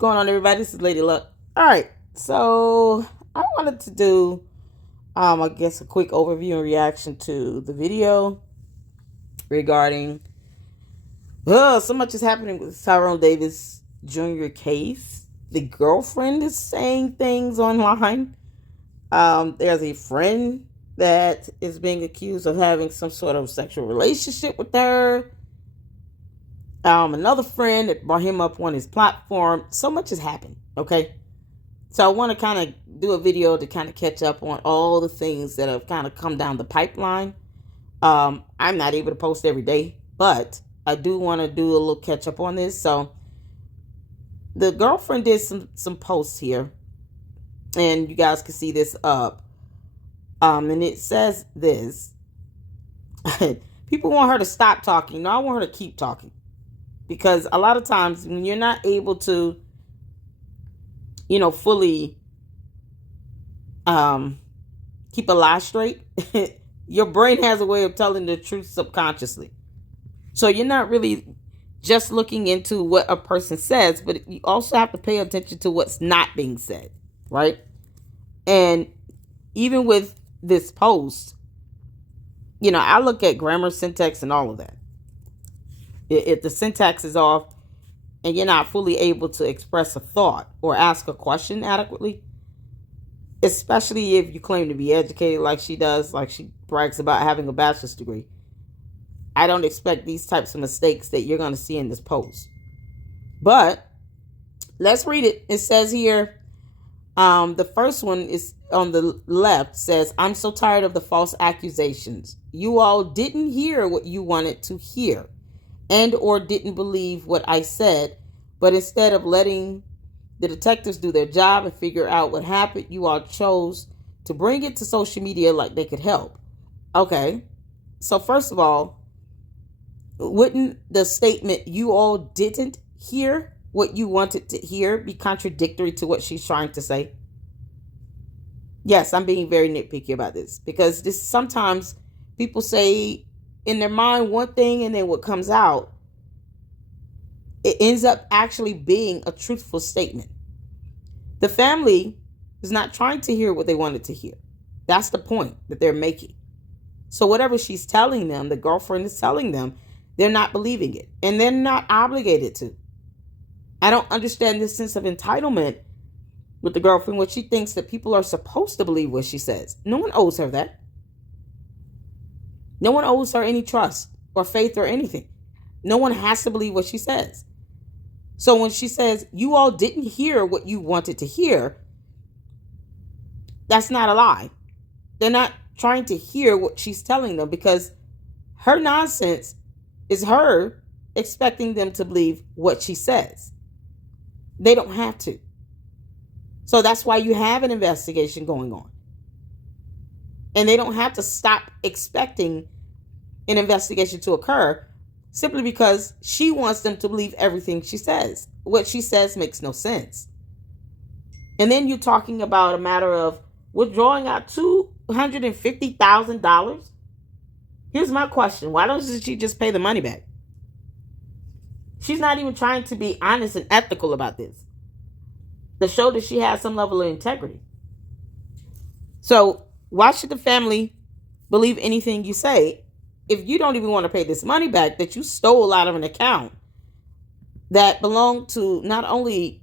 going on, everybody? This is Lady Luck. All right, so I wanted to do, I guess, a quick overview and reaction to the video regarding, so much is happening with Tyrone Davis Jr. case. The girlfriend is saying things online. There's a friend that is being accused of having some sort of sexual relationship with her. Another friend that brought him up on his platform. So much has happened, okay? So I want to kind of do a video to kind of catch up on all the things that have kind of come down the pipeline. I'm not able to post every day, but I do want to do a little catch up on this. So the girlfriend did some posts here, and you guys can see this up. And it says this. People want her to stop talking. No, I want her to keep talking. Because a lot of times when you're not able to, fully keep a lie straight, your brain has a way of telling the truth subconsciously. So you're not really just looking into what a person says, but you also have to pay attention to what's not being said, right? And even with this post, I look at grammar, syntax, and all of that. If the syntax is off and you're not fully able to express a thought or ask a question adequately, especially if you claim to be educated like she does, like she brags about having a bachelor's degree, I don't expect these types of mistakes that you're going to see in this post. But let's read it. It says here, the first one is on the left, says, "I'm so tired of the false accusations. You all didn't hear what you wanted to hear and or didn't believe what I said, but instead of letting the detectives do their job and figure out what happened, you all chose to bring it to social media like they could help." Okay, so first of all, wouldn't the statement, "you all didn't hear what you wanted to hear," be contradictory to what she's trying to say? Yes, I'm being very nitpicky about this, because this sometimes people say in their mind one thing, and then what comes out, it ends up actually being a truthful statement. The family is not trying to hear what they wanted to hear. That's the point that they're making. So whatever she's telling them, the girlfriend is telling them, they're not believing it, and they're not obligated to. I don't understand this sense of entitlement with the girlfriend, where she thinks that people are supposed to believe what she says. No one owes her that. No one owes her any trust or faith or anything. No one has to believe what she says. So when she says, "you all didn't hear what you wanted to hear," that's not a lie. They're not trying to hear what she's telling them, because her nonsense is her expecting them to believe what she says. They don't have to. So that's why you have an investigation going on. And they don't have to stop expecting an investigation to occur simply because she wants them to believe everything she says. What she says makes no sense. And then you're talking about a matter of withdrawing out $250,000. Here's my question. Why doesn't she just pay the money back? She's not even trying to be honest and ethical about this, to show that she has some level of integrity. So why should the family believe anything you say if you don't even want to pay this money back that you stole out of an account that belonged to not only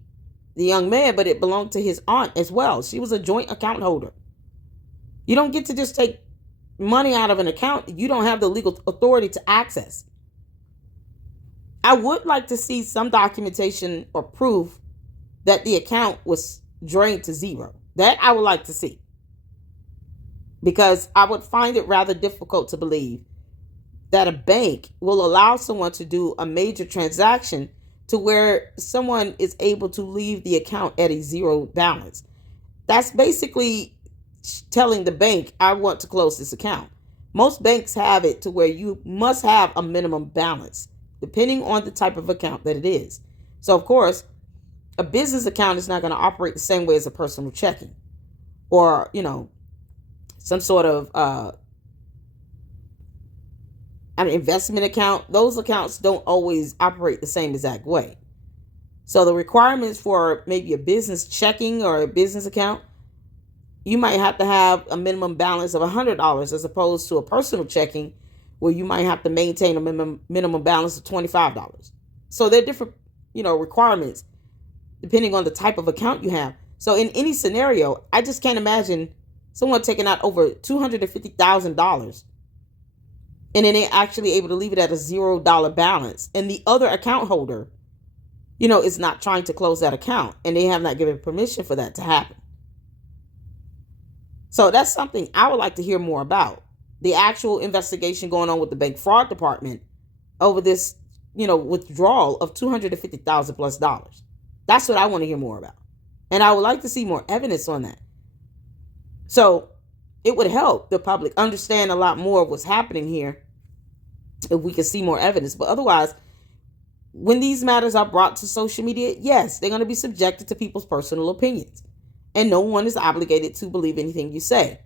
the young man, but it belonged to his aunt as well? She was a joint account holder. You don't get to just take money out of an account you don't have the legal authority to access. I would like to see some documentation or proof that the account was drained to zero. That I would like to see, because I would find it rather difficult to believe that a bank will allow someone to do a major transaction to where someone is able to leave the account at a zero balance. That's basically telling the bank, "I want to close this account." Most banks have it to where you must have a minimum balance, depending on the type of account that it is. So, of course, a business account is not going to operate the same way as a personal checking or, some sort of an investment account. Those accounts don't always operate the same exact way. So the requirements for maybe a business checking or a business account, you might have to have a minimum balance of $100 as opposed to a personal checking where you might have to maintain a minimum balance of $25. So there are different, requirements depending on the type of account you have. So in any scenario, I just can't imagine someone taking out over $250,000 and then they're actually able to leave it at a $0 balance. And the other account holder, is not trying to close that account and they have not given permission for that to happen. So that's something I would like to hear more about. The actual investigation going on with the bank fraud department over this, withdrawal of $250,000 plus dollars. That's what I want to hear more about. And I would like to see more evidence on that. So it would help the public understand a lot more of what's happening here if we could see more evidence. But otherwise, when these matters are brought to social media, yes, they're going to be subjected to people's personal opinions. And no one is obligated to believe anything you say.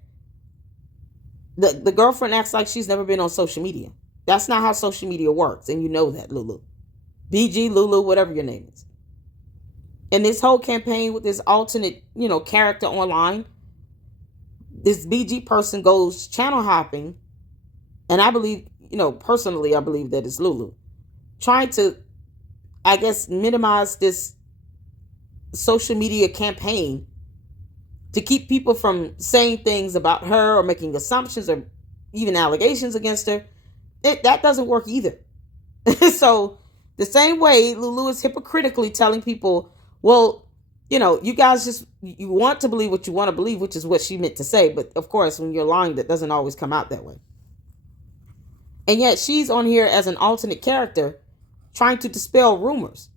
The girlfriend acts like she's never been on social media. That's not how social media works. And you know that, Lulu. BG, Lulu, whatever your name is. And this whole campaign with this alternate, character online, this BG person goes channel hopping. And I believe, personally, I believe that it's Lulu. Trying to, I guess, minimize this social media campaign to keep people from saying things about her or making assumptions or even allegations against her. That doesn't work either. So the same way Lulu is hypocritically telling people, well, you guys you want to believe what you want to believe, which is what she meant to say. But of course, when you're lying, that doesn't always come out that way. And yet she's on here as an alternate character trying to dispel rumors.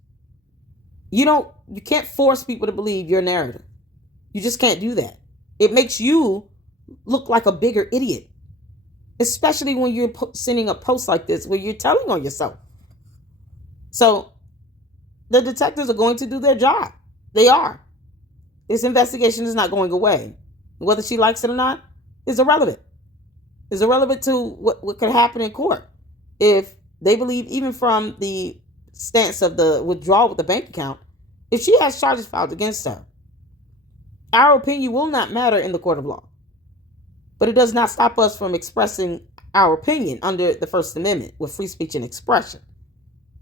You can't force people to believe your narrative. You just can't do that. It makes you look like a bigger idiot, especially when you're sending a post like this where you're telling on yourself. So the detectives are going to do their job. They are. This investigation is not going away. Whether she likes it or not is irrelevant. It's irrelevant to what could happen in court. If they believe, even from the stance of the withdrawal with the bank account, if she has charges filed against her, our opinion will not matter in the court of law. But it does not stop us from expressing our opinion under the First Amendment with free speech and expression.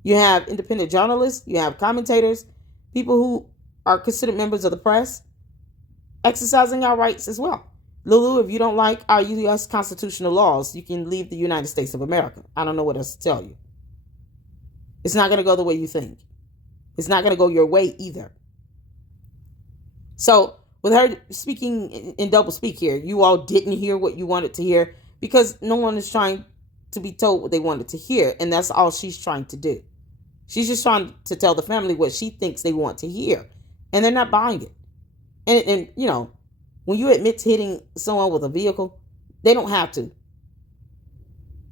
You have independent journalists, you have commentators, people who are considered members of the press, exercising our rights as well. Lulu, if you don't like our U.S. constitutional laws, you can leave the United States of America. I don't know what else to tell you. It's not going to go the way you think. It's not going to go your way either. So with her speaking in double speak here, you all didn't hear what you wanted to hear because no one is trying to be told what they wanted to hear. And that's all she's trying to do. She's just trying to tell the family what she thinks they want to hear. And they're not buying it. And when you admit to hitting someone with a vehicle, they don't have to.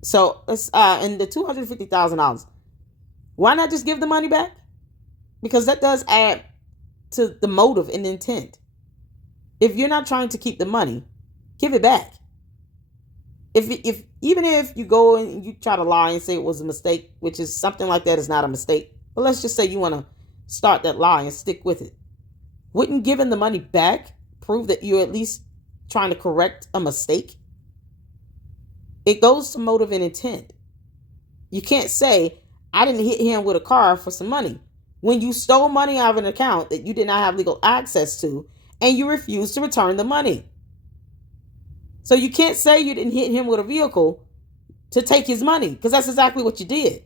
So and the $250,000, why not just give the money back? Because that does add to the motive and intent. If you're not trying to keep the money, give it back. Even if you go and you try to lie and say it was a mistake, which is something like that is not a mistake, but let's just say you want to start that lie and stick with it. Wouldn't giving the money back prove that you're at least trying to correct a mistake? It goes to motive and intent. You can't say, I didn't hit him with a car for some money, when you stole money out of an account that you did not have legal access to and you refused to return the money. So you can't say you didn't hit him with a vehicle to take his money, because that's exactly what you did.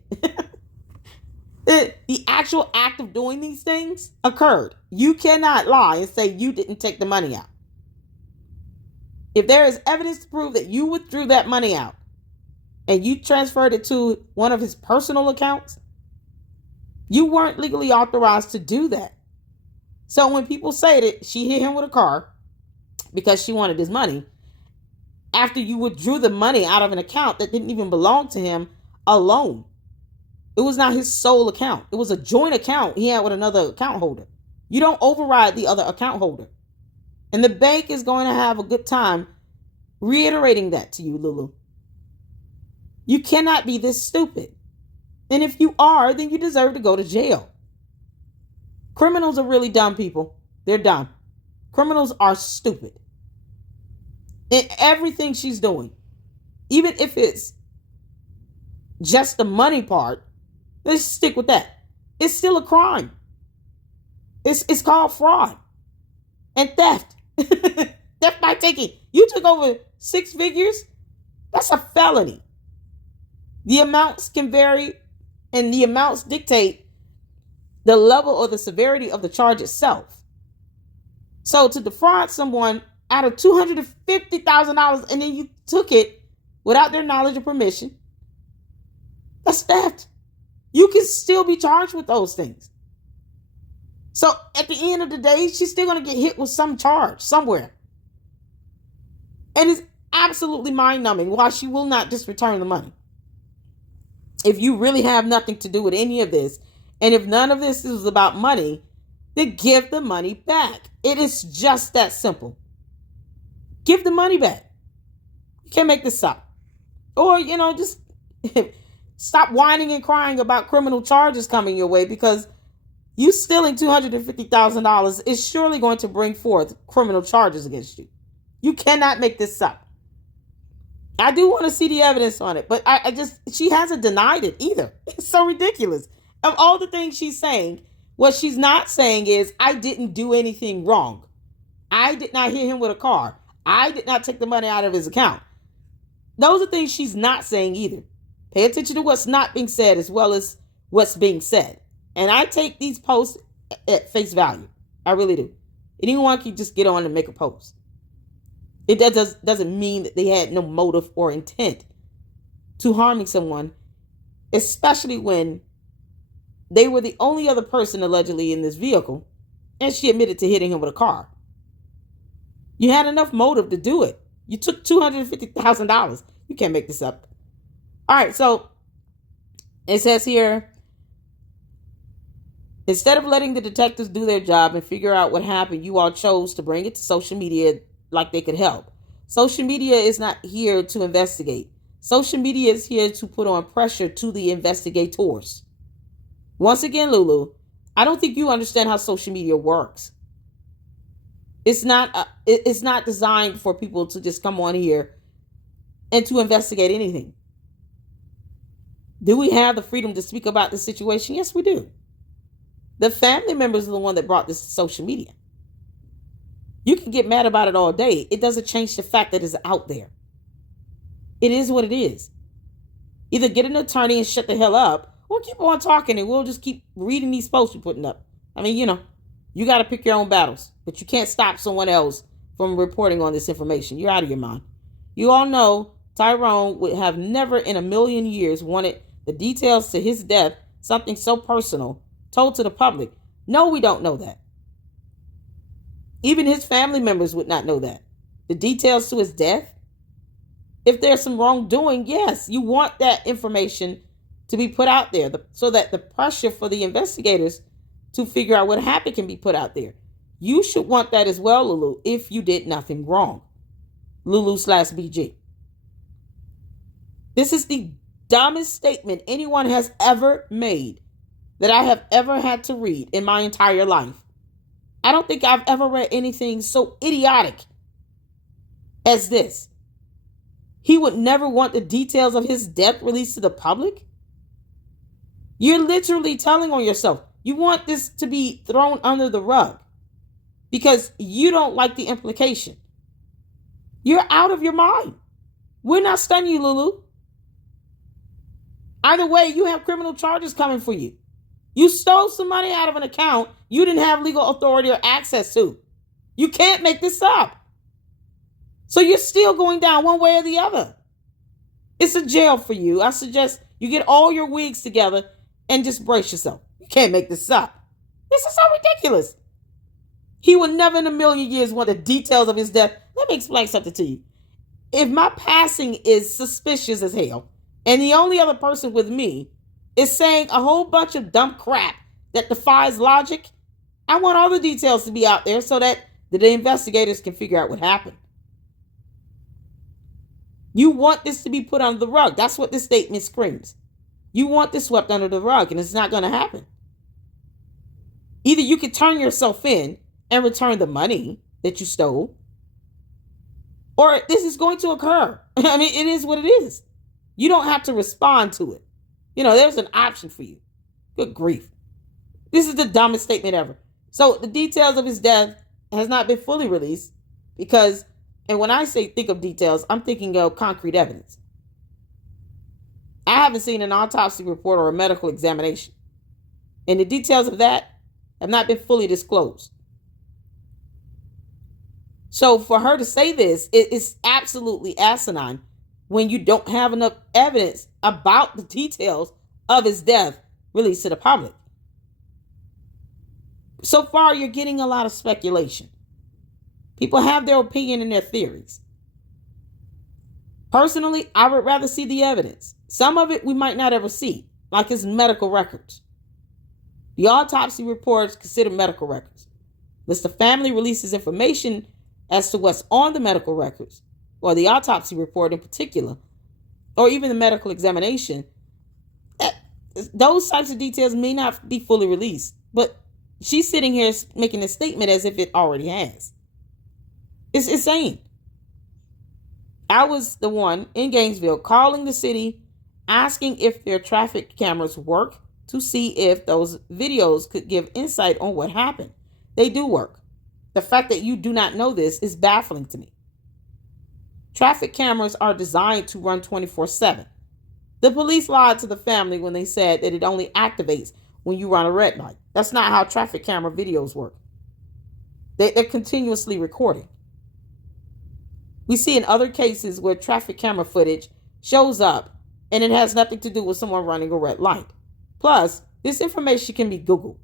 The actual act of doing these things occurred. You cannot lie and say you didn't take the money out. If there is evidence to prove that you withdrew that money out and you transferred it to one of his personal accounts, you weren't legally authorized to do that. So when people say that she hit him with a car because she wanted his money, after you withdrew the money out of an account that didn't even belong to him alone, it was not his sole account. It was a joint account he had with another account holder. You don't override the other account holder. And the bank is going to have a good time reiterating that to you, Lulu. You cannot be this stupid. And if you are, then you deserve to go to jail. Criminals are really dumb people. They're dumb. Criminals are stupid. In everything she's doing, even if it's just the money part, let's stick with that. It's still a crime. It's called fraud and theft. Theft by taking. You took over 6 figures. That's a felony. The amounts can vary, and the amounts dictate the level or the severity of the charge itself. So to defraud someone out of $250,000 and then you took it without their knowledge or permission, that's theft. You can still be charged with those things. So at the end of the day, she's still going to get hit with some charge somewhere. And it's absolutely mind-numbing why she will not just return the money. If you really have nothing to do with any of this, and if none of this is about money, then give the money back. It is just that simple. Give the money back. You can't make this up. Or, just stop whining and crying about criminal charges coming your way, because you stealing $250,000 is surely going to bring forth criminal charges against you. You cannot make this up. I do want to see the evidence on it, but she hasn't denied it either. It's so ridiculous. Of all the things she's saying, what she's not saying is, I didn't do anything wrong. I did not hit him with a car. I did not take the money out of his account. Those are things she's not saying either. Pay attention to what's not being said as well as what's being said. And I take these posts at face value. I really do. Anyone can just get on and make a post. It doesn't mean that they had no motive or intent to harming someone, especially when they were the only other person allegedly in this vehicle, and she admitted to hitting him with a car. You had enough motive to do it. You took $250,000. You can't make this up. All right, so it says here, instead of letting the detectives do their job and figure out what happened, you all chose to bring it to social media like they could help. Social media is not here to investigate. Social media is here to put on pressure to the investigators. Once again, Lulu, I don't think you understand how social media works. It's not designed for people to just come on here and to investigate anything. Do we have the freedom to speak about this situation? Yes, we do. The family members are the one that brought this to social media. You can get mad about it all day. It doesn't change the fact that it's out there. It is what it is. Either get an attorney and shut the hell up, or keep on talking and we'll just keep reading these posts you're putting up. I mean, you got to pick your own battles, but you can't stop someone else from reporting on this information. You're out of your mind. You all know Tyrone would have never in a million years wanted the details to his death, something so personal, told to the public. No, we don't know that. Even his family members would not know that. The details to his death. If there's some wrongdoing, yes, you want that information to be put out there so that the pressure for the investigators to figure out what happened can be put out there. You should want that as well, Lulu, if you did nothing wrong. Lulu/BG. This is the dumbest statement anyone has ever made that I have ever had to read in my entire life. I don't think I've ever read anything so idiotic as this. He would never want the details of his death released to the public? You're literally telling on yourself. You want this to be thrown under the rug because you don't like the implication. You're out of your mind. We're not stunning you, Lulu. Either way, you have criminal charges coming for you. You stole some money out of an account you didn't have legal authority or access to. You can't make this up. So you're still going down one way or the other. It's a jail for you. I suggest you get all your wigs together and just brace yourself. You can't make this up. This is so ridiculous. He would never in a million years want the details of his death. Let me explain something to you. If my passing is suspicious as hell, and the only other person with me is saying a whole bunch of dumb crap that defies logic, I want all the details to be out there so that the investigators can figure out what happened. You want this to be put under the rug. That's what this statement screams. You want this swept under the rug, and it's not going to happen. Either you could turn yourself in and return the money that you stole, or this is going to occur. I mean, it is what it is. You don't have to respond to it. There's an option for you. Good grief. This is the dumbest statement ever. So the details of his death has not been fully released because, and when I say think of details, I'm thinking of concrete evidence. I haven't seen an autopsy report or a medical examination. And the details of that have not been fully disclosed. So for her to say this, it is absolutely asinine when you don't have enough evidence about the details of his death released to the public. So far, you're getting a lot of speculation. People have their opinion and their theories. Personally, I would rather see the evidence. Some of it we might not ever see, like his medical records. The autopsy reports consider medical records. Unless the family releases information as to what's on the medical records, or the autopsy report in particular, or even the medical examination, those types of details may not be fully released. But she's sitting here making a statement as if it already has. It's insane. I was the one in Gainesville calling the city, asking if their traffic cameras work to see if those videos could give insight on what happened. They do work. The fact that you do not know this is baffling to me. Traffic cameras are designed to run 24/7. The police lied to the family when they said that it only activates when you run a red light. That's not how traffic camera videos work. They're continuously recording. We see in other cases where traffic camera footage shows up and it has nothing to do with someone running a red light. Plus, this information can be Googled.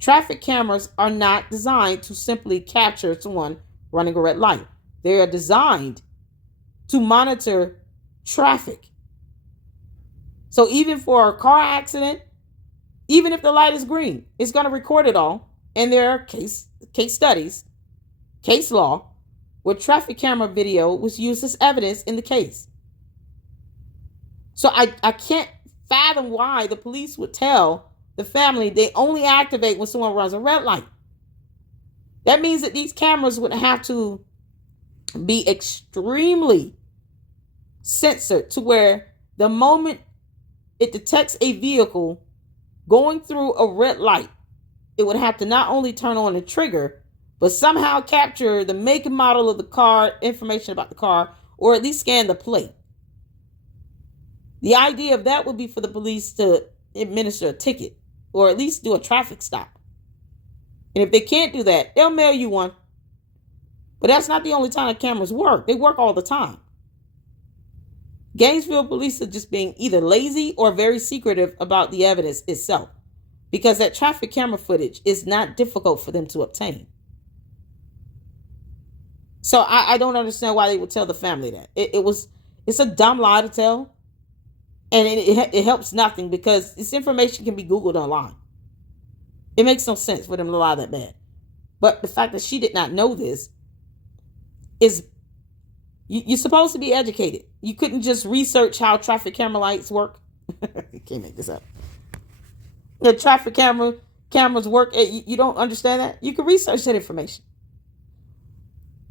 Traffic cameras are not designed to simply capture someone running a red light. They are designed to monitor traffic. So even for a car accident, even if the light is green, it's going to record it all. And there are case studies, case law, where traffic camera video was used as evidence in the case. So I can't fathom why the police would tell the family they only activate when someone runs a red light. That means that these cameras would have to be extremely censored to where the moment it detects a vehicle going through a red light, it would have to not only turn on the trigger, but somehow capture the make and model of the car, information about the car, or at least scan the plate. The idea of that would be for the police to administer a ticket or at least do a traffic stop. And if they can't do that, they'll mail you one. But that's not the only time the cameras work. They work all the time. Gainesville police are just being either lazy or very secretive about the evidence itself, because that traffic camera footage is not difficult for them to obtain. So I don't understand why they would tell the family that. It's a dumb lie to tell. And it helps nothing because this information can be Googled online. It makes no sense for them to lie that bad. But the fact that she did not know this is, you're supposed to be educated. You couldn't just research how traffic camera lights work. You can't make this up. The traffic cameras work. You don't understand that? You can research that information.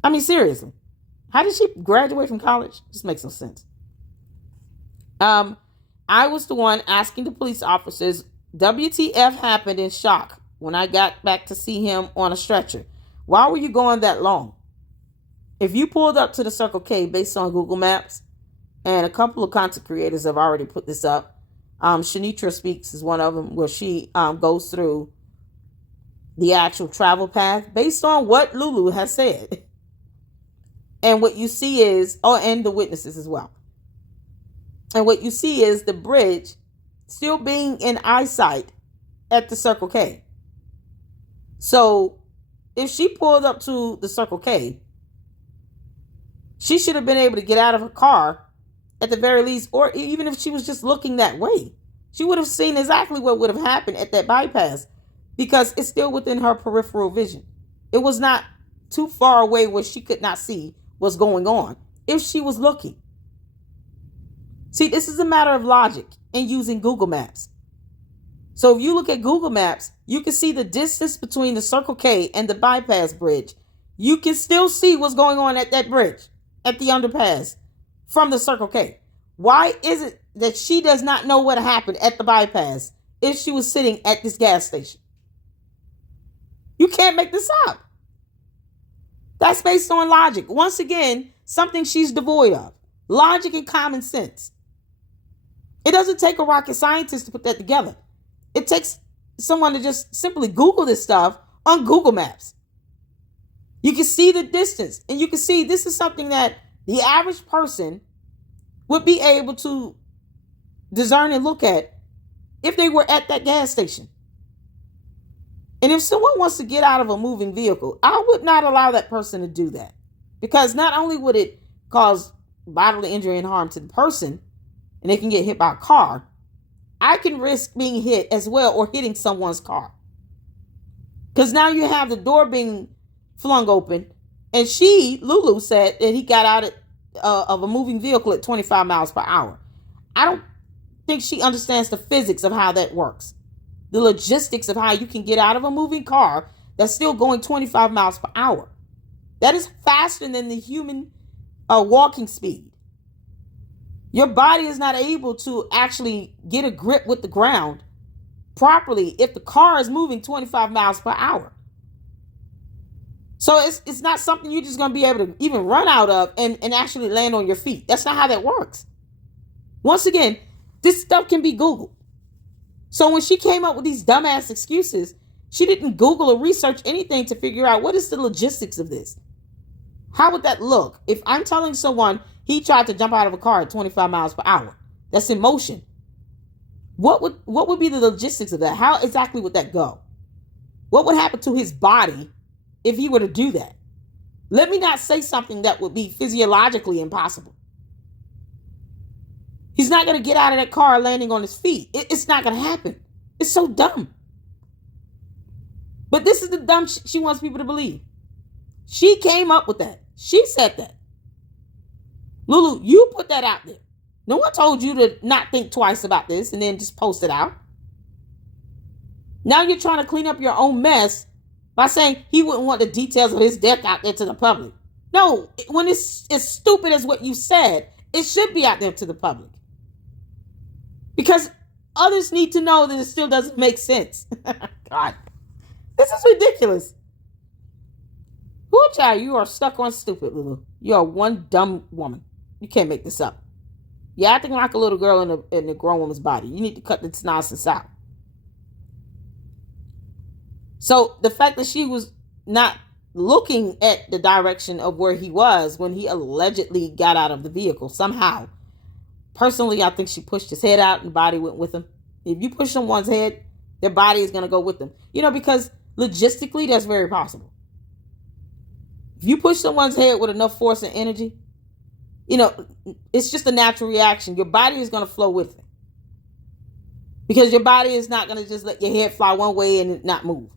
I mean, seriously. How did she graduate from college? This makes no sense. I was the one asking the police officers, WTF happened, in shock when I got back to see him on a stretcher. Why were you going that long? If you pulled up to the Circle K based on Google Maps, and a couple of content creators have already put this up, Shanitra Speaks is one of them, where she goes through the actual travel path based on what Lulu has said. And what you see is, and the witnesses as well. And what you see is the bridge still being in eyesight at the Circle K. So if she pulled up to the Circle K, she should have been able to get out of her car at the very least, or even if she was just looking that way, she would have seen exactly what would have happened at that bypass, because it's still within her peripheral vision. It was not too far away where she could not see what's going on if she was looking. See, this is a matter of logic and using Google Maps. So if you look at Google Maps, you can see the distance between the Circle K and the bypass bridge. You can still see what's going on at that bridge, at the underpass from the Circle K. Why is it that she does not know what happened at the bypass if she was sitting at this gas station? You can't make this up. That's based on logic. Once again, something she's devoid of. Logic and common sense. It doesn't take a rocket scientist to put that together. It takes someone to just simply Google this stuff on Google Maps. You can see the distance, and you can see this is something that the average person would be able to discern and look at if they were at that gas station. And if someone wants to get out of a moving vehicle, I would not allow that person to do that. Because not only would it cause bodily injury and harm to the person, and they can get hit by a car, I can risk being hit as well or hitting someone's car. Because now you have the door being flung open, and Lulu, said that he got out of a moving vehicle at 25 miles per hour. I don't think she understands the physics of how that works. The logistics of how you can get out of a moving car that's still going 25 miles per hour. That is faster than the human walking speed. Your body is not able to actually get a grip with the ground properly if the car is moving 25 miles per hour. So it's not something you're just going to be able to even run out of and actually land on your feet. That's not how that works. Once again, this stuff can be Googled. So when she came up with these dumbass excuses, she didn't Google or research anything to figure out what is the logistics of this. How would that look? If I'm telling someone he tried to jump out of a car at 25 miles per hour, that's in motion. What would be the logistics of that? How exactly would that go? What would happen to his body if he were to do that? Let me not say something that would be physiologically impossible. He's not going to get out of that car landing on his feet. It's not going to happen. It's so dumb. But this is the dumb she wants people to believe. She came up with that. She said that. Lulu, you put that out there. No one told you to not think twice about this and then just post it out. Now you're trying to clean up your own mess by saying he wouldn't want the details of his death out there to the public. No, when it's as stupid as what you said, it should be out there to the public. Because others need to know that it still doesn't make sense. God, this is ridiculous. Ooh, child, you are stuck on stupid, Lulu. You are one dumb woman. You can't make this up. You're acting like a little girl in a grown woman's body. You need to cut this nonsense out. So the fact that she was not looking at the direction of where he was when he allegedly got out of the vehicle somehow. Personally, I think she pushed his head out and the body went with him. If you push someone's head, their body is going to go with them. Because logistically, that's very possible. If you push someone's head with enough force and energy, it's just a natural reaction. Your body is going to flow with it. Because your body is not going to just let your head fly one way and not move.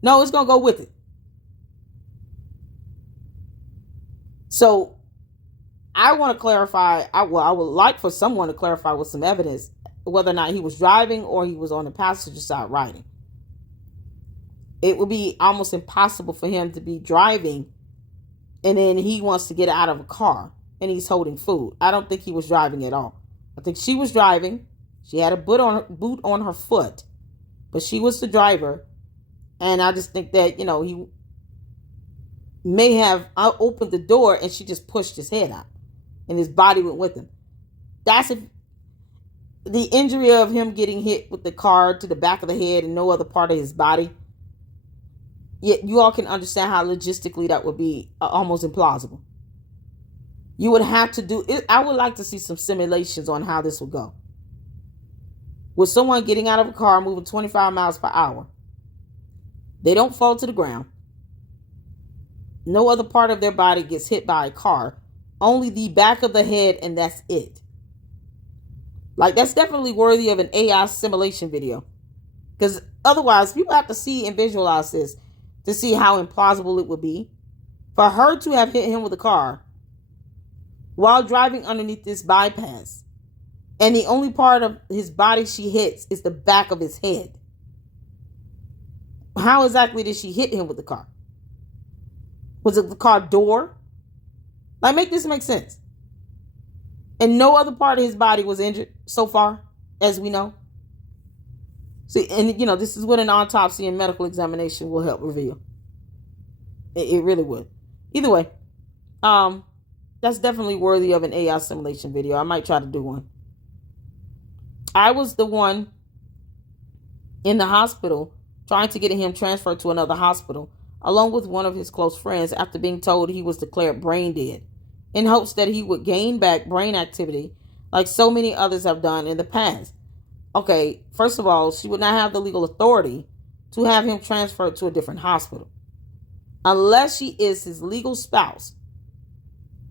No, it's going to go with it. So I want to clarify, I would like for someone to clarify with some evidence whether or not he was driving or he was on the passenger side riding. It would be almost impossible for him to be driving and then he wants to get out of a car and he's holding food. I don't think he was driving at all. I think she was driving. She had a boot on her foot, but she was the driver. And I just think that, he may have opened the door and she just pushed his head out and his body went with him. That's if the injury of him getting hit with the car to the back of the head and no other part of his body. Yet you all can understand how logistically that would be almost implausible. You would have to do it. I would like to see some simulations on how this would go. With someone getting out of a car moving 25 miles per hour, they don't fall to the ground. No other part of their body gets hit by a car. Only the back of the head, and that's it. That's definitely worthy of an AI simulation video. Because otherwise, people have to see and visualize this to see how implausible it would be for her to have hit him with a car while driving underneath this bypass And the only part of his body she hits is the back of his head. How exactly did she hit him with the car? Was it the car door? Like, make this make sense. And no other part of his body was injured so far, as we know. See, and this is what an autopsy and medical examination will help reveal. It really would. Either way, that's definitely worthy of an AI simulation video. I might try to do one. I was the one in the hospital trying to get him transferred to another hospital, along with one of his close friends, after being told he was declared brain dead, in hopes that he would gain back brain activity like so many others have done in the past. Okay, first of all, she would not have the legal authority to have him transferred to a different hospital unless she is his legal spouse.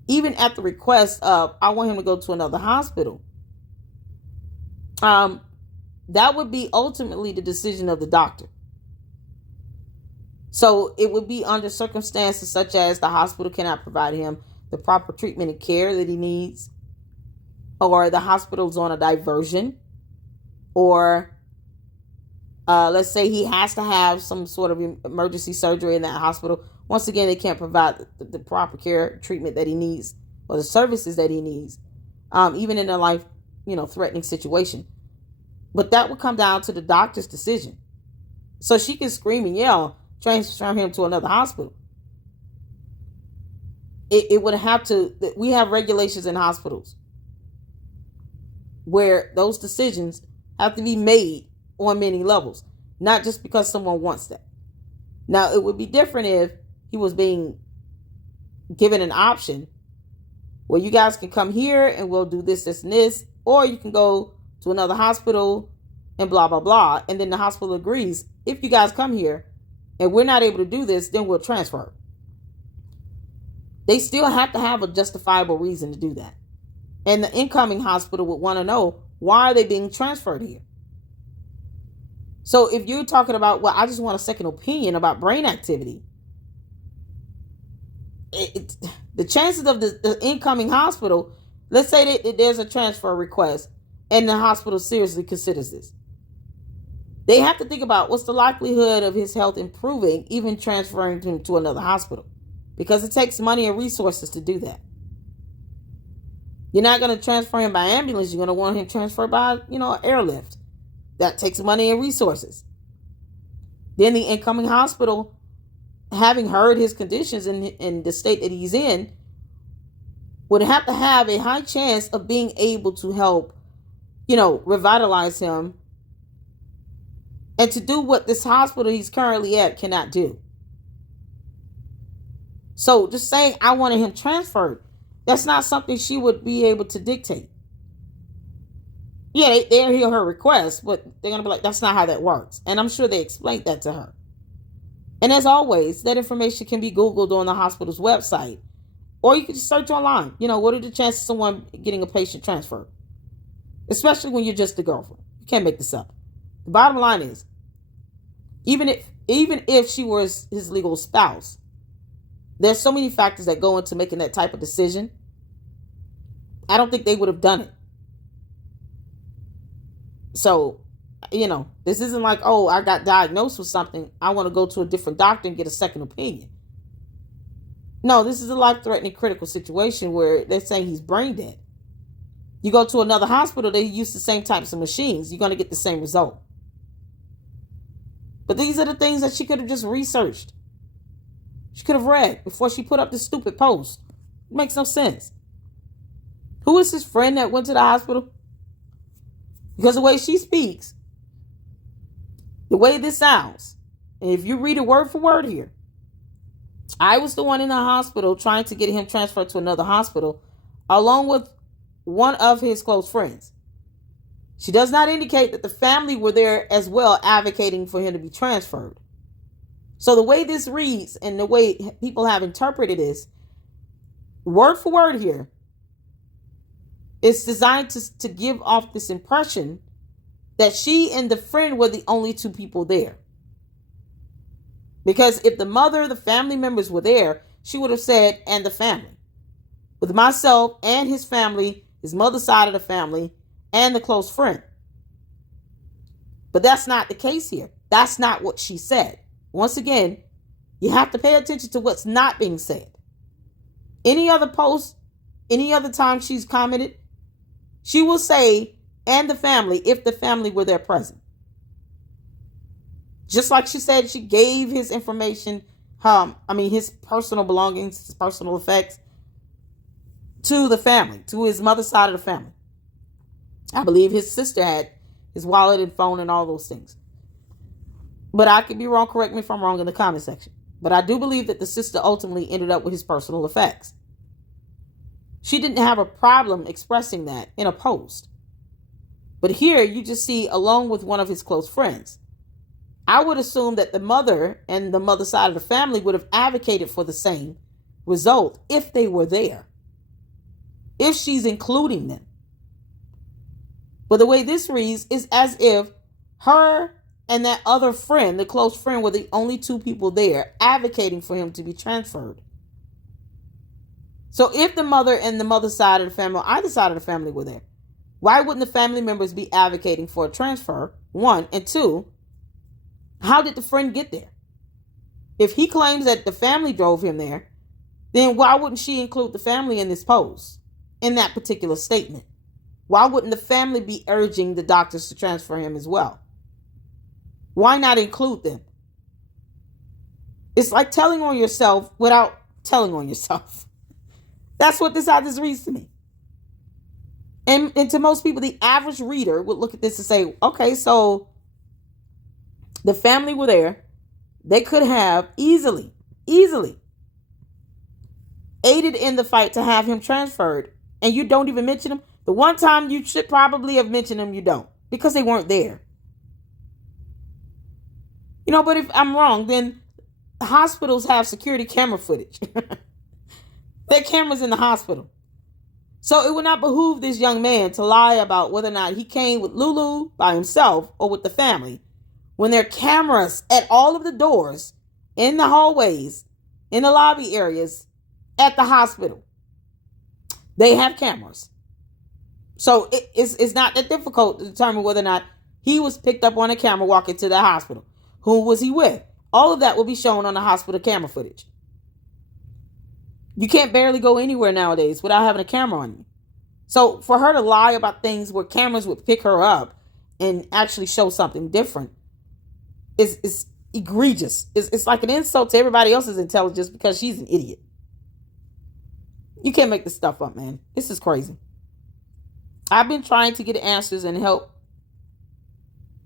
Even at the request of, I want him to go to another hospital, that would be ultimately the decision of the doctor. So it would be under circumstances such as the hospital cannot provide him the proper treatment and care that he needs, or the hospital's on a diversion, or let's say he has to have some sort of emergency surgery in that hospital. Once again, they can't provide the proper care, treatment that he needs, or the services that he needs, even in a life, threatening situation. But that would come down to the doctor's decision. So she can scream and yell, transfer him to another hospital. It would have to, we have regulations in hospitals where those decisions have to be made on many levels, not just because someone wants that. Now, it would be different if he was being given an option where you guys can come here and we'll do this, this, and this, or you can go to another hospital and blah, blah, blah. And then the hospital agrees, if you guys come here and we're not able to do this, then we'll transfer. They still have to have a justifiable reason to do that. And the incoming hospital would want to know, why are they being transferred here? So if you're talking about, well, I just want a second opinion about brain activity, the chances of the incoming hospital, let's say that there's a transfer request and the hospital seriously considers this. They have to think about what's the likelihood of his health improving, even transferring him to another hospital, because it takes money and resources to do that. You're not going to transfer him by ambulance. You're going to want him transferred by, airlift. That takes money and resources. Then the incoming hospital, having heard his conditions and the state that he's in, would have to have a high chance of being able to help, revitalize him, and to do what this hospital he's currently at cannot do. So just saying, I wanted him transferred, that's not something she would be able to dictate. Yeah, they'll hear her request, but they're going to be like, that's not how that works. And I'm sure they explained that to her. And as always, that information can be Googled on the hospital's website. Or you can just search online. What are the chances of someone getting a patient transferred? Especially when you're just the girlfriend. You can't make this up. The bottom line is, even if she was his legal spouse, there's so many factors that go into making that type of decision. I don't think they would have done it. So, this isn't like, oh, I got diagnosed with something, I want to go to a different doctor and get a second opinion. No, this is a life-threatening critical situation where they're saying he's brain dead. You go to another hospital, they use the same types of machines. You're going to get the same result. But these are the things that she could have just researched. She could have read before she put up this stupid post. It makes no sense. Who is his friend that went to the hospital? Because the way she speaks, the way this sounds, and if you read it word for word here, I was the one in the hospital trying to get him transferred to another hospital, along with one of his close friends. She does not indicate that the family were there as well, advocating for him to be transferred. So the way this reads and the way people have interpreted this, word for word here, it's designed to give off this impression that she and the friend were the only two people there. Because if the mother, the family members were there, she would have said, and the family. With myself and his family, his mother's side of the family, and the close friend. But that's not the case here. That's not what she said. Once again, you have to pay attention to what's not being said. Any other post, any other time she's commented, she will say, and the family, if the family were there present. Just like she said, she gave his information, his personal belongings, his personal effects to the family, to his mother's side of the family. I believe his sister had his wallet and phone and all those things. But I could be wrong. Correct me if I'm wrong in the comment section. But I do believe that the sister ultimately ended up with his personal effects. She didn't have a problem expressing that in a post. But here you just see, along with one of his close friends. I would assume that the mother and the mother side of the family would have advocated for the same result if they were there. If she's including them. But the way this reads is as if her and that other friend, the close friend, were the only two people there advocating for him to be transferred. So if the mother and the mother side of the family, or either side of the family, were there, why wouldn't the family members be advocating for a transfer? One. And two, how did the friend get there? If he claims that the family drove him there, then why wouldn't she include the family in this post, in that particular statement? Why wouldn't the family be urging the doctors to transfer him as well? Why not include them? It's like telling on yourself without telling on yourself. That's what this reads to me. And to most people, the average reader would look at this and say, okay, so the family were there. They could have easily aided in the fight to have him transferred. And you don't even mention him. The one time you should probably have mentioned them, you don't. Because they weren't there. But if I'm wrong, then hospitals have security camera footage. There are cameras in the hospital. So it would not behoove this young man to lie about whether or not he came with Lulu by himself or with the family when there are cameras at all of the doors, in the hallways, in the lobby areas, at the hospital. They have cameras. So it's not that difficult to determine whether or not he was picked up on a camera walking to the hospital. Who was he with? All of that will be shown on the hospital camera footage. You can't barely go anywhere nowadays without having a camera on you. So for her to lie about things where cameras would pick her up and actually show something different is egregious. It's like an insult to everybody else's intelligence because she's an idiot. You can't make this stuff up, man. This is crazy. I've been trying to get answers and help.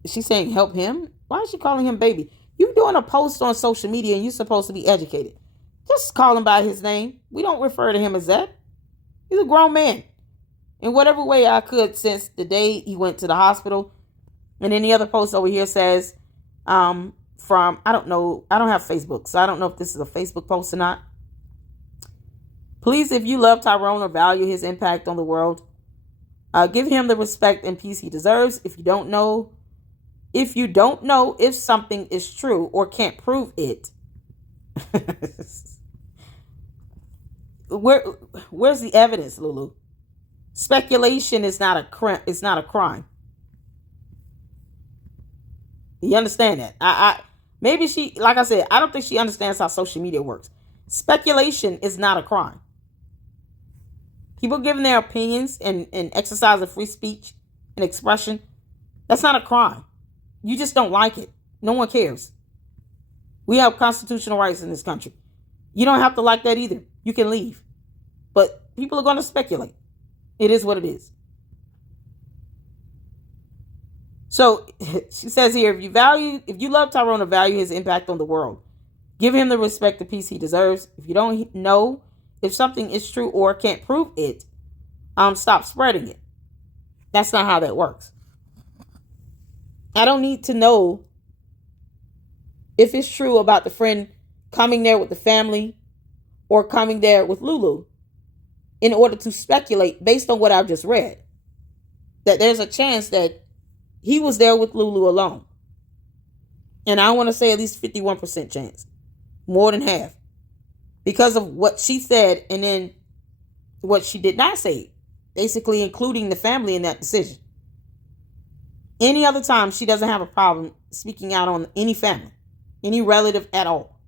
Is she saying help him? Why is she calling him baby? You're doing a post on social media and you're supposed to be educated. Just call him by his name. We don't refer to him as that. He's a grown man. In whatever way I could since the day he went to the hospital. And then the other post over here says, I don't know. I don't have Facebook, so I don't know if this is a Facebook post or not. Please, if you love Tyrone or value his impact on the world, give him the respect and peace he deserves. If you don't know if something is true or can't prove it, where's the evidence, Lulu? Speculation is not a crime. It's not a crime. You understand that? Maybe she, like I said, I don't think she understands how social media works. Speculation is not a crime. People giving their opinions and exercise of free speech and expression, that's not a crime. You just don't like it. No one cares. We have constitutional rights in this country. You don't have to like that either. You can leave. But people are going to speculate. It is what it is. So she says here, if you love Tyrone or value his impact on the world, give him the respect and peace he deserves. If you don't know if something is true or can't prove it, stop spreading it. That's not how that works. I don't need to know if it's true about the friend coming there with the family or coming there with Lulu in order to speculate based on what I've just read, that there's a chance that he was there with Lulu alone. And I want to say at least 51% chance, more than half, because of what she said and then what she did not say, basically including the family in that decision. Any other time, she doesn't have a problem speaking out on any family, any relative at all.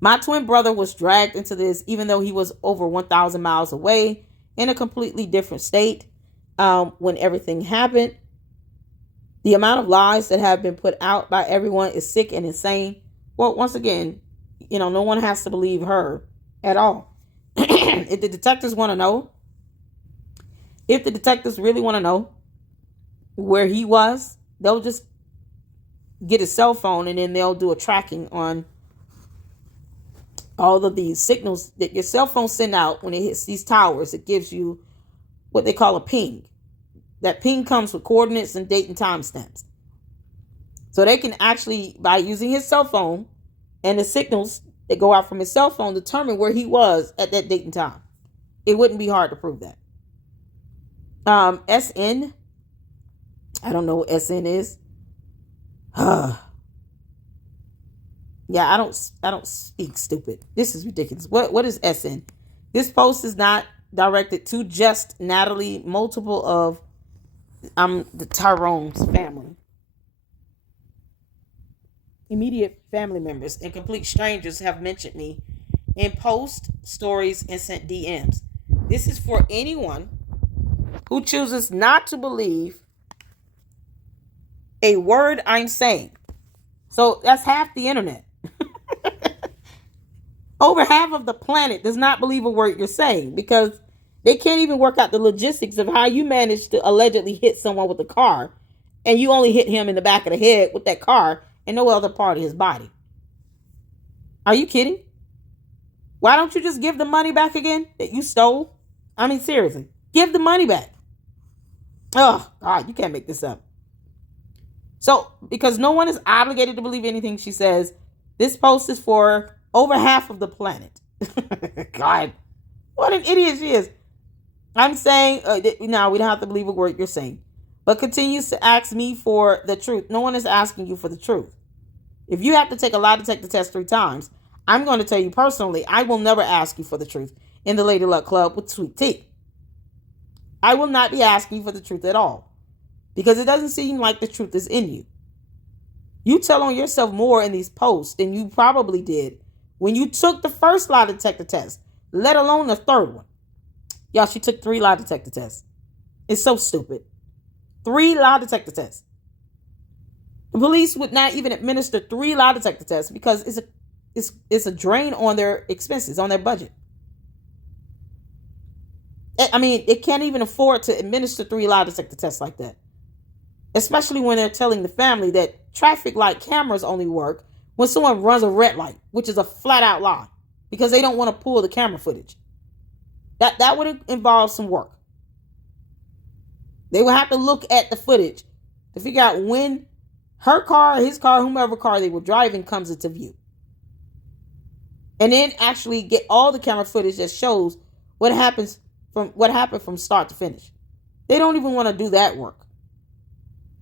My twin brother was dragged into this, even though he was over 1,000 miles away in a completely different state when everything happened. The amount of lies that have been put out by everyone is sick and insane. Well, once again, no one has to believe her at all. If the detectives want to know, if the detectives really want to know where he was, they'll just get his cell phone and then they'll do a tracking on all of these signals that your cell phone send out. When it hits these towers, it gives you what they call a ping. That ping comes with coordinates and date and time stamps. So they can actually, by using his cell phone and the signals that go out from his cell phone, determine where he was at that date and time. It wouldn't be hard to prove that. SN, I don't know what SN is. Yeah, I don't speak stupid. This is ridiculous. What is SN? This post is not directed to just Natalie. Multiple of the Tyrone's family, immediate family members, and complete strangers have mentioned me in post stories and sent DMs. This is for anyone who chooses not to believe a word I'm saying. So that's half the internet. Over half of the planet does not believe a word you're saying because they can't even work out the logistics of how you managed to allegedly hit someone with a car and you only hit him in the back of the head with that car and no other part of his body. Are you kidding? Why don't you just give the money back again that you stole? I mean, seriously, give the money back. Oh, God, you can't make this up. So, because no one is obligated to believe anything she says, this post is for over half of the planet. God, what an idiot she is. I'm saying, now we don't have to believe a word you're saying, but continues to ask me for the truth. No one is asking you for the truth. If you have to take a lie detector test 3 times, I'm going to tell you personally, I will never ask you for the truth in the Lady Luck Club with Sweet Tea. I will not be asking you for the truth at all because it doesn't seem like the truth is in you. You tell on yourself more in these posts than you probably did when you took the first lie detector test, let alone the third one. Y'all, she took 3 lie detector tests. It's so stupid. 3 lie detector tests. The police would not even administer 3 lie detector tests because it's a drain on their expenses, on their budget. I mean, they can't even afford to administer 3 lie detector tests like that. Especially when they're telling the family that traffic light cameras only work when someone runs a red light, which is a flat out lie because they don't want to pull the camera footage. That would involve some work. They would have to look at the footage to figure out when her car, his car, whomever car they were driving comes into view. And then actually get all the camera footage that shows what happened from start to finish. They don't even want to do that work.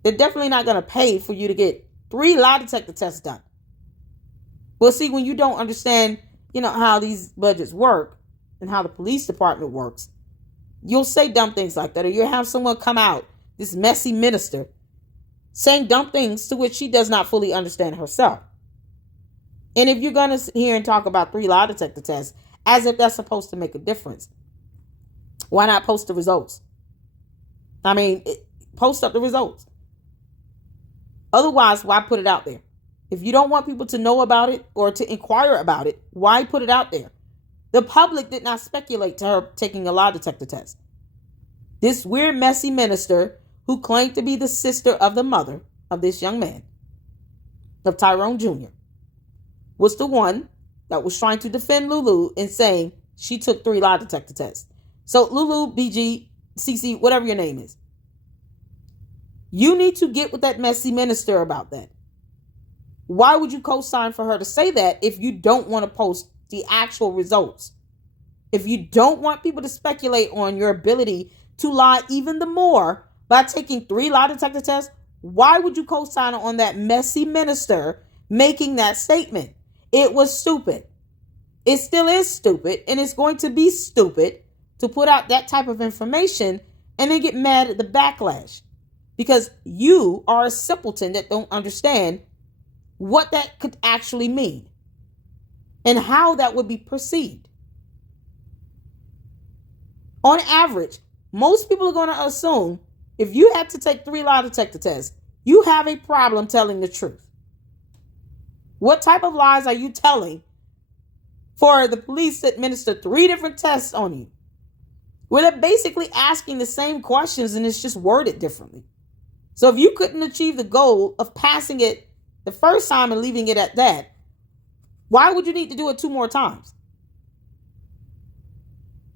They're definitely not going to pay for you to get 3 lie detector tests done. Well, see, when you don't understand, how these budgets work and how the police department works, you'll say dumb things like that, or you'll have someone come out, this messy minister, saying dumb things to which she does not fully understand herself. And if you're going to sit here and talk about 3 lie detector tests as if that's supposed to make a difference, why not post the results? I mean, post up the results. Otherwise, why put it out there? If you don't want people to know about it or to inquire about it, why put it out there? The public did not speculate to her taking a lie detector test. This weird, messy minister who claimed to be the sister of the mother of this young man, of Tyrone Jr., was the one that was trying to defend Lulu and saying she took 3 lie detector tests. So Lulu, BG, CC, whatever your name is, you need to get with that messy minister about that. Why would you co-sign for her to say that if you don't want to post the actual results? If you don't want people to speculate on your ability to lie even the more by taking 3 lie detector tests, why would you co-sign on that messy minister making that statement? It was stupid. It still is stupid, and it's going to be stupid to put out that type of information and then get mad at the backlash. because you are a simpleton that don't understand what that could actually mean and how that would be perceived. On average, most people are going to assume if you had to take 3 lie detector tests, you have a problem telling the truth. What type of lies are you telling for the police to administer 3 different tests on you, where they're basically asking the same questions and it's just worded differently? So if you couldn't achieve the goal of passing it the first time and leaving it at that, why would you need to do it 2 more times?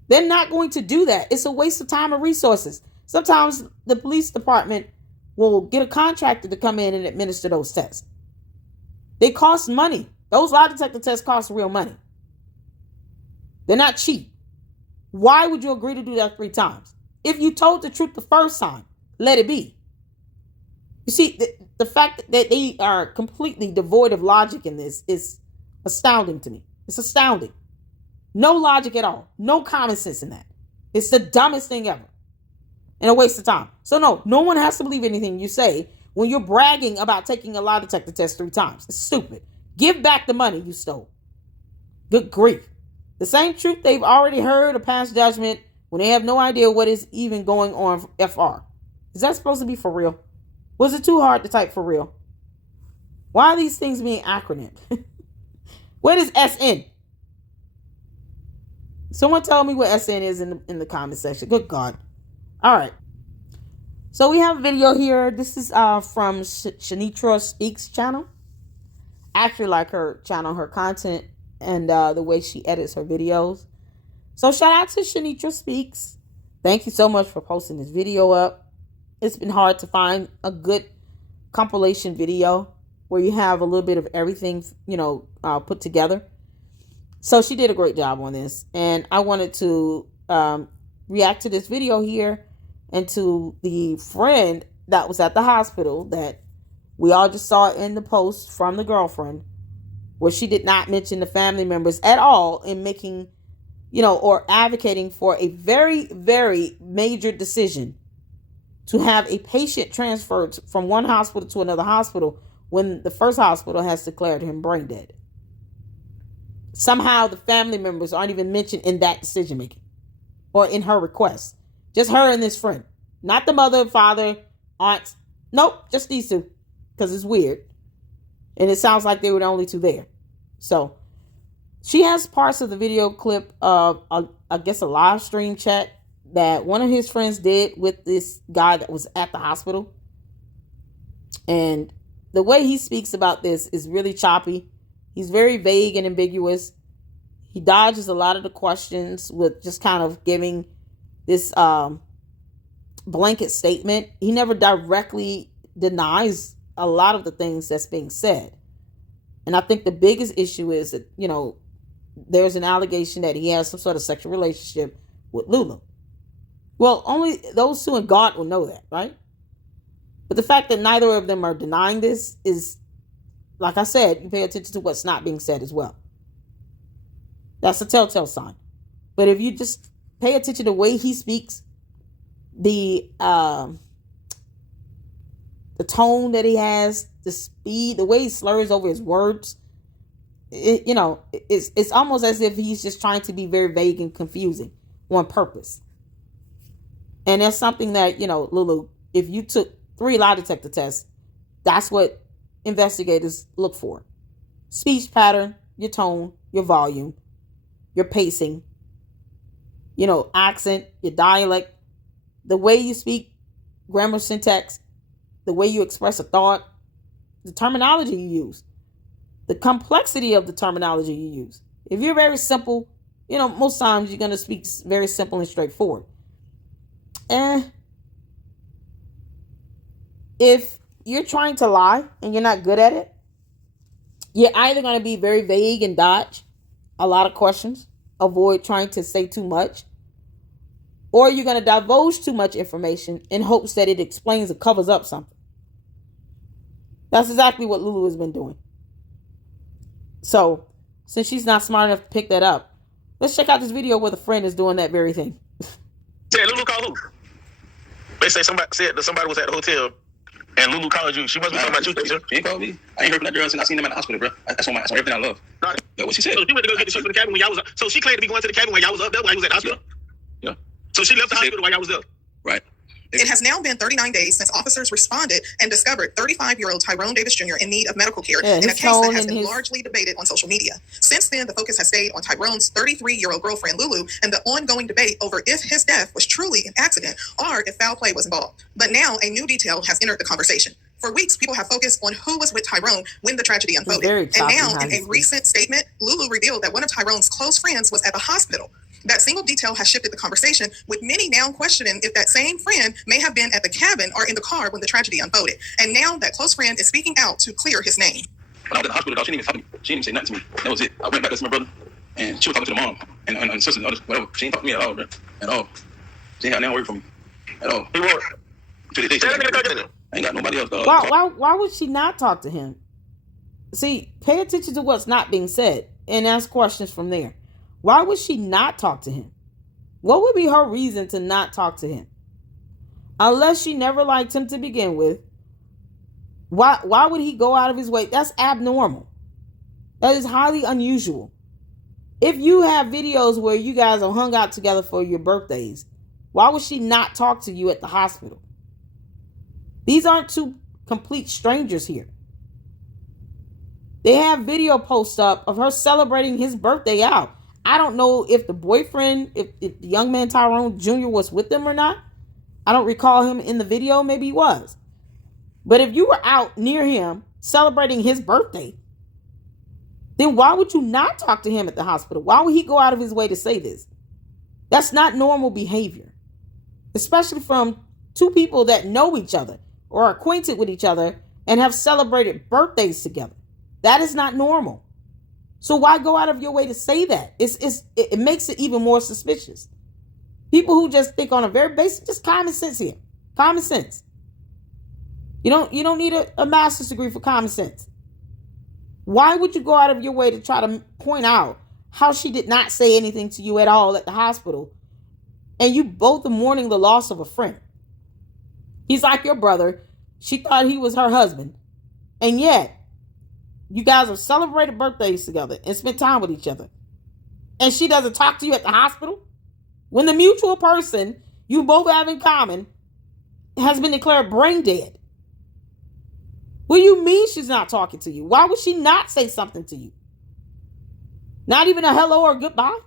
They're not going to do that. It's a waste of time and resources. Sometimes the police department will get a contractor to come in and administer those tests. They cost money. Those lie detector tests cost real money. They're not cheap. Why would you agree to do that 3 times? If you told the truth the first time, let it be. You see, the fact that they are completely devoid of logic in this is astounding to me. It's astounding. No logic at all. No common sense in that. It's the dumbest thing ever. And a waste of time. So no one has to believe anything you say when you're bragging about taking a lie detector test 3 times. It's stupid. Give back the money you stole. Good grief. The same truth they've already heard or passed judgment when they have no idea what is even going on FR. Is that supposed to be for real? Was it too hard to type for real? Why are these things being acronymed? What is SN? Someone tell me what SN is in the comment section. Good God. All right. So we have a video here. This is from Shanitra Speaks channel. I actually like her channel, her content, and the way she edits her videos. So shout out to Shanitra Speaks. Thank you so much for posting this video up. It's been hard to find a good compilation video where you have a little bit of everything, put together. So she did a great job on this. And I wanted to react to this video here and to the friend that was at the hospital that we all just saw in the post from the girlfriend, where she did not mention the family members at all in making, or advocating for a very, very major decision to have a patient transferred from one hospital to another hospital when the first hospital has declared him brain dead. Somehow the family members aren't even mentioned in that decision making or in her request. Just her and this friend. Not the mother, father, aunt. Nope, just these 2. Because it's weird. And it sounds like they were the only 2 there. So she has parts of the video clip of, I guess, a live stream chat that one of his friends did with this guy that was at the hospital. And the way he speaks about this is really choppy. He's very vague and ambiguous. He dodges a lot of the questions with just kind of giving this blanket statement. He never directly denies a lot of the things that's being said. And I think the biggest issue is that, there's an allegation that he has some sort of sexual relationship with Lulu. Well, only those 2 and God will know that, right? But the fact that neither of them are denying this is, like I said, you pay attention to what's not being said as well. That's a telltale sign. But if you just pay attention to the way he speaks, the tone that he has, the speed, the way he slurs over his words, it's almost as if he's just trying to be very vague and confusing on purpose. And that's something that, Lulu, if you took 3 lie detector tests, that's what investigators look for. Speech pattern, your tone, your volume, your pacing, accent, your dialect, the way you speak, grammar, syntax, the way you express a thought, the terminology you use, the complexity of the terminology you use. If you're very simple, most times you're going to speak very simple and straightforward. And if you're trying to lie and you're not good at it, you're either going to be very vague and dodge a lot of questions, avoid trying to say too much, or you're going to divulge too much information in hopes that it explains or covers up something. That's exactly what Lulu has been doing. So, since she's not smart enough to pick that up, let's check out this video where the friend is doing that very thing. Said Lulu called who? They say somebody said that somebody was at the hotel and Lulu called you. She must be talking about you, Tasia. She ain't called me. I ain't heard from that girl since I seen them at the hospital, bro. That's on everything I love. Right. That's what she said. So she went to go get the shit from the cabin when y'all was. So she claimed to be going to the cabin when y'all was up there, when y'all was at the hospital. Yeah. So she left the hospital while y'all was there. Right. It has now been 39 days since officers responded and discovered 35-year-old Tyrone Davis Jr. in need of medical care in a case that has been largely debated on social media. Since then, the focus has stayed on Tyrone's 33-year-old girlfriend, Lulu, and the ongoing debate over if his death was truly an accident or if foul play was involved. But now a new detail has entered the conversation. For weeks, people have focused on who was with Tyrone when the tragedy unfolded. And now, in a recent statement, Lulu revealed that one of Tyrone's close friends was at the hospital. That single detail has shifted the conversation, with many now questioning if that same friend may have been at the cabin or in the car when the tragedy unfolded. And now that close friend is speaking out to clear his name. When I was at the hospital, she didn't even talk to me. She didn't even say nothing to me. That was it. I went back to see my brother, and she was talking to the mom and the sister and others, whatever. She didn't talk to me at all, bro. At all. She ain't got no word from me. At all. I ain't got nobody else, dog. Why would she not talk to him? See, pay attention to what's not being said and ask questions from there. Why would she not talk to him? What would be her reason to not talk to him? Unless she never liked him to begin with. Why would he go out of his way? That's abnormal. That is highly unusual. If you have videos where you guys are hung out together for your birthdays, why would she not talk to you at the hospital? These aren't two complete strangers here. They have video posts up of her celebrating his birthday out. I don't know if the boyfriend, if the young man Tyrone Jr. was with them or not. I don't recall him in the video. Maybe he was. But if you were out near him celebrating his birthday, then why would you not talk to him at the hospital? Why would he go out of his way to say this? That's not normal behavior, especially from two people that know each other or are acquainted with each other and have celebrated birthdays together. That is not normal. So why go out of your way to say that? It makes it even more suspicious. People who just think on a very basic, just common sense here. Common sense. You don't need a master's degree for common sense. Why would you go out of your way to try to point out how she did not say anything to you at all at the hospital, and you both are mourning the loss of a friend? He's like your brother. She thought he was her husband. And yet, you guys have celebrated birthdays together and spent time with each other. And she doesn't talk to you at the hospital? When the mutual person you both have in common has been declared brain dead. What do you mean she's not talking to you? Why would she not say something to you? Not even a hello or goodbye?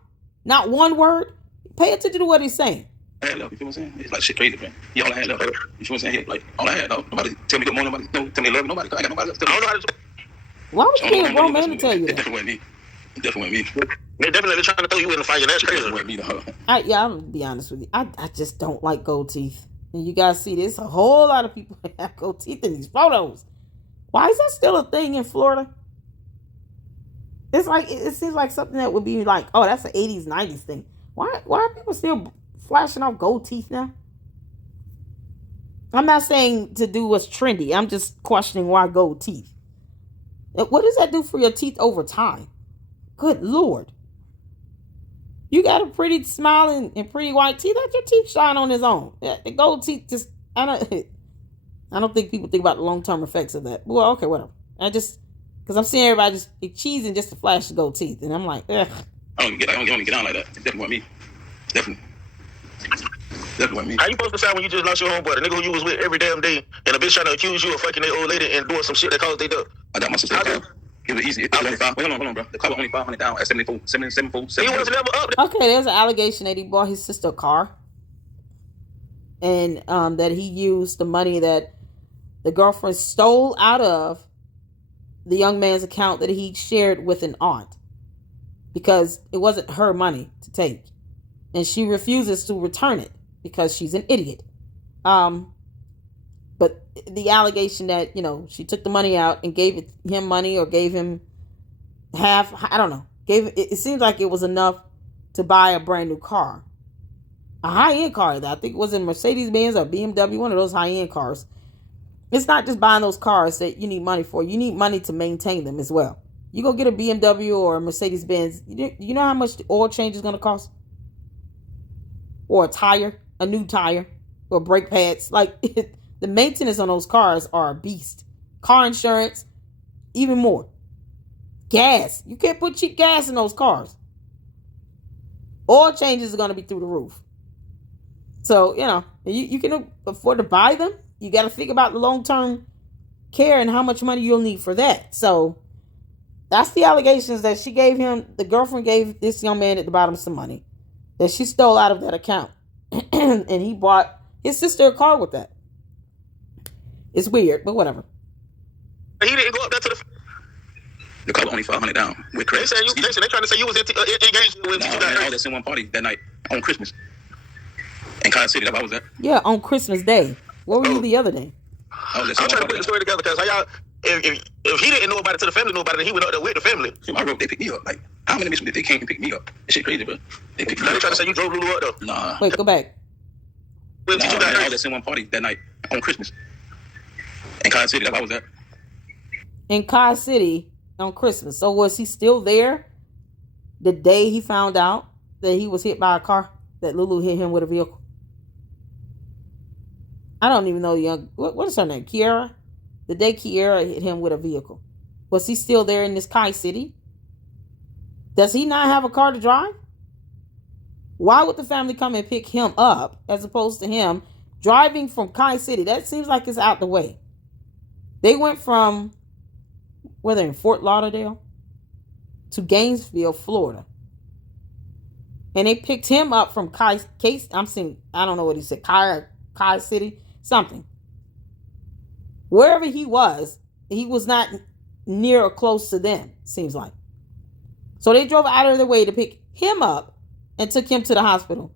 Not one word? Pay attention to what he's saying. I had love, you feel what I'm saying? It's like shit crazy, man. He all I had love. You feel what I'm saying? Like, all I had, though. Nobody tell me good morning, nobody tell me love, nobody. I got nobody else. I don't know how to. Why would you get a grown man to tell you that? It definitely wasn't me. They're definitely trying to throw you in the fire. That's crazy. It wasn't me, though. I'm gonna be honest with you. I just don't like gold teeth. And you guys see this, a whole lot of people have gold teeth in these photos. Why is that still a thing in Florida? It's like, it seems like something that would be like, oh, that's an 80s, 90s thing. Why are people still flashing off gold teeth now? I'm not saying to do what's trendy. I'm just questioning why gold teeth. What does that do for your teeth over time? Good Lord. You got a pretty smile and pretty white teeth. Let your teeth shine on its own. The gold teeth just, I don't think people think about the long-term effects of that. Well, okay, whatever. Because I'm seeing everybody just cheesing just to flash the gold teeth. And I'm like, ugh. I don't get on like that. It definitely wasn't me. Definitely wasn't me. How you supposed to sound when you just lost your homeboy, the nigga who you was with every damn day, and a bitch trying to accuse you of fucking that old lady and doing some shit that caused they death? I got my sister. It was easy. It was only hold on, bro. The car was only 500 down at 74. He was never up. Okay, there's an allegation that he bought his sister a car. And that he used the money that the girlfriend stole out of the young man's account that he shared with an aunt. Because it wasn't her money to take. And she refuses to return it because she's an idiot. But the allegation that, she took the money out and gave him money or gave him half, I don't know. It seems like it was enough to buy a brand new car. A high-end car. I think it was a Mercedes-Benz or BMW, one of those high-end cars. It's not just buying those cars that you need money for. You need money to maintain them as well. You go get a BMW or a Mercedes-Benz, you know how much the oil change is going to cost? Or a new tire. or brake pads. Like the maintenance on those cars are a beast. Car insurance, even more. Gas. You can't put cheap gas in those cars. Oil changes are going to be through the roof. So, you can afford to buy them. You got to think about the long-term care and how much money you'll need for that. So, that's the allegations that she gave him. The girlfriend gave this young man at the bottom some money that she stole out of that account. And he bought his sister a car with that. It's weird, but whatever. He didn't go up there to the car was only $500 down with credit. They trying to say you was engaged with no, man, I was at one party that night on Christmas in Kansas City. That's where I was at. Yeah, on Christmas Day. Where were you the other day? I'm trying to put the story together because how y'all, if he didn't know about it till the family knew about it, then he went up there with the family. I wrote, they picked me up. Like, how many missions did they came and pick me up? That shit crazy, bro. They picked me Now up. they trying to say you drove Lulu up though. Nah. Wait, go back. Well, nah, man, I was at one party that night on Christmas in Kansas City. That's where I was at. In Kansas City on Christmas. So was he still there the day he found out that he was hit by a car? That Lulu hit him with a vehicle? I don't even know the young... What is her name? Kiara? The day Kiara hit him with a vehicle. Was he still there in this Kai City? Does he not have a car to drive? Why would the family come and pick him up as opposed to him driving from Kai City? That seems like it's out the way. They went from... were they in Fort Lauderdale to Gainesville, Florida. And they picked him up from I don't know what he said, Kai City, something. Wherever he was not near or close to them, seems like. So they drove out of their way to pick him up and took him to the hospital.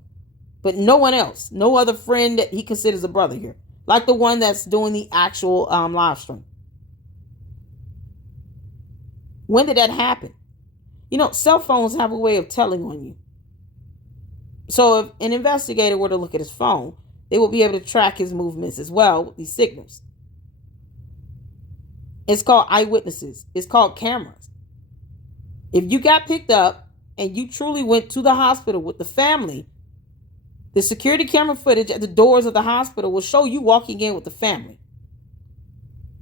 But no one else, no other friend that he considers a brother here. Like the one that's doing the actual live stream. When did that happen? Cell phones have a way of telling on you. So if an investigator were to look at his phone, they will be able to track his movements as well with these signals. It's called eyewitnesses. It's called cameras. If you got picked up and you truly went to the hospital with the family, the security camera footage at the doors of the hospital will show you walking in with the family.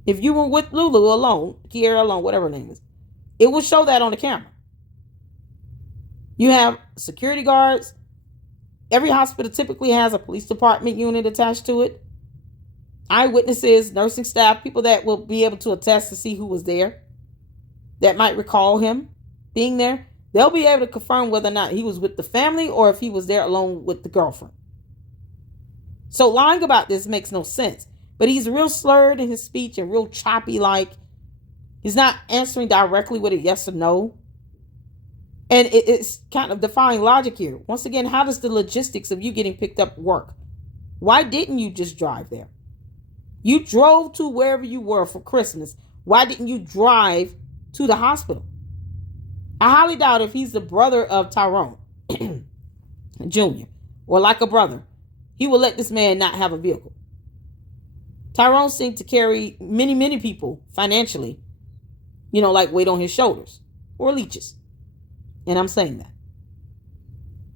If you were with Lulu alone, Kiara alone, whatever her name is, it will show that on the camera. You have security guards. Every hospital typically has a police department unit attached to it. Eyewitnesses, nursing staff, people that will be able to attest to see who was there, that might recall him being there. They'll be able to confirm whether or not he was with the family or if he was there alone with the girlfriend. So lying about this makes no sense. But he's real slurred in his speech and real choppy, like he's not answering directly with a yes or no. And it's kind of defying logic here. Once again, how does the logistics of you getting picked up work? Why didn't you just drive there? You drove to wherever you were for Christmas. Why didn't you drive to the hospital? I highly doubt if he's the brother of Tyrone Jr. or like a brother, he will let this man not have a vehicle. Tyrone seemed to carry many, many people financially, like weight on his shoulders or leeches. And I'm saying that.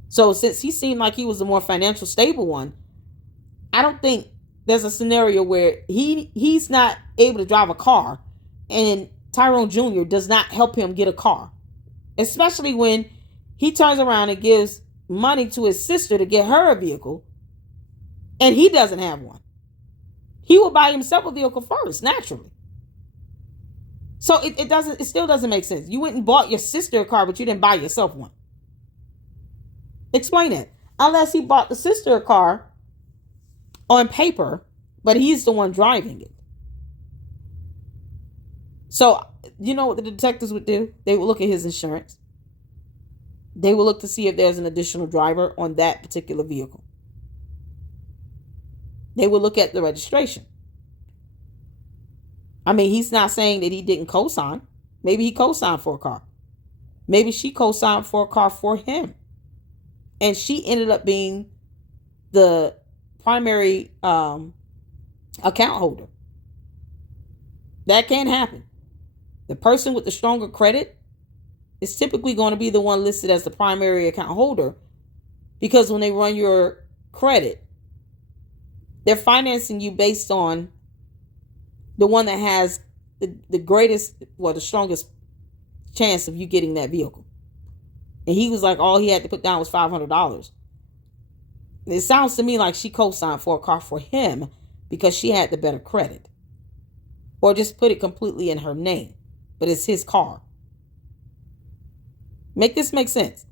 So since he seemed like he was the more financial stable one, I don't think there's a scenario where he's not able to drive a car and Tyrone Jr. does not help him get a car. Especially when he turns around and gives money to his sister to get her a vehicle and he doesn't have one. He will buy himself a vehicle first, naturally. So it still doesn't make sense. You went and bought your sister a car, but you didn't buy yourself one. Explain it. Unless he bought the sister a car on paper, but he's the one driving it. So, you know what the detectives would do? They would look at his insurance. They will look to see if there's an additional driver on that particular vehicle. They will look at the registration. I mean, he's not saying that he didn't co-sign. Maybe he co-signed for a car. Maybe she co-signed for a car for him. And she ended up being the primary account holder. That can happen. The person with the stronger credit is typically going to be the one listed as the primary account holder, because when they run your credit, They're financing you based on the one that has the greatest, the strongest chance of you getting that vehicle. And he was like, all he had to put down was $500. It sounds to me like she co-signed for a car for him because she had the better credit. Or just put it completely in her name. But it's his car. Make this make sense.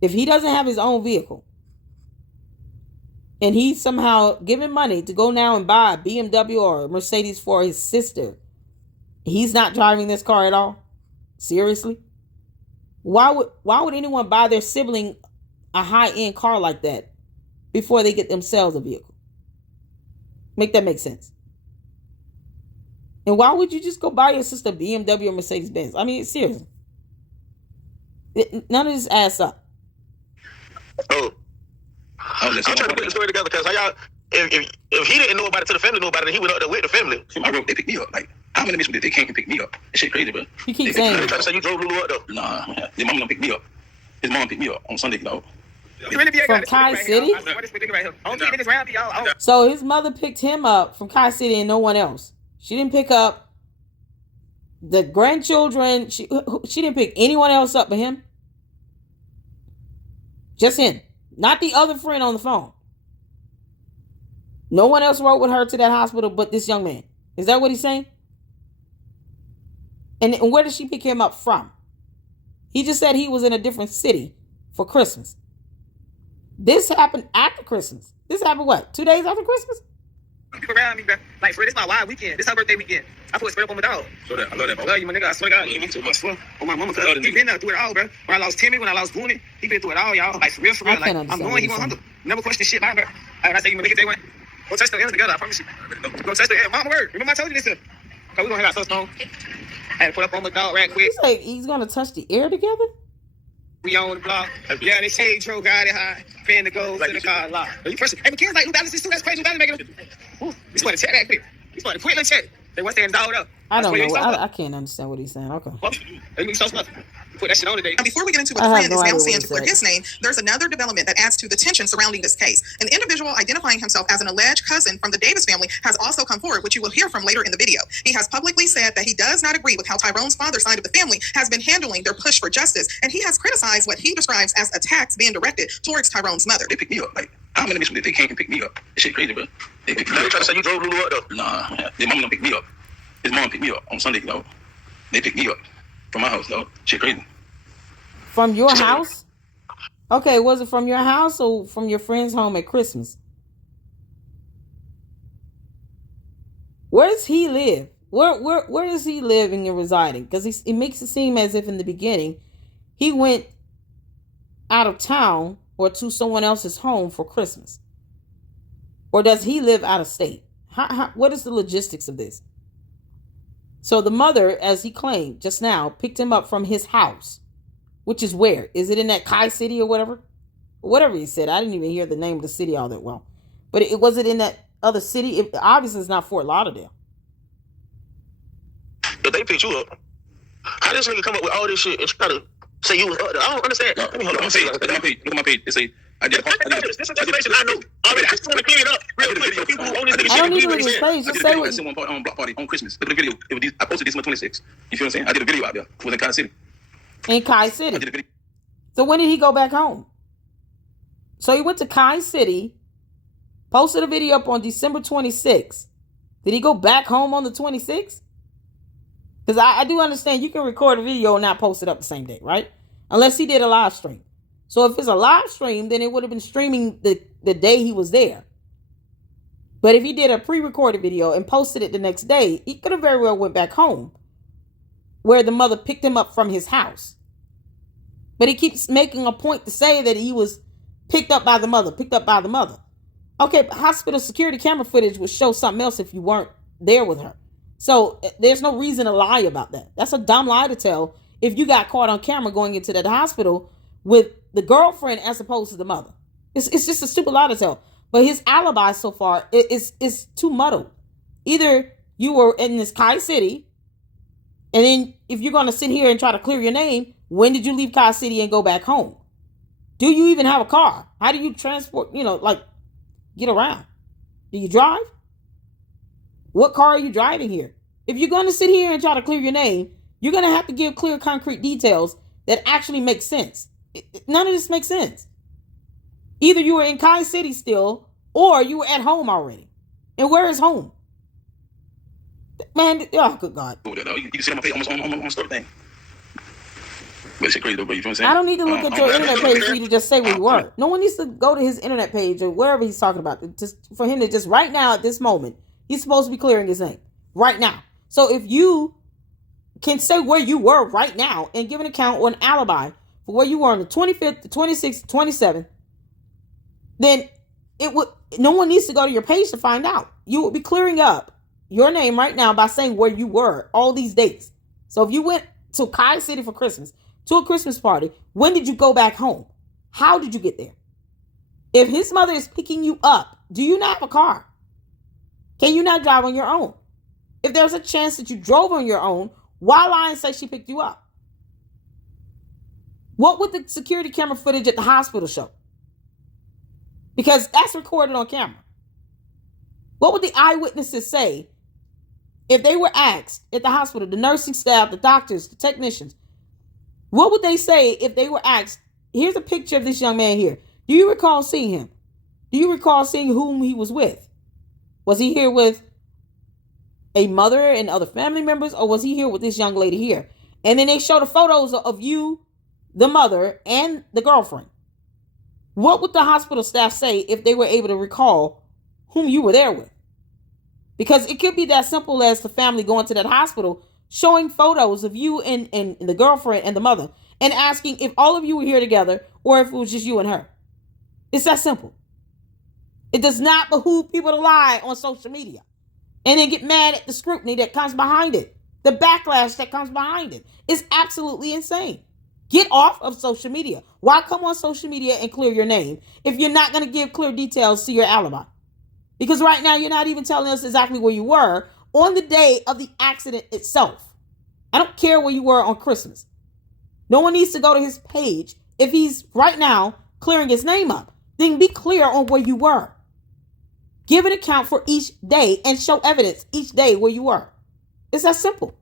If he doesn't have his own vehicle, and he's somehow giving money to go now and buy a BMW or a Mercedes for his sister, he's not driving this car at all? Seriously? Why would anyone buy their sibling a high-end car like that before they get themselves a vehicle? Make that make sense. And why would you just go buy your sister a BMW or Mercedes Benz? I mean, seriously. None of this adds up. Oh. I'm trying to put the story together because if he didn't know about it till the family knew about it, then he went up there with the family. See, my bro, they picked me up. Like, how many missions did they came and pick me up? That shit crazy, bro. You keep saying They try to say you drove Lulu up though. Nah, man. His mom don't pick me up. His mom picked me up on Sunday, dog. From Kai City? So his mother picked him up from Kai City and no one else. She didn't pick up the grandchildren. She didn't pick anyone else up but him. Just him. Not the other friend on the phone. No one else rode with her to that hospital but this young man. Is that what he's saying? And where did she pick him up from? He just said he was in a different city for Christmas. This happened after Christmas. This happened what? 2 days after Christmas? People around me, bro. Like, for this my wild weekend. This her birthday weekend. I put a spread up on my dog. I love that, bro. I love you, my nigga. I swear to God. You too much fun. Oh, my mama. He been there through it all, bro. When I lost Timmy, when I lost Booney, he been through it all, y'all. Like, for real, for real. Like, I'm knowing he 100. Never question shit, man, bro. When I say you my nigga, they went. Go touch the ends together, I promise you. Go touch the ends. Mama word. Remember I told you this? Cause we gonna hang out so strong. I had to put up on my dog right quick. He's like, he's gonna touch the air together? We on the block. Yeah, they say Tro got it high. Fan to go to the car lot. You first. Hey, McKen's like, New Balance too. That's crazy. New Balance making them. You want to check that quick. You want to quickly check. They want to stand dolled up. I don't know. I can't understand what he's saying. Okay. You so smart. Put that shit on today. Now, before we get into what the friend is now saying to clear his name, there's another development that adds to the tension surrounding this case. An individual identifying himself as an alleged cousin from the Davis family has also come forward, which you will hear from later in the video. He has publicly said that he does not agree with how Tyrone's father's side of the family has been handling their push for justice, and he has criticized what he describes as attacks being directed towards Tyrone's mother. They picked me up. Like, how many missions did they came and pick me up? That shit crazy, bro. They picked me up. They try to say you drove Lulu up though. Nah, man. Their mom don't pick me up. His mom picked me up on Sunday, dog. They picked me up from my house, dog. Shit crazy. From your house? Okay, was it from your house or from your friend's home at Christmas? Where does he live? Where is he living and residing? Because it makes it seem as if in the beginning he went out of town or to someone else's home for Christmas. Or does he live out of state? What is the logistics of this? So the mother, as he claimed just now, picked him up from his house. Which is where? Is it in that Kai City or whatever? Whatever he said. I didn't even hear the name of the city all that well. But was it in that other city? Obviously, it's not Fort Lauderdale. But they picked you up. How this nigga come up with all this shit and try to say you was up there? I don't understand. Let me hold on. Look at my page. It say, this information I know. I just want to clear it up real quick. People on this nigga I don't need to shit. read his page. Just say what. Someone on block party on Christmas. Look at the video. I posted this on 26. You feel what I'm saying? I did a video out there. It was in Kansas City. In Kai I City. did a video. So when did he go back home? So he went to Kai City, posted a video up on December 26th. Did he go back home on the 26th? Because I do understand you can record a video and not post it up the same day, right? Unless he did a live stream. So if it's a live stream, then it would have been streaming the day he was there. But if he did a pre-recorded video and posted it the next day, he could have very well went back home where the mother picked him up from his house. But he keeps making a point to say that he was picked up by the mother. Okay, hospital security camera footage would show something else if you weren't there with her. So there's no reason to lie about that. That's a dumb lie to tell if you got caught on camera going into that hospital with the girlfriend as opposed to the mother. It's just a stupid lie to tell. But his alibi so far is too muddled. Either you were in this Kai City, and then if you're going to sit here and try to clear your name, when did you leave Kai City and go back home? Do you even have a car? How do you transport, get around? Do you drive? What car are you driving here? If you're going to sit here and try to clear your name, you're going to have to give clear, concrete details that actually make sense. None of this makes sense. Either you were in Kai City still, or you were at home already. And where is home? Man, oh, good God. You can see on my face on my story thing. But shit crazy though, bro. You feel what I'm saying? I don't need to look at your internet page for you to just say where you were. No one needs to go to his internet page or wherever he's talking about. Just for him to just right now at this moment, he's supposed to be clearing his name. Right now. So if you can say where you were right now and give an account or an alibi for where you were on the 25th, the 26th, 27th, then it would. No one needs to go to your page to find out. You would be clearing up your name right now by saying where you were all these dates. So if you went to Kai City for Christmas, to a Christmas party, when did you go back home? How did you get there? If his mother is picking you up, do you not have a car? Can you not drive on your own? If there's a chance that you drove on your own, why lie and say she picked you up? What would the security camera footage at the hospital show? Because that's recorded on camera. What would the eyewitnesses say if they were asked at the hospital, the nursing staff, the doctors, the technicians? What would they say if they were asked, here's a picture of this young man here. Do you recall seeing him? Do you recall seeing whom he was with? Was he here with a mother and other family members, or was he here with this young lady here? And then they show the photos of you, the mother, and the girlfriend. What would the hospital staff say if they were able to recall whom you were there with? Because it could be that simple as the family going to that hospital, showing photos of you and the girlfriend and the mother, and asking if all of you were here together or if it was just you and her. It's that simple. It does not behoove people to lie on social media and then get mad at the scrutiny that comes behind it. The backlash that comes behind it is absolutely insane. Get off of social media. Why come on social media and clear your name if you're not going to give clear details to your alibi? Because right now you're not even telling us exactly where you were on the day of the accident itself. I don't care where you were on Christmas. No one needs to go to his page if he's right now clearing his name up. Then be clear on where you were. Give an account for each day and show evidence each day where you were. It's that simple.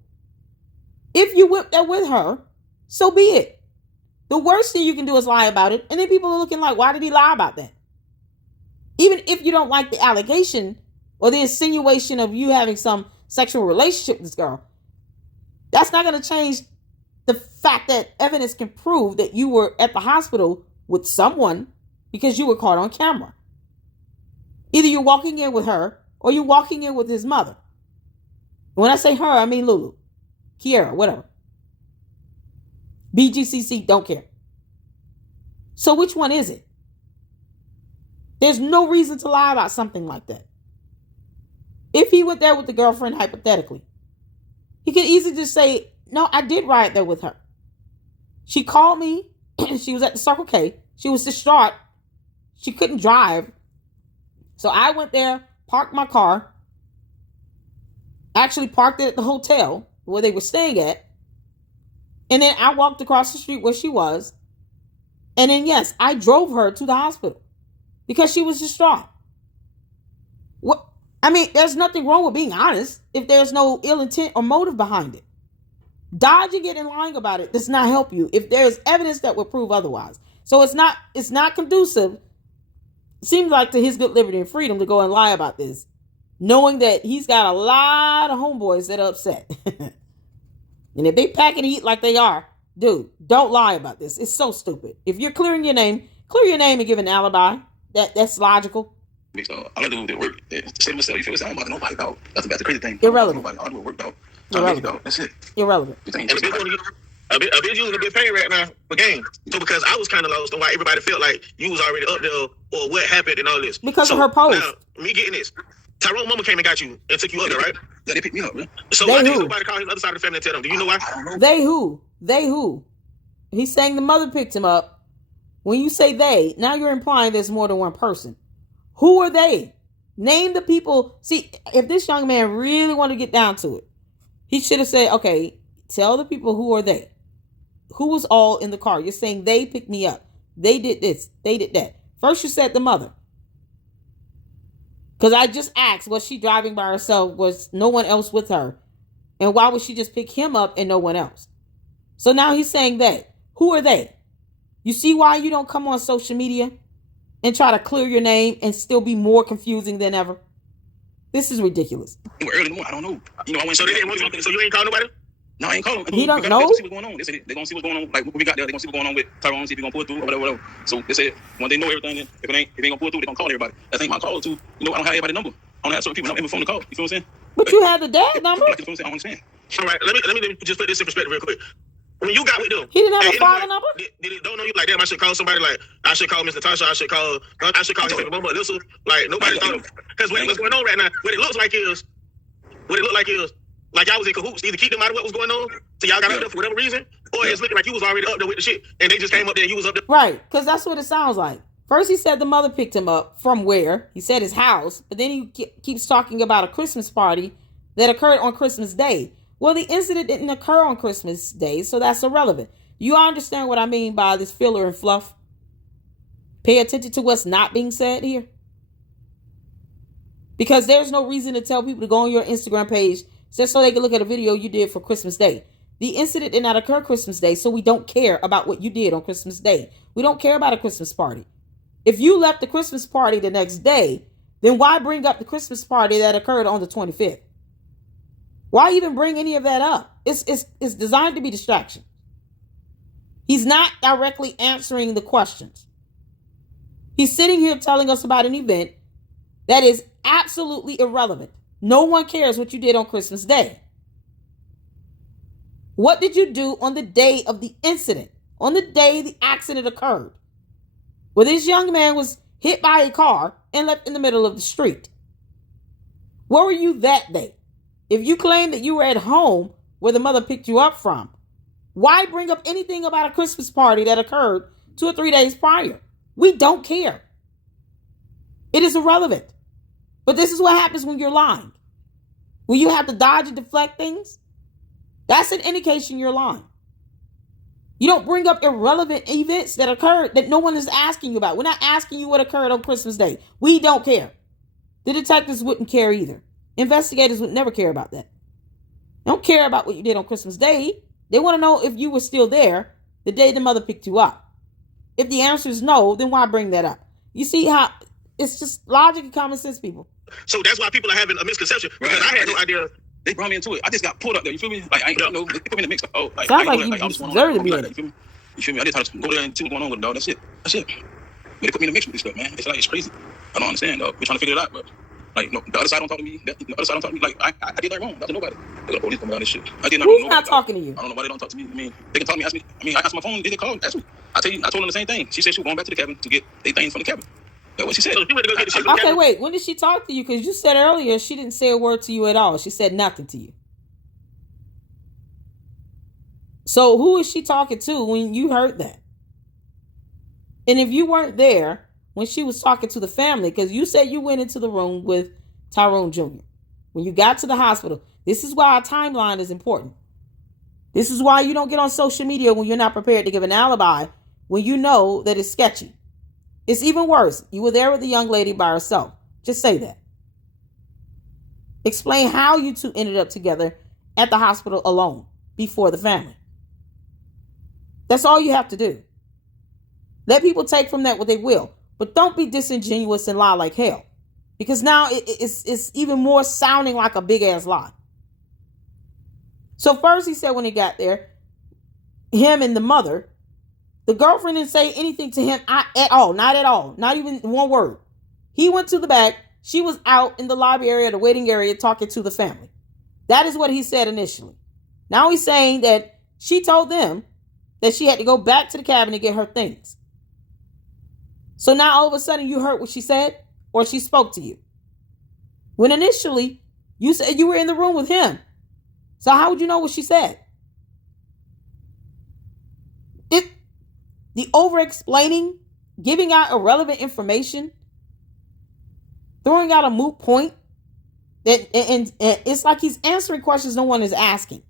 If you went there with her, so be it. The worst thing you can do is lie about it. And then people are looking like, why did he lie about that? Even if you don't like the allegation or the insinuation of you having some sexual relationship with this girl, that's not going to change the fact that evidence can prove that you were at the hospital with someone because you were caught on camera. Either you're walking in with her or you're walking in with his mother. When I say her, I mean Lulu, Kiara, whatever. BGCC, don't care. So which one is it? There's no reason to lie about something like that. If he went there with the girlfriend, hypothetically, he could easily just say, no, I did ride there with her. She called me. She was at the Circle K. She was distraught. She couldn't drive. So I went there, parked my car, actually parked it at the hotel where they were staying at. And then I walked across the street where she was. And then, yes, I drove her to the hospital because she was distraught. What? I mean, there's nothing wrong with being honest if there's no ill intent or motive behind it. Dodging it and lying about it does not help you if there's evidence that would prove otherwise. So it's not conducive, seems like, to his good liberty and freedom to go and lie about this, knowing that he's got a lot of homeboys that are upset. And if they pack and eat like they are, dude, don't lie about this. It's so stupid. If you're clear your name and give an alibi. That's logical. So all I do is work. Say to myself, you feel the same about nobody, dog. That's the crazy thing. Irrelevant. I do work, dog. Irrelevant. That's it. Irrelevant. And a bitch using a bit paid right now for game. So because I was kind of lost on why everybody felt like you was already up there or what happened and all this. Because of her post. Now, me getting this. Tyrone mama came and got you and took you up there, right? Yeah, they picked me up, man. So why didn't nobody call his other side of the family and tell them? Do you know why? I don't know. They who? He's saying the mother picked him up. When you say they, now you're implying there's more than one person. Who are they? Name the people. See, if this young man really wanted to get down to it, he should have said, okay, tell the people who are they. Who was all in the car? You're saying they picked me up. They did this. They did that. First you said the mother. Because I just asked, was she driving by herself? Was no one else with her? And why would she just pick him up and no one else? So now he's saying that. Who are they? You see why you don't come on social media and try to clear your name and still be more confusing than ever? This is ridiculous. Early in the morning, I don't know. I went. So they didn't want you. So you ain't call nobody? No, I ain't calling. He don't know. They're gonna see what's going on. They said they're gonna see what's going on. Like we got there, they're gonna see what's going on with Tyrone, see if he's gonna pull through or whatever. So they said when they know everything, then if it ain't gonna pull through, they're gonna call everybody. That ain't my call too. I don't have everybody's number. I don't have certain people not even phone to call. You feel what I'm saying? But you had the dad number. Like, you feel what I'm saying? I don't understand. All right, let me just put this in perspective real quick. When you got with them, he didn't have a father number. Did it don't know you like damn? I should call somebody. Like I should call Mr. Tasha. I should call his mama Alyssa. Like nobody thought because what's going on right now? What it looks like is like y'all was in cahoots. Either keep them out of what was going on, so y'all got up there for whatever reason, or it's looking like you was already up there with the shit, and they just came up there and you was up there. Right, because that's what it sounds like. First, he said the mother picked him up from where? He said his house, but then he keeps talking about a Christmas party that occurred on Christmas Day. Well, the incident didn't occur on Christmas Day, so that's irrelevant. You understand what I mean by this filler and fluff? Pay attention to what's not being said here. Because there's no reason to tell people to go on your Instagram page just so they can look at a video you did for Christmas Day. The incident did not occur Christmas Day, so we don't care about what you did on Christmas Day. We don't care about a Christmas party. If you left the Christmas party the next day, then why bring up the Christmas party that occurred on the 25th? Why even bring any of that up? It's designed to be distraction. He's not directly answering the questions. He's sitting here telling us about an event that is absolutely irrelevant. No one cares what you did on Christmas Day. What did you do on the day of the incident? On the day the accident occurred? Where this young man was hit by a car and left in the middle of the street. Where were you that day? If you claim that you were at home where the mother picked you up from, why bring up anything about a Christmas party that occurred 2 or 3 days prior? We don't care. It is irrelevant. But this is what happens when you're lying. When you have to dodge and deflect things, that's an indication you're lying. You don't bring up irrelevant events that occurred that no one is asking you about. We're not asking you what occurred on Christmas Day. We don't care. The detectives wouldn't care either. Investigators would never care about that. They don't care about what you did on Christmas Day. They want to know if you were still there the day the mother picked you up. If the answer is no, then why bring that up? You see how it's just logic and common sense, people. So that's why people are having a misconception because I had no idea. They brought me into it. I just got pulled up there. You feel me? Like I ain't, they put me in the mix. Oh, like, sounds like you deserve to be in it. You feel me? I just had to go there and see what's going on with the dog. That's it. But they put me in the mix with this stuff, man. It's like it's crazy. I don't understand, dog. We're trying to figure it out, but like no, the other side don't talk to me. The other side don't talk to me. Like I did nothing wrong. Not to nobody. They got police coming out this shit. I did Who's not talking to you? I don't know why they don't talk to me. I mean, they can talk to me, ask me. I mean, I asked my phone. Did they call? Ask me. I told them the same thing. She said she was going back to the cabin to get their things from the cabin. That's what she said. So she went to go get the shit from the cabin. Wait. When did she talk to you? Because you said earlier she didn't say a word to you at all. She said nothing to you. So who is she talking to when you heard that? And if you weren't there when she was talking to the family, because you said you went into the room with Tyrone Jr. When you got to the hospital, this is why our timeline is important. This is why you don't get on social media when you're not prepared to give an alibi when you know that it's sketchy. It's even worse. You were there with the young lady by herself. Just say that. Explain how you two ended up together at the hospital alone before the family. That's all you have to do. Let people take from that what they will. But don't be disingenuous and lie like hell. Because now it's even more sounding like a big ass lie. So first he said when he got there, him and the mother, the girlfriend didn't say anything to him at all. Not at all. Not even one word. He went to the back. She was out in the lobby area, the waiting area, talking to the family. That is what he said initially. Now he's saying that she told them that she had to go back to the cabin to get her things. So now all of a sudden you heard what she said or she spoke to you. When initially you said you were in the room with him. So how would you know what she said? The over-explaining, giving out irrelevant information, throwing out a moot point, and it's like he's answering questions no one is asking.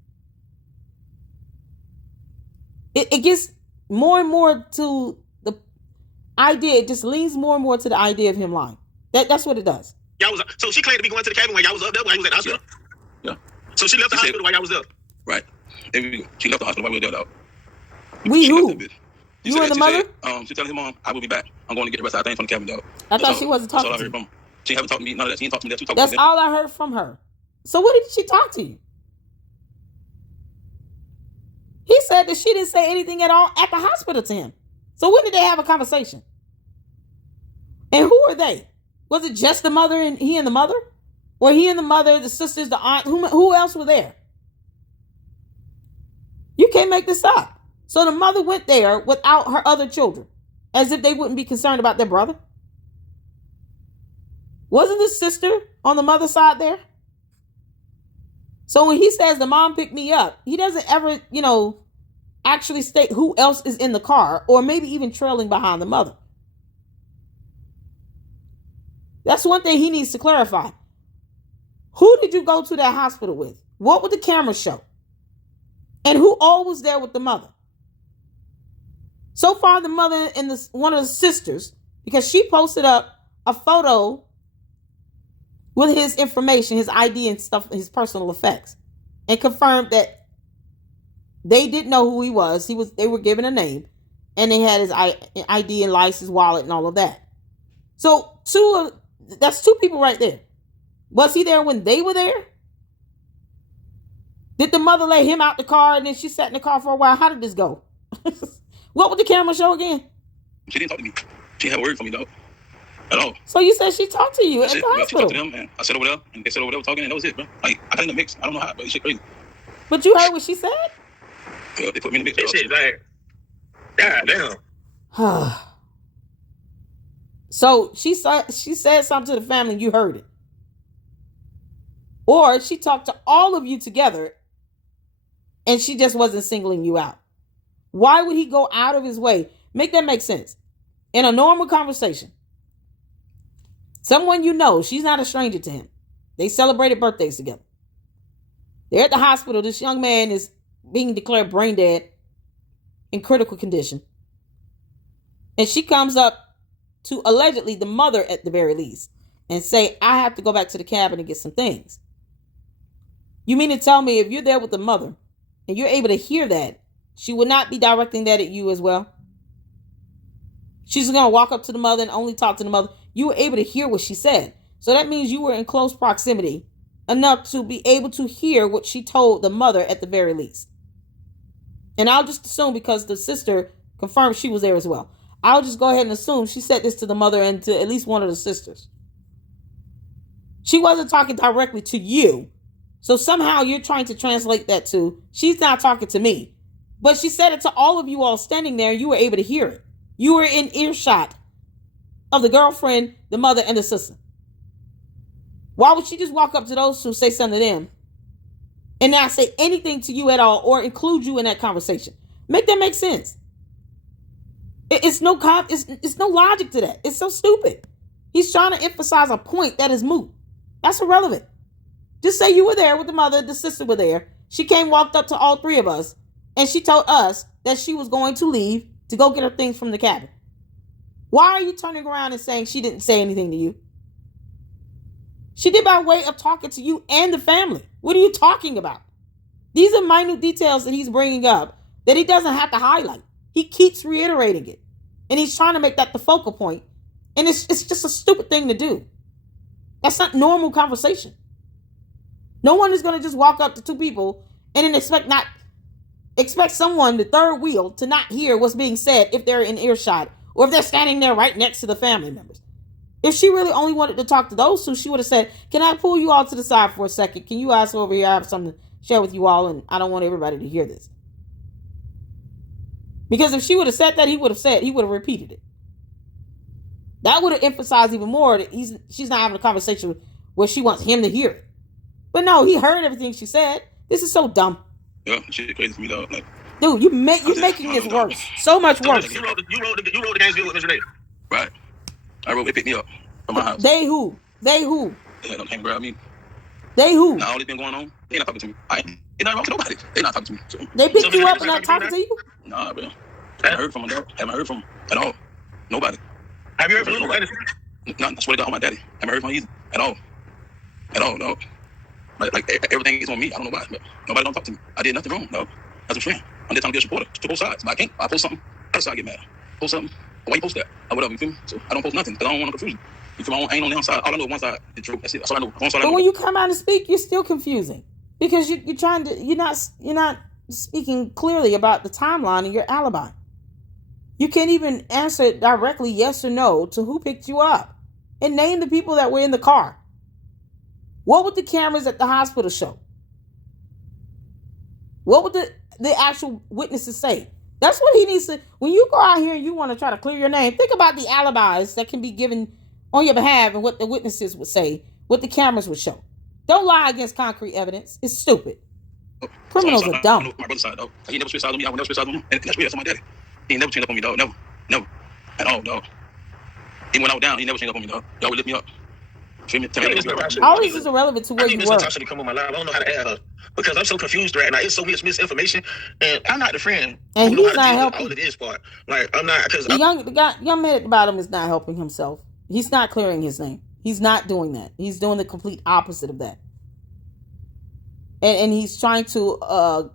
It gets more and more to the idea. It just leans more and more to the idea of him lying. That's what it does. Y'all was so she claimed to be going to the cabin while y'all was up there while you was at the hospital. Yeah. So she left the hospital while y'all was there. Right. She left the hospital while we were there, dog. Who? You and the mother? She telling his mom, I will be back. I'm going to get the rest of our things from the cabin, dog. I thought she wasn't talking to you. She haven't talked to me. None of that. She ain't talked to me. That's all I heard from her. So what did she talk to you? He said that she didn't say anything at all at the hospital to him. So when did they have a conversation? And who are they? Was it just the mother and he and the mother? Or he and the mother, the sisters, the aunt? Who else were there? You can't make this up. So the mother went there without her other children, as if they wouldn't be concerned about their brother. Wasn't the sister on the mother's side there? So when he says the mom picked me up, he doesn't ever, actually state who else is in the car or maybe even trailing behind the mother. That's one thing he needs to clarify. Who did you go to that hospital with? What would the camera show? And who all was there with the mother? So far, the mother and one of the sisters, because she posted up a photo with his information, his ID and stuff, his personal effects, and confirmed that they didn't know who he was. They were given a name, and they had his ID and license, wallet, and all of that. So that's two people right there. Was he there when they were there? Did the mother let him out the car and then she sat in the car for a while? How did this go? What would the camera show again? She didn't talk to me. She had a word for me, though. At all. So you said she talked to you at the hospital? She talked to them, and I sat over there, and they sat over there talking, and that was it, bro. Like, I got in the mix. I don't know how, but it's shit crazy. But you heard what she said? Yeah, they put me in the mix. This shit, like, God damn. So she said something to the family and you heard it. Or she talked to all of you together and she just wasn't singling you out. Why would he go out of his way? Make that make sense. In a normal conversation, someone she's not a stranger to him. They celebrated birthdays together. They're at the hospital. This young man is being declared brain dead in critical condition. And she comes up to allegedly the mother at the very least and say, I have to go back to the cabin and get some things. You mean to tell me if you're there with the mother and you're able to hear that, she would not be directing that at you as well? She's going to walk up to the mother and only talk to the mother. You were able to hear what she said. So that means you were in close proximity enough to be able to hear what she told the mother at the very least. And I'll just assume because the sister confirmed she was there as well. I'll just go ahead and assume she said this to the mother and to at least one of the sisters. She wasn't talking directly to you. So somehow you're trying to translate that to, she's not talking to me. But she said it to all of you all standing there and you were able to hear it. You were in earshot of the girlfriend, the mother, and the sister. Why would she just walk up to those two, say something to them, and not say anything to you at all or include you in that conversation? Make that make sense. It's no logic to that. It's so stupid. He's trying to emphasize a point that is moot. That's irrelevant. Just say you were there with the mother, the sister were there. She walked up to all three of us, and she told us that she was going to leave to go get her things from the cabin. Why are you turning around and saying she didn't say anything to you? She did by way of talking to you and the family. What are you talking about? These are minute details that he's bringing up that he doesn't have to highlight. He keeps reiterating it. And he's trying to make that the focal point. And it's just a stupid thing to do. That's not normal conversation. No one is going to just walk up to two people and then expect someone, the third wheel, to not hear what's being said if they're in earshot or if they're standing there right next to the family members. If she really only wanted to talk to those two, she would have said, can I pull you all to the side for a second? Can you ask over here? I have something to share with you all, and I don't want everybody to hear this. Because if she would have said that, he would have repeated it. That would have emphasized even more that she's not having a conversation where she wants him to hear it. But no, he heard everything she said. This is so dumb. Yeah, shit crazy to me, dog. Like, dude, you're making this worse. So much worse. You wrote the game's deal with Mr. Day. Right. I wrote, they picked me up from my house. They who? They don't hang around me. They who? Now all this been going on, they not talking to me. They're not talking to nobody. They not talking to me. So, they picked you up and not talking to you? Nah, bro. Haven't heard from them, dog. Haven't heard from them at all. Nobody. Have you heard from nobody? No, I swear to God, my daddy. Haven't heard from him either. at all. At all, no. Like everything is on me. I don't know why, but nobody don't talk to me. I did nothing wrong, no. As a friend, I'm just trying to be a supporter to both sides. But I can't. I post something, other side get mad. Post something, why you post that? Or whatever, you feel me? So I don't post nothing because I don't want no confusion. You feel me? I ain't on the side. All I know is one side is true. That's it. That's all I know. But when you come out and speak, you're still confusing because you're not speaking clearly about the timeline of your alibi. You can't even answer directly yes or no to who picked you up and name the people that were in the car. What would the cameras at the hospital show? What would the actual witnesses say? That's what he needs to. When you go out here and you want to try to clear your name, think about the alibis that can be given on your behalf and what the witnesses would say, what the cameras would show. Don't lie against concrete evidence. It's stupid. Criminals are dumb. My brother's side, though. He never switched sides on me. I would never switch sides on him. And that's weird. That's my daddy. He ain't never changed up on me, dog. Never. At all, dog. Even when I was down, he never changed up on me, dog. Y'all would lift me up. All this is irrelevant to where you were. Natasha to come on my live. I don't know how to add her because I'm so confused right now. It's so much misinformation, and I'm not the friend. And he's not helping. All of this part, like I'm not because the young man at the bottom is not helping himself. He's not clearing his name. He's not doing that. He's doing the complete opposite of that. And he's trying to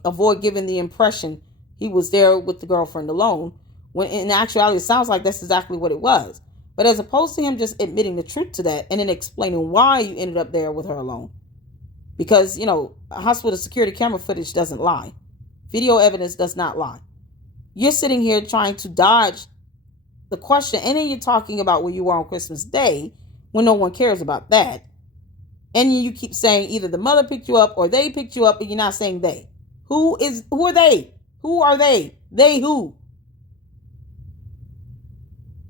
avoid giving the impression he was there with the girlfriend alone, when in actuality it sounds like that's exactly what it was. But as opposed to him just admitting the truth to that and then explaining why you ended up there with her alone. Because, hospital security camera footage doesn't lie. Video evidence does not lie. You're sitting here trying to dodge the question, and then you're talking about where you were on Christmas Day when no one cares about that. And you keep saying either the mother picked you up or they picked you up, but you're not saying they. Who are they? Who are they? They who?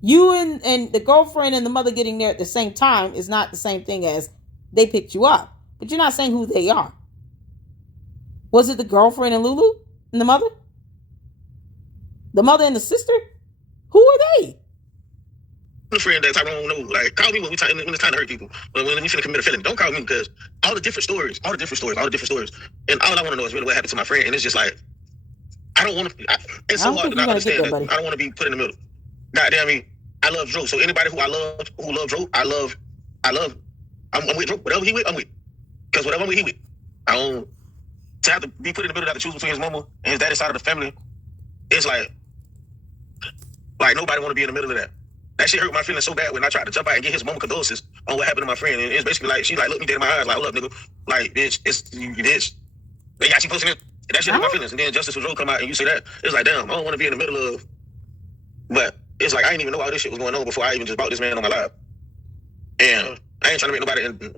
You and the girlfriend and the mother getting there at the same time is not the same thing as they picked you up. But you're not saying who they are. Was it the girlfriend and Lulu and the mother? The mother and the sister? Who are they? The friend that Tyrone know, like, call me when it's time to hurt people. When you finna commit a felony, don't call me because all the different stories. And all I want to know is really what happened to my friend. And it's just like, I don't want to. It's so hard to not understand that. I don't want to be put in the middle. Goddamn me, I love Drew. So anybody who love Drew, I love. I'm with Drew. Whatever he with, I'm with. Because whatever I'm with, he with. I don't. To have to be put in the middle, to have to choose between his mama and his daddy side of the family, it's like nobody want to be in the middle of that. That shit hurt my feelings so bad when I tried to jump out and get his mama condolences on what happened to my friend. And it's basically like, she like looked me dead in my eyes, like, hold up, nigga. Like, bitch, it's they got you posting it. That shit hurt my feelings. And then Justice Rowe come out and you say that. It's like, damn, I don't want to be in the middle of. But it's like, I didn't even know all this shit was going on before I even just brought this man on my live. And I ain't trying to make nobody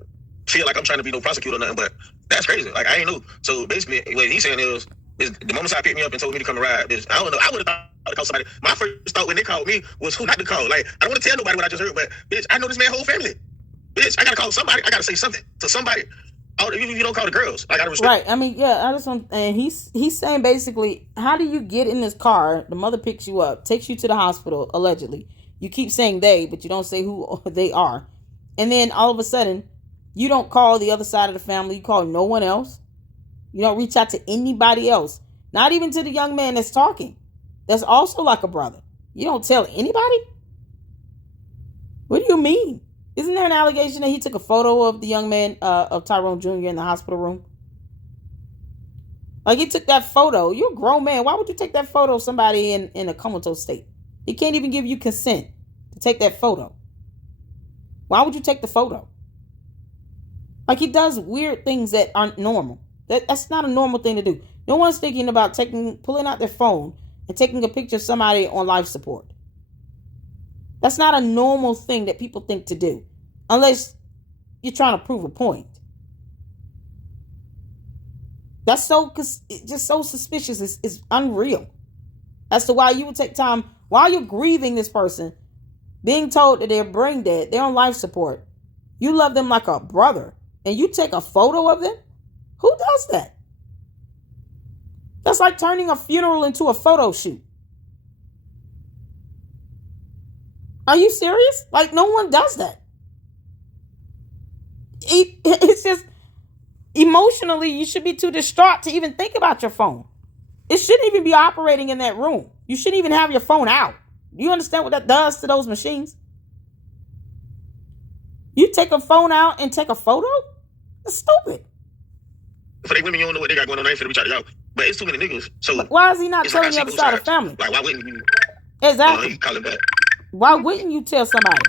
feel like I'm trying to be no prosecutor or nothing, but that's crazy. Like, I ain't know. So basically, what he's saying is the moment I picked me up and told me to come and ride, I don't know. I would have thought to call somebody. My first thought when they called me was who not to call. Like, I don't want to tell nobody what I just heard, but bitch, I know this man's whole family. Bitch, I gotta call somebody. I gotta say something to somebody. Oh, you don't call the girls. I gotta respect. Right. I mean, yeah. I just want, and he's saying basically, how do you get in this car? The mother picks you up, takes you to the hospital, allegedly. You keep saying they, but you don't say who they are, and then all of a sudden, you don't call the other side of the family. You call no one else. You don't reach out to anybody else, not even to the young man that's talking. That's also like a brother. You don't tell anybody? What do you mean? Isn't there an allegation that he took a photo of the young man, of Tyrone Jr. in the hospital room? Like, he took that photo. You're a grown man. Why would you take that photo of somebody in a comatose state? He can't even give you consent to take that photo. Why would you take the photo? Like, he does weird things that aren't normal. That's not a normal thing to do. No one's thinking about pulling out their phone and taking a picture of somebody on life support. That's not a normal thing that people think to do, unless you're trying to prove a point. That's just so suspicious. It's unreal. As to why you would take time while you're grieving this person, being told that they're brain dead, they're on life support. You love them like a brother, and you take a photo of them? Who does that? That's like turning a funeral into a photo shoot. Are you serious? Like, no one does that. It's just, emotionally, you should be too distraught to even think about your phone. It shouldn't even be operating in that room. You shouldn't even have your phone out. Do you understand what that does to those machines? You take a phone out and take a photo? That's stupid. For they women, you don't know what they got going on. They ain't finna reach out to y'all. But it's too many niggas. So but why is he not telling the other side of the family? Like, why wouldn't you? Exactly. He calling back. Why wouldn't you tell somebody?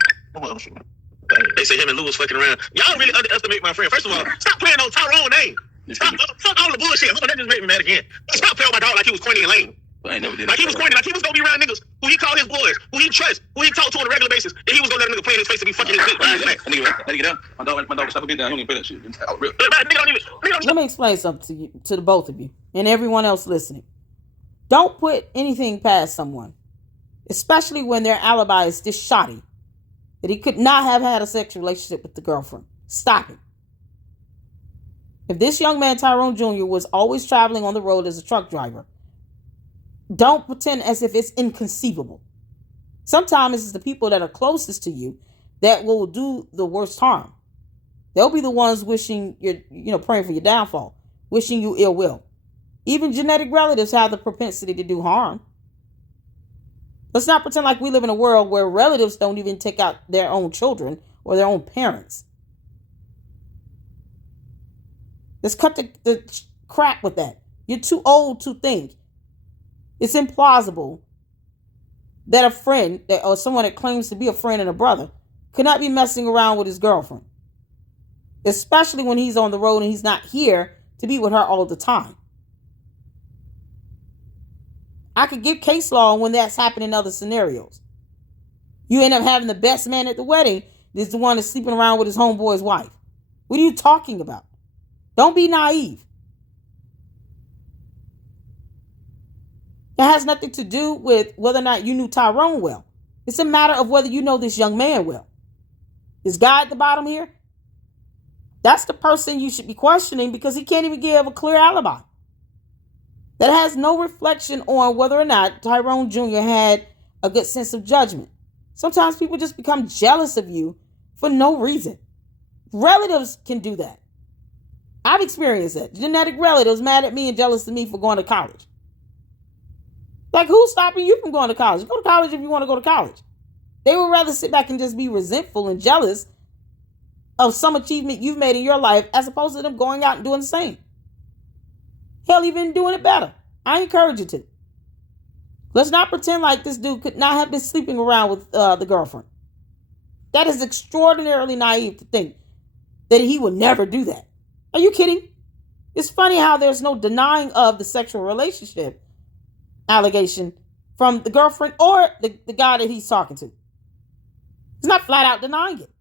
They say him and Lou was fucking around. Y'all really underestimate my friend. First of all, stop playing on Tyrone name. Fuck all the bullshit. Hold on, that just made me mad again. Stop playing with my dog like he was corny and lame. I never did like he was corny, like he was gonna be around niggas who he called his boys, who he trusts, who he talked to on a regular basis, and he was gonna let a nigga play in his face to be fucking his bitch. Nigga, my dog slap a bitch down. He don't even play that shit. Let me explain something to you, to the both of you, and everyone else listening. Don't put anything past someone, especially when their alibi is this shoddy, that he could not have had a sexual relationship with the girlfriend. Stop it. If this young man, Tyrone Jr., was always traveling on the road as a truck driver, don't pretend as if it's inconceivable. Sometimes it's the people that are closest to you that will do the worst harm. They'll be the ones wishing praying for your downfall, wishing you ill will. Even genetic relatives have the propensity to do harm. Let's not pretend like we live in a world where relatives don't even take out their own children or their own parents. Let's cut the crap with that. You're too old to think. It's implausible that a friend or someone that claims to be a friend and a brother could not be messing around with his girlfriend, especially when he's on the road and he's not here to be with her all the time. I could give case law when that's happened in other scenarios. You end up having the best man at the wedding is the one that's sleeping around with his homeboy's wife. What are you talking about? Don't be naive. It has nothing to do with whether or not you knew Tyrone well. It's a matter of whether you know this young man well. This guy at the bottom here, that's the person you should be questioning because he can't even give a clear alibi. That has no reflection on whether or not Tyrone Jr. had a good sense of judgment. Sometimes people just become jealous of you for no reason. Relatives can do that. I've experienced that. Genetic relatives mad at me and jealous of me for going to college. Like, who's stopping you from going to college? Go to college if you want to go to college. They would rather sit back and just be resentful and jealous of some achievement you've made in your life as opposed to them going out and doing the same. Hell, even doing it better. I encourage you to. Let's not pretend like this dude could not have been sleeping around with the girlfriend. That is extraordinarily naive to think that he would never do that. Are you kidding? It's funny how there's no denying of the sexual relationship allegation from the girlfriend or the guy that he's talking to. He's not flat out denying it.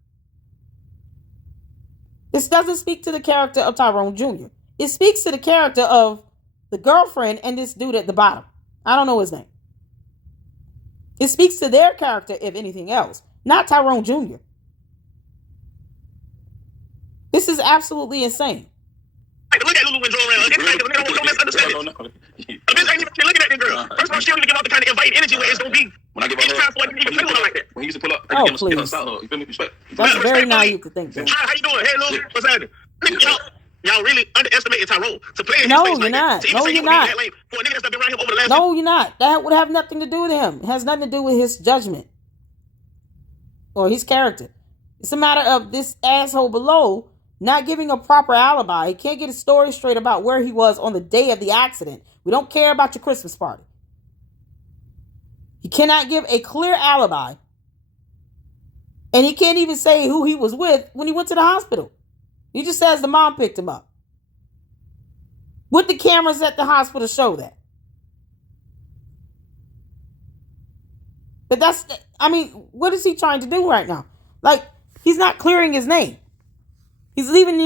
This doesn't speak to the character of Tyrone Jr. It speaks to the character of the girlfriend and this dude at the bottom. I don't know his name. It speaks to their character, if anything else, not Tyrone Jr. This is absolutely insane. Look at Lulu and Joe around. Don't misunderstand it. A bitch ain't even looking at that girl. First of all, she don't even give out the kind of inviting energy where it's gonna be. When I give her time for it to even feel like that. When he used to pull up, oh, please. You feel me? Respect. That's very naive to think that. How you doing? Hey, Lulu, what's happening? Y'all really underestimated Tyrone to play in no, his face you're like not. That. No, you're not. For a nigga that's been around him over the last no, you're not. That would have nothing to do with him. It has nothing to do with his judgment or his character. It's a matter of this asshole below not giving a proper alibi. He can't get his story straight about where he was on the day of the accident. We don't care about your Christmas party. He cannot give a clear alibi. And he can't even say who he was with when he went to the hospital. He just says the mom picked him up. Would the cameras at the hospital show that? But what is he trying to do right now? Like, he's not clearing his name. He's even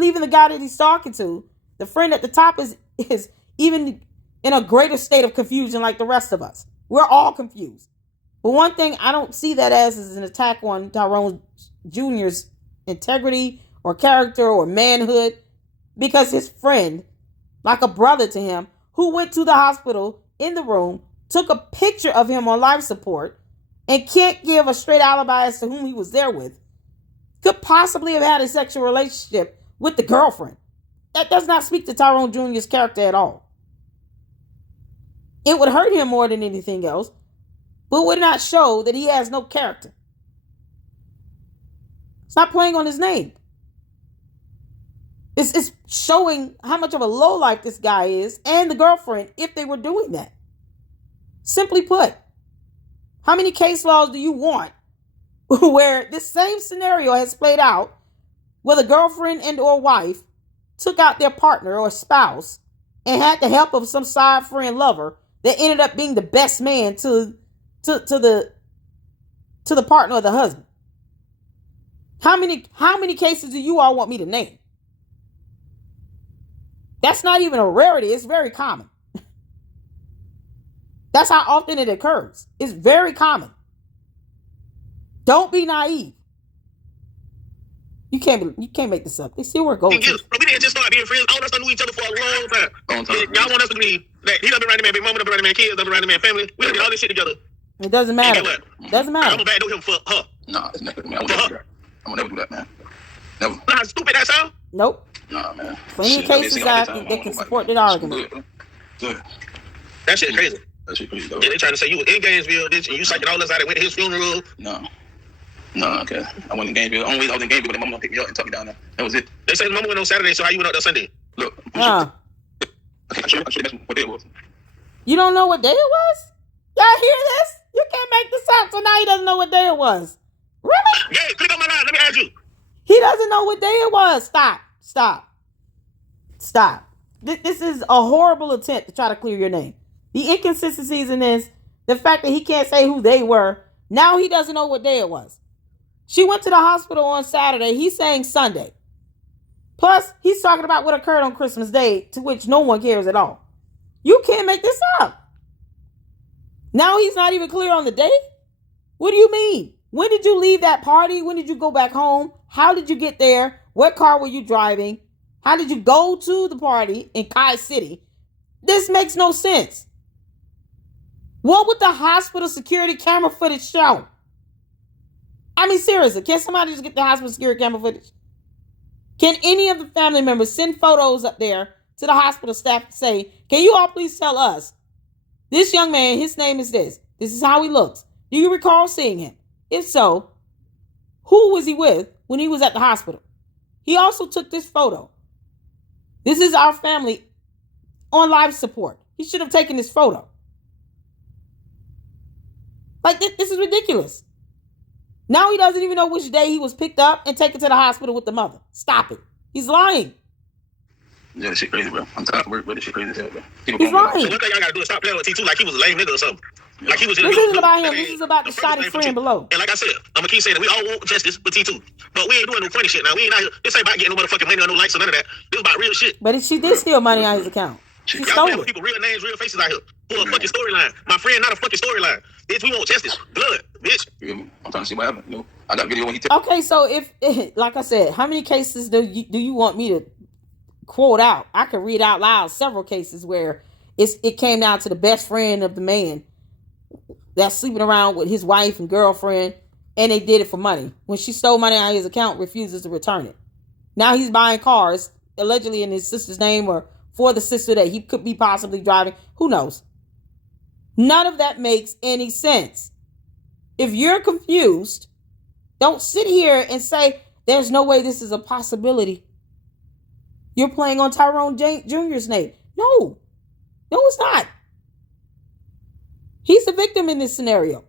leaving the guy that he's talking to. The friend at the top is even in a greater state of confusion like the rest of us. We're all confused. But one thing I don't see that as is an attack on Tyrone Jr.'s integrity or character or manhood, because his friend, like a brother to him, who went to the hospital in the room, took a picture of him on life support, and can't give a straight alibi as to whom he was there with, could possibly have had a sexual relationship with the girlfriend. That does not speak to Tyrone Jr.'s character at all. It would hurt him more than anything else, but would not show that he has no character. Stop playing on his name. It's showing how much of a lowlife this guy is and the girlfriend if they were doing that. Simply put, how many case laws do you want where this same scenario has played out where the girlfriend and or wife took out their partner or spouse and had the help of some side friend lover that ended up being the best man to the partner of the husband? How many cases do you all want me to name? That's not even a rarity. It's very common. That's how often it occurs. It's very common. Don't be naive. You can't make this up. You see where it goes. We didn't just start being friends. All of us knew each other for a long time. Y'all want us to believe that he done been around the man, big mama done been around the man, kids done been around the man, family. We done did all this shit together. It doesn't matter. It doesn't matter. I'm gonna bad him for her. Nah, it's never, man. I would never do that, man. Never. Know how stupid that sound? Nope. Nah, man. Plenty of cases that can support that argument. Good. That shit crazy. That shit crazy, though. Yeah, they trying to say you was in Gainesville, bitch, and you psyching all us out and went to his funeral. No, okay. I went in Gainesville. The only reason I was in Gainesville, my mom picked me up and took me down there. That was it. They said mama went on Saturday, so how you went out there Sunday? Look, I should have what day it was. You don't know what day it was? Y'all hear this? You can't make this up, so now he doesn't know what day it was. Really? Yeah, click on my line. Let me ask you. He doesn't know what day it was. Stop. This is a horrible attempt to try to clear your name. The inconsistencies in this, the fact that he can't say who they were, now he doesn't know what day it was. She went to the hospital on Saturday. He's saying Sunday. Plus, he's talking about what occurred on Christmas Day, to which no one cares at all. You can't make this up. Now he's not even clear on the date? What do you mean? When did you leave that party? When did you go back home? How did you get there? What car were you driving? How did you go to the party in Kai City? This makes no sense. What would the hospital security camera footage show? I mean, seriously, can somebody just get the hospital security camera footage? Can any of the family members send photos up there to the hospital staff and say, can you all please tell us, this young man, his name is this. This is how he looks. Do you recall seeing him? If so, who was he with when he was at the hospital? He also took this photo. This is our family on life support. He should have taken this photo. Like, this is ridiculous. Now he doesn't even know which day he was picked up and taken to the hospital with the mother. Stop it. He's lying. Yeah, this shit crazy, bro. I'm tired of work, but this shit crazy as hell, bro. He's lying. So one thing y'all gotta do is stop playing with T2 like he was a lame nigga or something. Yeah. Like he was just This isn't about him. This is about the shoddy friend below. And like I said, I'm gonna keep saying that we all want justice for T2. But we ain't doing no funny shit now. We ain't out here. This ain't about getting no motherfucking money or no likes or none of that. This is about real shit. But she did steal money out of his account. She Y'all stole playing with it. people, real names, real faces out here. For a fucking storyline. My friend, not a fucking storyline. Bitch, we want justice. Blood, bitch. I'm trying to see what happened. You know, I got video when he took. Okay, so if, like I said, how many cases do you want me to quote out? I could read out loud several cases where it came down to the best friend of the man that's sleeping around with his wife and girlfriend, and they did it for money. When she stole money out of his account, refuses to return it. Now he's buying cars, allegedly in his sister's name or for the sister that he could be possibly driving. Who knows? None of that makes any sense. If you're confused, don't sit here and say, there's no way this is a possibility. You're playing on Tyrone Jr.'s name. No, it's not. He's the victim in this scenario.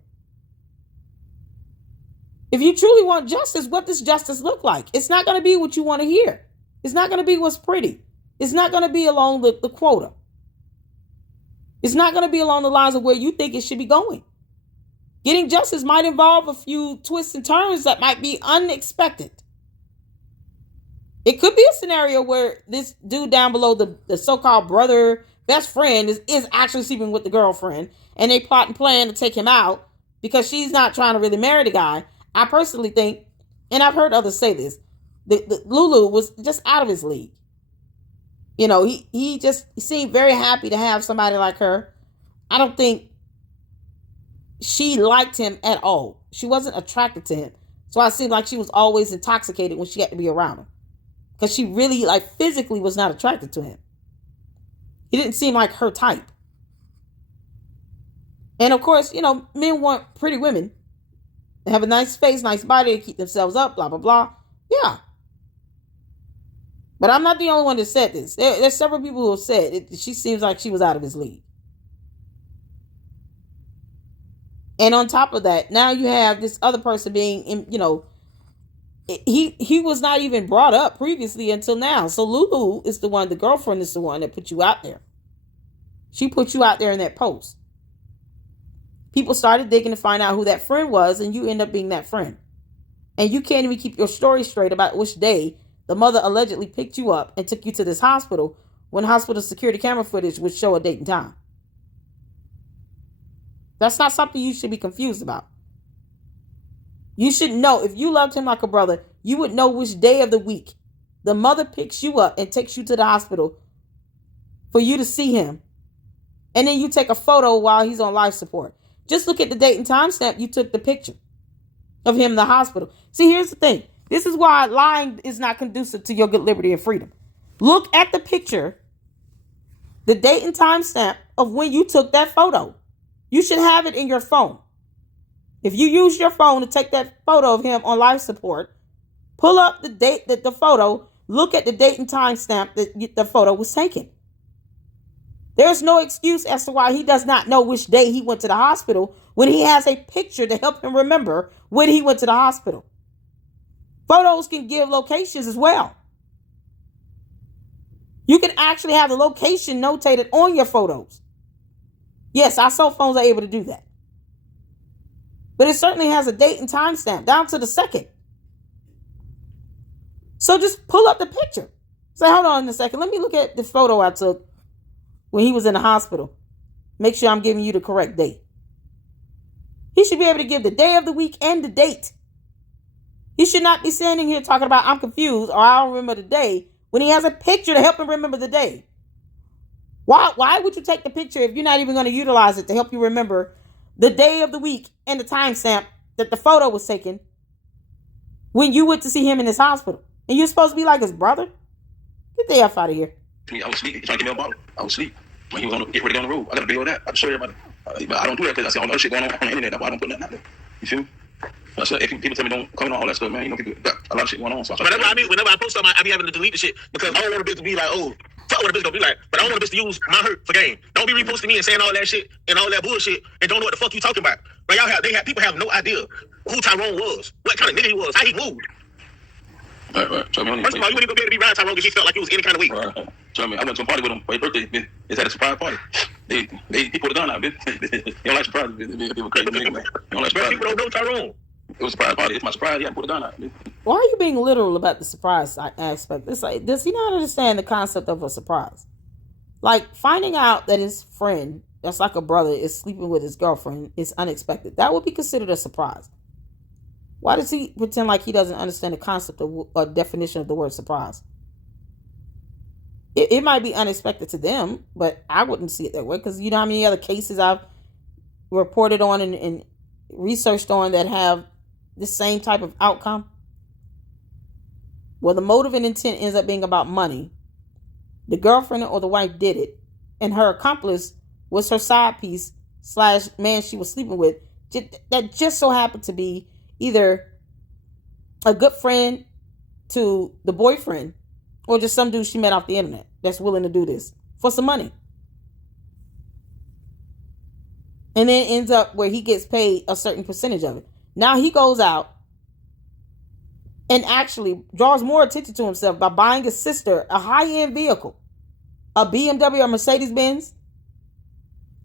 If you truly want justice, what does justice look like? It's not going to be what you want to hear. It's not going to be what's pretty. It's not going to be along the quota. It's not going to be along the lines of where you think it should be going. Getting justice might involve a few twists and turns that might be unexpected. It could be a scenario where this dude down below, the so-called brother, best friend, is actually sleeping with the girlfriend, and they plot and plan to take him out because she's not trying to really marry the guy. I personally think, and I've heard others say this, that Lulu was just out of his league. You know, he seemed very happy to have somebody like her. I don't think she liked him at all. She wasn't attracted to him. So I seemed like she was always intoxicated when she had to be around him. Because she really, physically was not attracted to him. He didn't seem like her type. And of course, men want pretty women. They have a nice face, nice body, they keep themselves up, blah, blah, blah. Yeah. But I'm not the only one that said this. There's several people who have said it. She seems like she was out of his league. And on top of that, now you have this other person being, he was not even brought up previously until now. So Lulu is the girlfriend is the one that put you out there. She put you out there in that post. People started digging to find out who that friend was, and you end up being that friend. And you can't even keep your story straight about which day the mother allegedly picked you up and took you to this hospital when hospital security camera footage would show a date and time. That's not something you should be confused about. You should know, if you loved him like a brother, you would know which day of the week the mother picks you up and takes you to the hospital for you to see him. And then you take a photo while he's on life support. Just look at the date and time stamp you took the picture of him in the hospital. See, here's the thing. This is why lying is not conducive to your good liberty and freedom. Look at the picture, the date and time stamp of when you took that photo. You should have it in your phone. If you use your phone to take that photo of him on life support, pull up the date that the photo, look at the date and time stamp that the photo was taken. There's no excuse as to why he does not know which day he went to the hospital when he has a picture to help him remember when he went to the hospital. Photos can give locations as well. You can actually have the location notated on your photos. Yes, our cell phones are able to do that. But it certainly has a date and time stamp down to the second. So just pull up the picture. Say, hold on a second. Let me look at the photo I took when he was in the hospital. Make sure I'm giving you the correct date. He should be able to give the day of the week and the date. He should not be standing here talking about I'm confused or I don't remember the day when he has a picture to help him remember the day. Why would you take the picture if you're not even going to utilize it to help you remember the day of the week and the timestamp that the photo was taken when you went to see him in his hospital? And you're supposed to be like his brother? Get the F out of here. I was asleep. He trying to give me a bottle. I was asleep. When he was get ready to go on the road. I got a video of that. I can show everybody. But I don't do that because I see all that shit going on the internet. That's why I don't put nothing out there. You feel me? So if people tell me don't come on all that stuff, man, people got a lot of shit going on. So but that's what I mean. Whenever I post something, I be having to delete the shit because I don't want a bitch to be like, oh, fuck what a bitch gonna be like. But I don't want a bitch to use my hurt for gain. Don't be reposting me and saying all that shit and all that bullshit and don't know what the fuck you talking about. But people have no idea who Tyrone was, what kind of nigga he was, how he moved. Right. First of all, you wouldn't even be able to be around Tyrone because you felt like it was any kind of way. Right. So, I went to a party with him for his birthday. It's at a surprise party. He put a gun out, bitch. They don't like surprises. They were crazy. They don't like surprises. People don't know Tyrone. It was a surprise party. It's my surprise. He had to put a gun out. Why are you being literal about the surprise aspect? It's like, does he not understand the concept of a surprise? Like, finding out that his friend, that's like a brother, is sleeping with his girlfriend is unexpected. That would be considered a surprise. Why does he pretend like he doesn't understand the concept of or definition of the word surprise? It might be unexpected to them, but I wouldn't see it that way because you know how many other cases I've reported on and researched on that have the same type of outcome? Well, the motive and intent ends up being about money. The girlfriend or the wife did it, and her accomplice was her side piece / man she was sleeping with that just so happened to be either a good friend to the boyfriend or just some dude she met off the internet that's willing to do this for some money. And then it ends up where he gets paid a certain percentage of it. Now he goes out and actually draws more attention to himself by buying his sister a high-end vehicle, a BMW or Mercedes-Benz,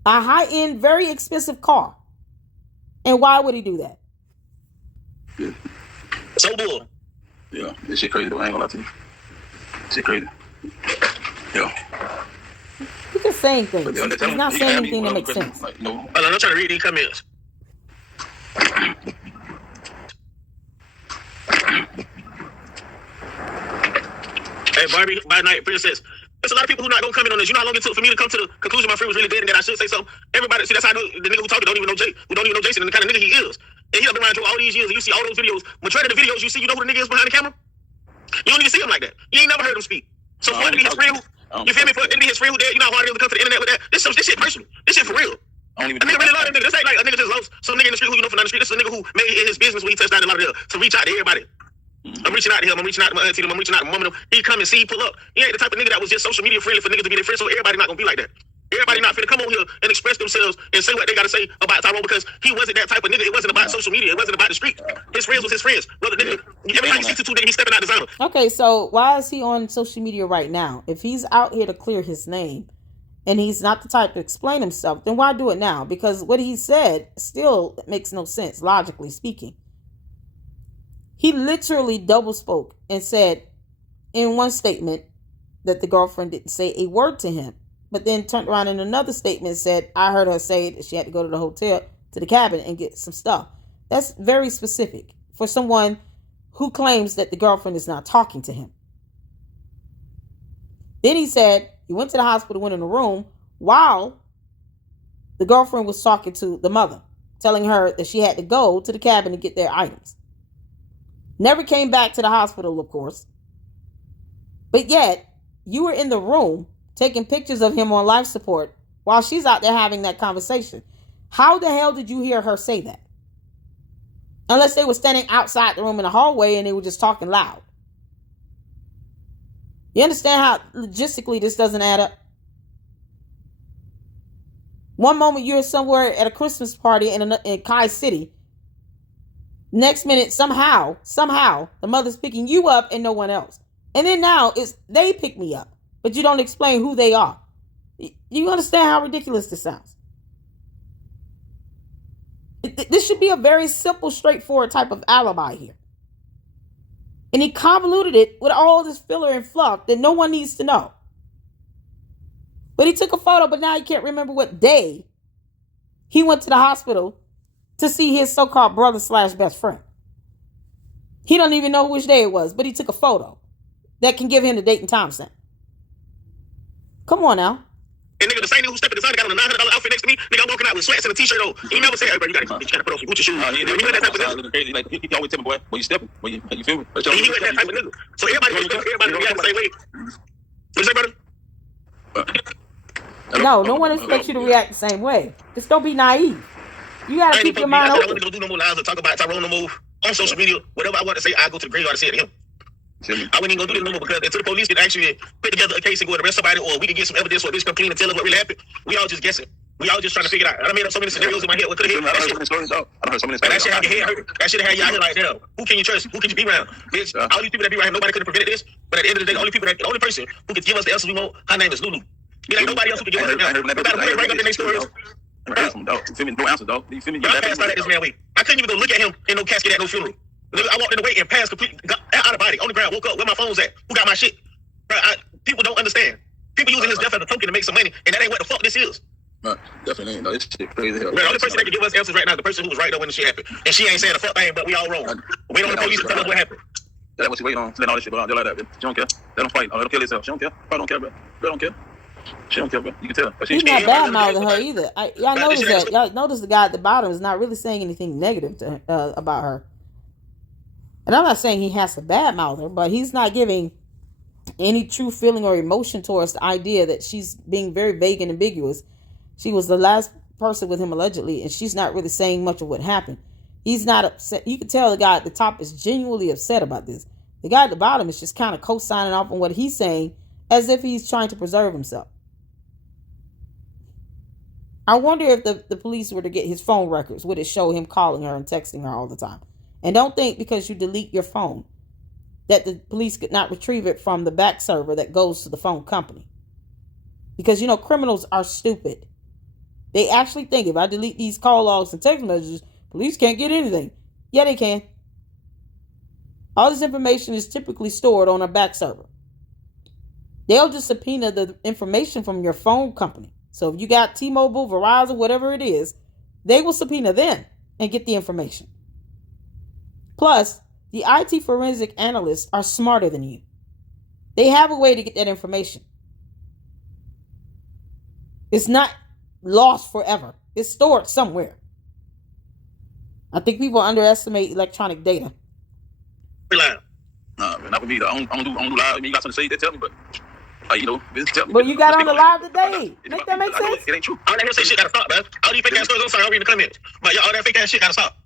a high-end, very expensive car. And why would he do that? Yeah. So bull. Yeah, this shit crazy though. I ain't gonna lie to you. Shit crazy. Yeah. He's just saying things. He's not saying anything that makes sense. Like, no. I'm trying to read these comments. Hey, Barbie, by night, princess. There's a lot of people who not gonna come in on this. You know how long it took for me to come to the conclusion my friend was really dead and that I should say something? Everybody, see, that's how I know the nigga who talking don't even know Jason and the kind of nigga he is. And he up around you all these years and you see all those videos. Majority of the videos you see, you know who the nigga is behind the camera? You don't even see him like that. You ain't never heard him speak. So for him to be his friend, you feel me? For him to be his friend who dead, you know how hard it is to come to the internet with that? This shit personal. This shit for real. I don't even. A nigga really love that nigga. This ain't like a nigga just loves some nigga in the street who you know from down the street. This is a nigga who made it his business when he touched down in Lauderdale to reach out to everybody. I'm reaching out to him. I'm reaching out to my auntie. I'm reaching out to my mom. He come and see, he pull up. He ain't the type of nigga that was just social media friendly for niggas to be their friends. So everybody not gonna be like that. Everybody not finna come on here and express themselves and say what they gotta say about Tyrone because he wasn't that type of nigga. It wasn't about social media. It wasn't about the street. His friends was his friends. Brother, nigga, every time you see two niggas, he's stepping out designer. Okay, so why is he on social media right now? If he's out here to clear his name and he's not the type to explain himself, then why do it now? Because what he said still makes no sense, logically speaking. He literally double spoke and said in one statement that the girlfriend didn't say a word to him, but then turned around in another statement and said, I heard her say that she had to go to the hotel, to the cabin and get some stuff. That's very specific for someone who claims that the girlfriend is not talking to him. Then he said he went to the hospital, went in the room while the girlfriend was talking to the mother, telling her that she had to go to the cabin to get their items. Never came back to the hospital, of course. But yet, you were in the room taking pictures of him on life support while she's out there having that conversation. How the hell did you hear her say that? Unless they were standing outside the room in the hallway and they were just talking loud. You understand how logistically this doesn't add up? One moment you're somewhere at a Christmas party in Kai City. Next minute, somehow, the mother's picking you up and no one else. And then now it's they pick me up, but you don't explain who they are. You understand how ridiculous this sounds? This should be a very simple, straightforward type of alibi here. And he convoluted it with all this filler and fluff that no one needs to know. But he took a photo, but now he can't remember what day he went to the hospital to see his so-called brother / best friend. He don't even know which day it was, but he took a photo that can give him the date and time stamp. Come on now. And nigga, the same nigga who stepped in the sun got on a $900 outfit next to me. Nigga, I'm walking out with sweats and a t-shirt on. He never said, hey, bro, you gotta put on some Gucci shoes. He always tell me, boy, you stepping? You feel me? He was that type of nigga. So everybody react the same way. What you say, brother? No one expects you to react the same way. Just don't be naive. You gotta keep your mind open. I don't do no more lives or talk about Tyrone no more on social media. Whatever I want to say, I go to the graveyard and say it to him. I wouldn't even go do this no more because until the police can actually put together a case and go arrest somebody, or we can get some evidence, or bitch come clean and tell us what really happened. We all just guessing. We all just trying to figure it out. I made up so many scenarios in my head. What could have happened? That shit had your head hurt. That shit had you out here like, damn, who can you trust? Who can you be around? Bitch, all these people that be around here, nobody could have prevented this. But at the end of the day, the only person who could give us the answers we want, her name is Lulu. Be like nobody else who can give us the answer. No matter who they rank up in their stories. You feel me? No answer, dog. You feel me? I passed out at this man wait. I couldn't even go look at him in no casket at no funeral. I walked in the way and passed completely out of body on the ground. Woke up. Where my phone's at? Who got my shit? Bro, people don't understand. People using his death as a token to make some money, and that ain't what the fuck this is. No, definitely ain't. No, this shit crazy hell. The only person that can give us answers right now is the person who was right there when the shit happened, and she ain't saying a fuck thing, but we all wrong. Wait on the police to tell us what happened. That's what she waiting on. Letting all this shit go on just like that, bitch. She don't care. Let them fight. Let them kill themselves. She don't care. Probably don't care, bro. Bro don't care. She don't care, bro. You can tell. But he's not bad mouthing her either. Y'all notice that. Y'all notice the guy at the bottom is not really saying anything negative to about her. And I'm not saying he has to badmouth her, but he's not giving any true feeling or emotion towards the idea that she's being very vague and ambiguous. She was the last person with him allegedly, and she's not really saying much of what happened. He's not upset. You can tell the guy at the top is genuinely upset about this. The guy at the bottom is just kind of co-signing off on what he's saying as if he's trying to preserve himself. I wonder if the police were to get his phone records, would it show him calling her and texting her all the time? And don't think because you delete your phone that the police could not retrieve it from the back server that goes to the phone company. Because, you know, criminals are stupid. They actually think if I delete these call logs and text messages, police can't get anything. Yeah, they can. All this information is typically stored on a back server. They'll just subpoena the information from your phone company. So if you got T-Mobile, Verizon, whatever it is, they will subpoena them and get the information. Plus, the IT forensic analysts are smarter than you. They have a way to get that information. It's not lost forever. It's stored somewhere. I think people underestimate electronic data. Not for me. I don't do live. I mean, you got something to say, they tell me, but But you got on the live today. Make that make sense? It ain't true. All that say shit gotta stop, man. All these fake ass stories, I'm sorry, I'll read in the comments. But all that fake ass shit gotta stop.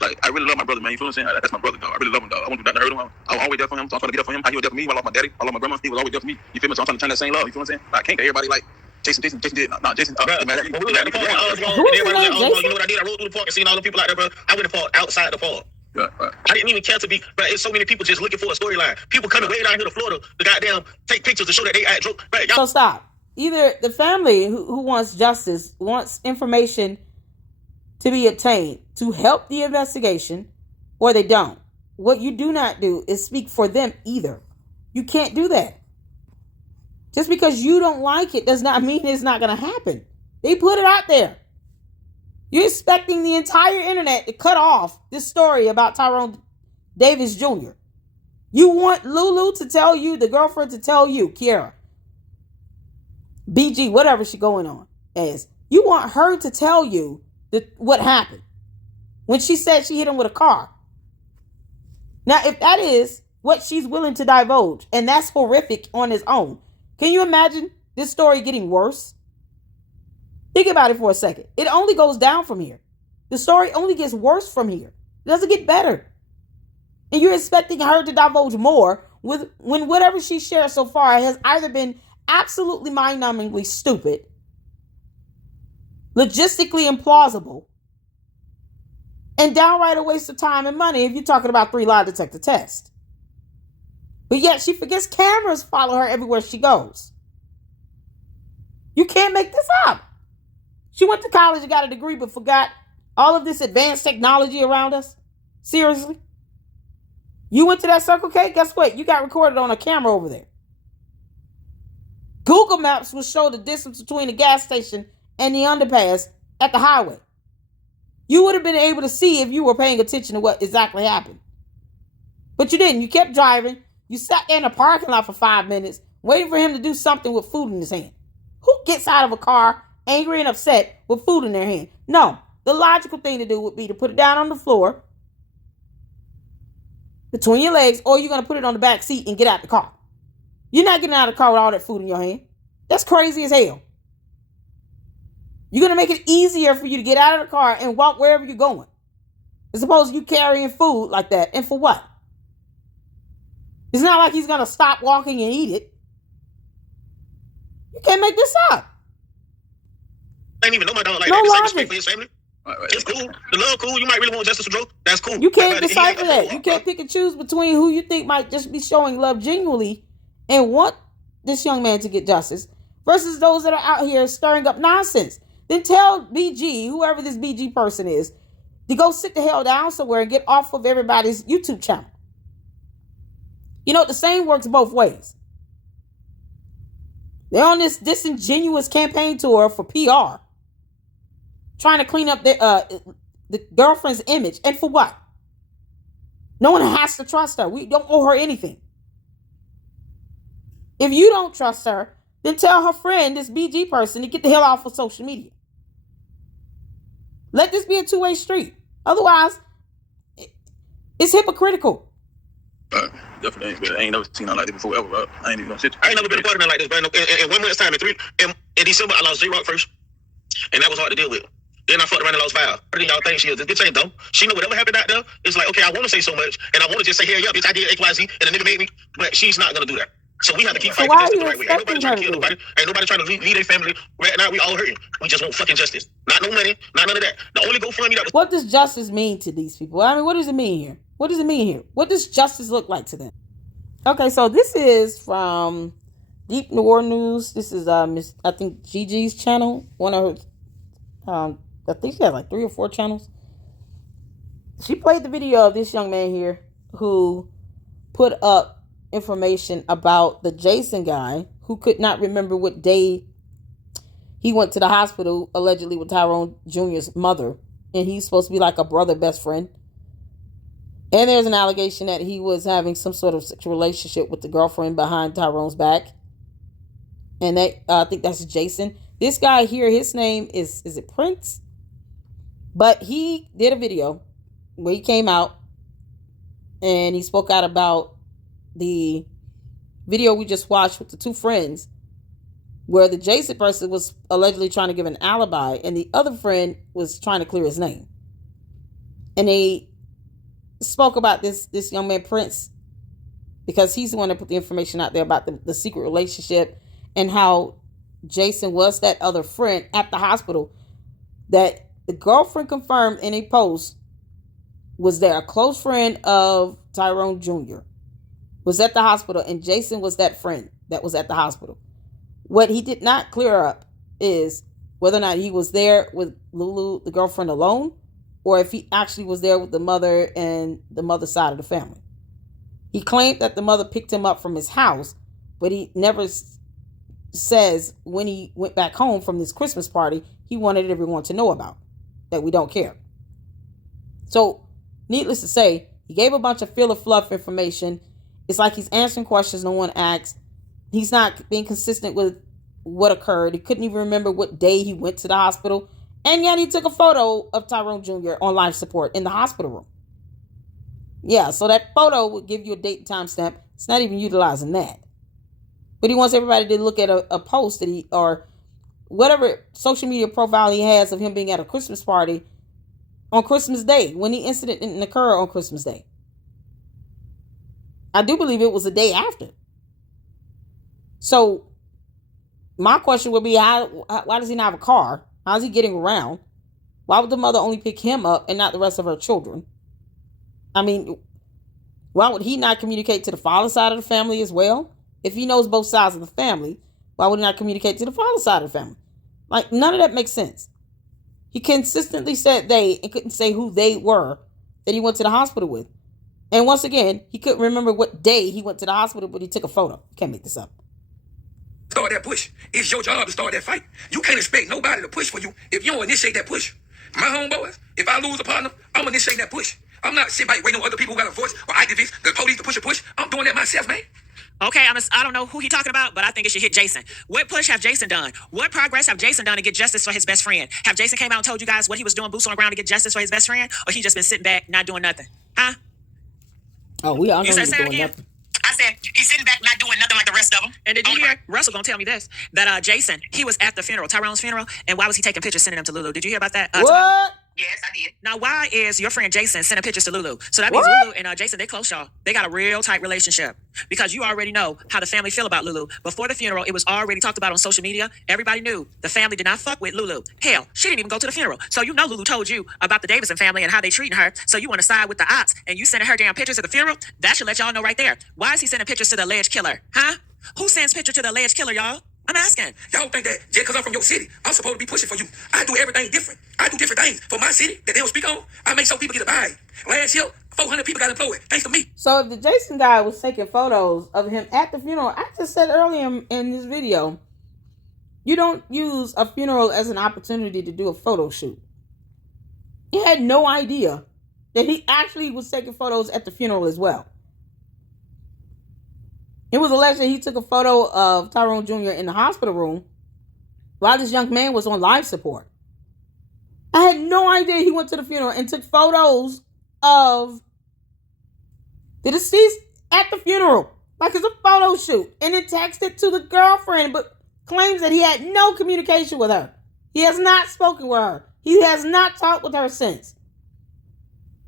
Like, I really love my brother, man. You feel what I'm saying? That's my brother, dog. I really love him, dog. I want to do nothing to hurt him. I was always there for him. So I'm trying to get up for him. How he was there for me. I lost my daddy. I lost my grandma. He was always there for me. You feel me? So I'm trying to turn that same love. You feel what I'm saying? I can't get everybody like Jason did. No, Jason. Man, you know what I did? I rode through the park and seen all the people out there, bro. I went and fought outside the park. Right. I didn't even care to be, but it's so many people just looking for a storyline. People coming way down here to Florida to goddamn take pictures to show that they act drunk. Right, so stop. Either the family who wants justice wants information to be obtained to help the investigation, or they don't. What you do not do is speak for them either. You can't do that. Just because you don't like it does not mean it's not going to happen. They put it out there. You're expecting the entire internet to cut off this story about Tyrone Davis Jr. You want Lulu to tell you, the girlfriend to tell you, Kiara, BG, whatever she going on as. You want her to tell you what happened when she said she hit him with a car. Now, if that is what she's willing to divulge, and that's horrific on its own, can you imagine this story getting worse? Think about it for a second. It only goes down from here. The story only gets worse from here. It doesn't get better. And you're expecting her to divulge more when whatever she shared so far has either been absolutely mind-numbingly stupid, logistically implausible, and downright a waste of time and money if you're talking about 3 lie detector tests. But yet she forgets cameras follow her everywhere she goes. You can't make this up. She went to college and got a degree but forgot all of this advanced technology around us. Seriously? You went to that Circle K? Guess what? You got recorded on a camera over there. Google Maps will show the distance between the gas station and the underpass at the highway. You would have been able to see if you were paying attention to what exactly happened. But you didn't. You kept driving. You sat there in a parking lot for 5 minutes waiting for him to do something with food in his hand. Who gets out of a car angry and upset with food in their hand? No. The logical thing to do would be to put it down on the floor between your legs, or you're going to put it on the back seat and get out the car. You're not getting out of the car with all that food in your hand. That's crazy as hell. You're going to make it easier for you to get out of the car and walk wherever you're going, as opposed to you carrying food like that. And for what? It's not like he's going to stop walking and eat it. You can't make this up. I ain't even know my dog like no that. Logic. For his family. It's cool. The love cool. You might really want justice for Joe. That's cool. You can't decipher that. You can't pick and choose between who you think might just be showing love genuinely and want this young man to get justice versus those that are out here stirring up nonsense. Then tell BG, whoever this BG person is, to go sit the hell down somewhere and get off of everybody's YouTube channel. You know, the same works both ways. They're on this disingenuous campaign tour for PR, trying to clean up the girlfriend's image. And for what? No one has to trust her. We don't owe her anything. If you don't trust her, then tell her friend, this BG person, to get the hell off of social media. Let this be a two-way street. Otherwise, it's hypocritical. Definitely. I ain't never seen nothing like this before ever, bro. I ain't even gonna sit. I ain't never been a part of nothing like this, bro. In 1 month's time, in December, I lost J-Rock first. And that was hard to deal with. Then I fucked around and lost Val. What do y'all think she is? This bitch ain't dumb. She know whatever happened out there. It's like, okay, I want to say so much, and I want to just say, hey, yeah, bitch, I did X, Y, Z, and the nigga made me. But she's not gonna do that. So we have to keep fighting for justice the right way. Ain't nobody trying to kill nobody. Ain't nobody trying to leave their family. Right now, we all hurting. We just want fucking justice. Not no money. Not none of that. The only GoFundMe that was. What does justice mean to these people? I mean, what does it mean here? What does it mean here? What does justice look like to them? Okay, so this is from Deep Noir News. This is I think Gigi's channel. One of her, I think she has like 3 or 4 channels. She played the video of this young man here who put up information about the Jason guy who could not remember what day he went to the hospital allegedly with Tyrone Jr.'s mother, and he's supposed to be like a brother best friend. And there's an allegation that he was having some sort of sexual relationship with the girlfriend behind Tyrone's back. And that I think that's Jason. This guy here, his name is it Prince? But he did a video where he came out and he spoke out about the video we just watched with the two friends, where the Jason person was allegedly trying to give an alibi and the other friend was trying to clear his name. And they spoke about this young man, Prince, because he's the one that put the information out there about the secret relationship and how Jason was that other friend at the hospital that the girlfriend confirmed in a post was there. A close friend of Tyrone Jr. was at the hospital, and Jason was that friend that was at the hospital. What he did not clear up is whether or not he was there with Lulu, the girlfriend, alone, or if he actually was there with the mother and the mother's side of the family. He claimed that the mother picked him up from his house, but he never says when he went back home from this Christmas party, he wanted everyone to know about, that we don't care. So, needless to say, he gave a bunch of filler fluff information. It's like he's answering questions no one asked. He's not being consistent with what occurred. He couldn't even remember what day he went to the hospital. And yet he took a photo of Tyrone Jr. on life support in the hospital room. Yeah, so that photo would give you a date and time stamp. It's not even utilizing that. But he wants everybody to look at a post that or whatever social media profile he has of him being at a Christmas party on Christmas Day, when the incident didn't occur on Christmas Day. I do believe it was the day after. So my question would be, why does he not have a car? How's he getting around? Why would the mother only pick him up and not the rest of her children? I mean, why would he not communicate to the father side of the family as well? If he knows both sides of the family, why would he not communicate to the father side of the family? Like, none of that makes sense. He consistently said they and couldn't say who they were that he went to the hospital with. And once again, he couldn't remember what day he went to the hospital, but he took a photo. You can't make this up. Start that push. It's your job to start that fight. You can't expect nobody to push for you if you don't initiate that push. My homeboys, if I lose a partner, I'm going to initiate that push. I'm not sitting back waiting on other people who got a voice or activists, the police to push a push. I'm doing that myself, man. Okay, I don't know who he talking about, but I think it should hit Jason. What push have Jason done? What progress have Jason done to get justice for his best friend? Have Jason came out and told you guys what he was doing, boots on the ground to get justice for his best friend? Or he just been sitting back, not doing nothing? Huh? Oh, we all know he's doing nothing. I said, he's sitting back, not doing nothing like the rest of them. And did you hear? Russell gonna tell me this, that Jason, he was at the funeral, Tyrone's funeral, and why was he taking pictures, sending them to Lulu? Did you hear about that? What? Yes, I did. Now, why is your friend Jason sending pictures to Lulu? So that means Lulu and Jason, they close, y'all. They got a real tight relationship. Because you already know how the family feel about Lulu. Before the funeral, it was already talked about on social media. Everybody knew the family did not fuck with Lulu. Hell, she didn't even go to the funeral. So you know Lulu told you about the Davidson family and how they treating her. So you want to side with the ops and you sending her damn pictures at the funeral? That should let y'all know right there. Why is he sending pictures to the alleged killer? Huh? Who sends pictures to the alleged killer, y'all? I'm asking. Y'all think that just because I'm from your city, I'm supposed to be pushing for you. I do everything different. I do different things for my city that they don't speak on. I make sure people get a buy. Last year, 400 people got employed thanks to me. So if the Jason guy was taking photos of him at the funeral, I just said earlier in this video, you don't use a funeral as an opportunity to do a photo shoot. He had no idea that he actually was taking photos at the funeral as well. It was alleged that he took a photo of Tyrone Jr. in the hospital room while this young man was on life support. I had no idea he went to the funeral and took photos of the deceased at the funeral. Like it's a photo shoot. And then texted to the girlfriend, but claims that he had no communication with her. He has not spoken with her. He has not talked with her since.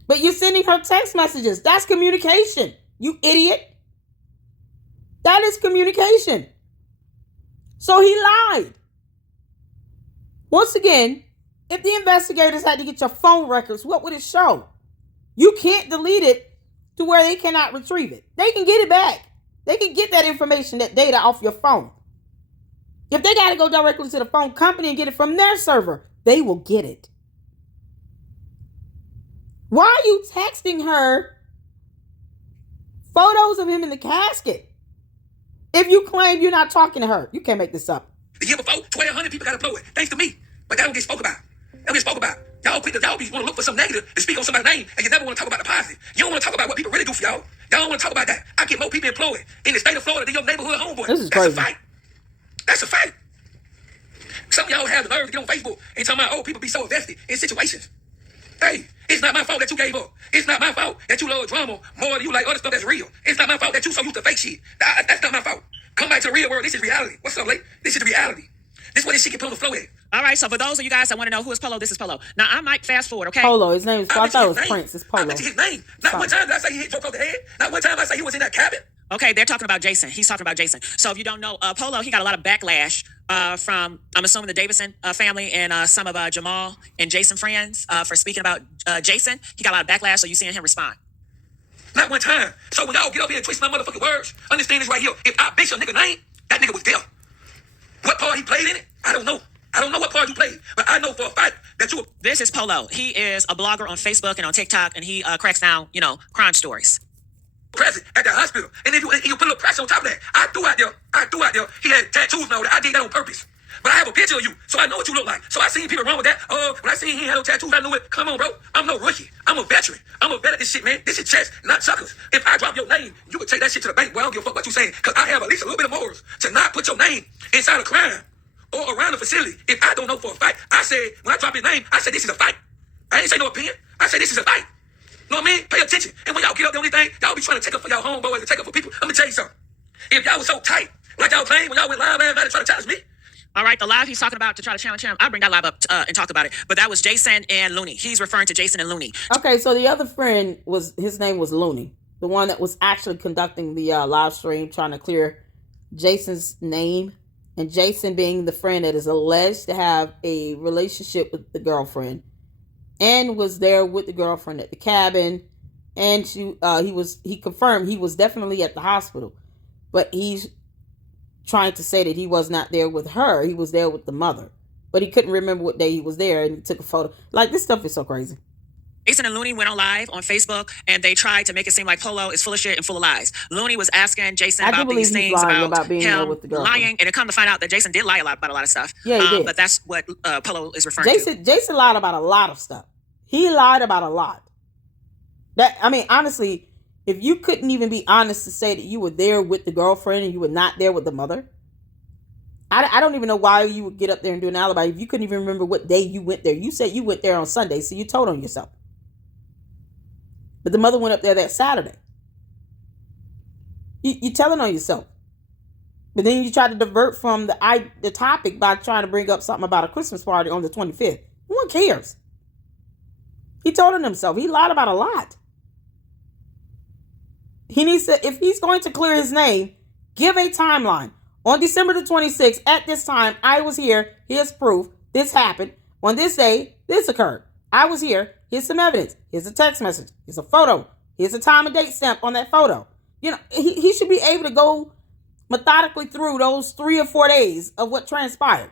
But you're sending her text messages. That's communication, you idiot. That is communication. So he lied. Once again, if the investigators had to get your phone records, what would it show? You can't delete it to where they cannot retrieve it. They can get it back. They can get that information, that data off your phone. If they got to go directly to the phone company and get it from their server, they will get it. Why are you texting her photos of him in the casket? If you claim you're not talking to her, you can't make this up. The year before, 1,200 people got employed thanks to me. But that don't get spoke about. That don't get spoke about. Y'all want to look for some negative to speak on somebody's name, and you never want to talk about the positive. You don't want to talk about what people really do for y'all. Y'all don't want to talk about that. I get more people employed in the state of Florida than your neighborhood homeboy. This is crazy. That's a fact. That's a fact. Some of y'all have the nerve to get on Facebook and talk about, oh, people be so invested in situations. Hey, it's not my fault that you gave up. It's not my fault that you love drama more than you like other stuff that's real. It's not my fault that you so used to fake shit. That's not my fault. Come back to the real world. This is reality. What's up, late? This is the reality. This is where this shit can put on the floor at. All right, so for those of you guys that want to know who is Polo, this is Polo. Now, I might fast forward, okay? Polo, his name is, I thought it was Prince. It's Polo. I mentioned his name. Not one time did I say he hit Joe across the head. Not one time I say he was in that cabin. Okay, they're talking about Jason. He's talking about Jason. So if you don't know, Polo, he got a lot of backlash from, I'm assuming, the Davidson family and some of Jamal and Jason friends for speaking about Jason. He got a lot of backlash, so you seeing him respond. Not one time. So when y'all get up here and twist my motherfucking words, understand this right here. If I bitch a nigga name, that nigga was there. What part he played in it, I don't know. I don't know what part you played, but I know for a fact that you... This is Polo. He is a blogger on Facebook and on TikTok, and he cracks down, crime stories. Present at the hospital, and then you put a little pressure on top of that. I threw out there. He had tattoos and all that. I did that on purpose. But I have a picture of you, so I know what you look like. So I seen people wrong with that. When I seen he had no tattoos, I knew it. Come on, bro. I'm no rookie. I'm a veteran. I'm a vet at this shit, man. This is chess, not suckers. If I drop your name, you can take that shit to the bank. Well, I don't give a fuck what you saying, because I have at least a little bit of morals to not put your name inside a crime or around the facility. If I don't know for a fact, I said, when I drop his name, I said, this is a fight. I ain't say no opinion. I said, this is a fight. You know what I mean? Pay attention. And when y'all get up the only thing, y'all be trying to take up for y'all homeboys and take up for people. I'm going to tell you something. If y'all was so tight, like y'all claimed when y'all went live last night and tried to challenge me. All right, the live he's talking about to try to challenge him. I'll bring that live up and talk about it. But that was Jason and Looney. He's referring to Jason and Looney. Okay, so the other friend his name was Looney. The one that was actually conducting the live stream, trying to clear Jason's name. And Jason being the friend that is alleged to have a relationship with the girlfriend. And was there with the girlfriend at the cabin. And he confirmed he was definitely at the hospital. But he's trying to say that he was not there with her. He was there with the mother. But he couldn't remember what day he was there, and he took a photo. Like, this stuff is so crazy. Jason and Looney went on live on Facebook, and they tried to make it seem like Polo is full of shit and full of lies. Looney was asking Jason about these things about being him with the lying, and it come to find out that Jason did lie about a lot of stuff. Yeah, he did. But that's what Polo is referring to. Jason lied about a lot of stuff. He lied about a lot. Honestly, if you couldn't even be honest to say that you were there with the girlfriend and you were not there with the mother, I don't even know why you would get up there and do an alibi if you couldn't even remember what day you went there. You said you went there on Sunday, so you told on yourself. But the mother went up there that Saturday. You're telling on yourself. But then you try to divert from the topic by trying to bring up something about a Christmas party on the 25th. No one cares. He told on himself. He lied about a lot. He needs to, if he's going to clear his name, give a timeline. On December the 26th, at this time, I was here. Here's proof. This happened. On this day, this occurred. I was here. Here's some evidence. Here's a text message. Here's a photo. Here's a time and date stamp on that photo. He should be able to go methodically through those 3 or 4 days of what transpired.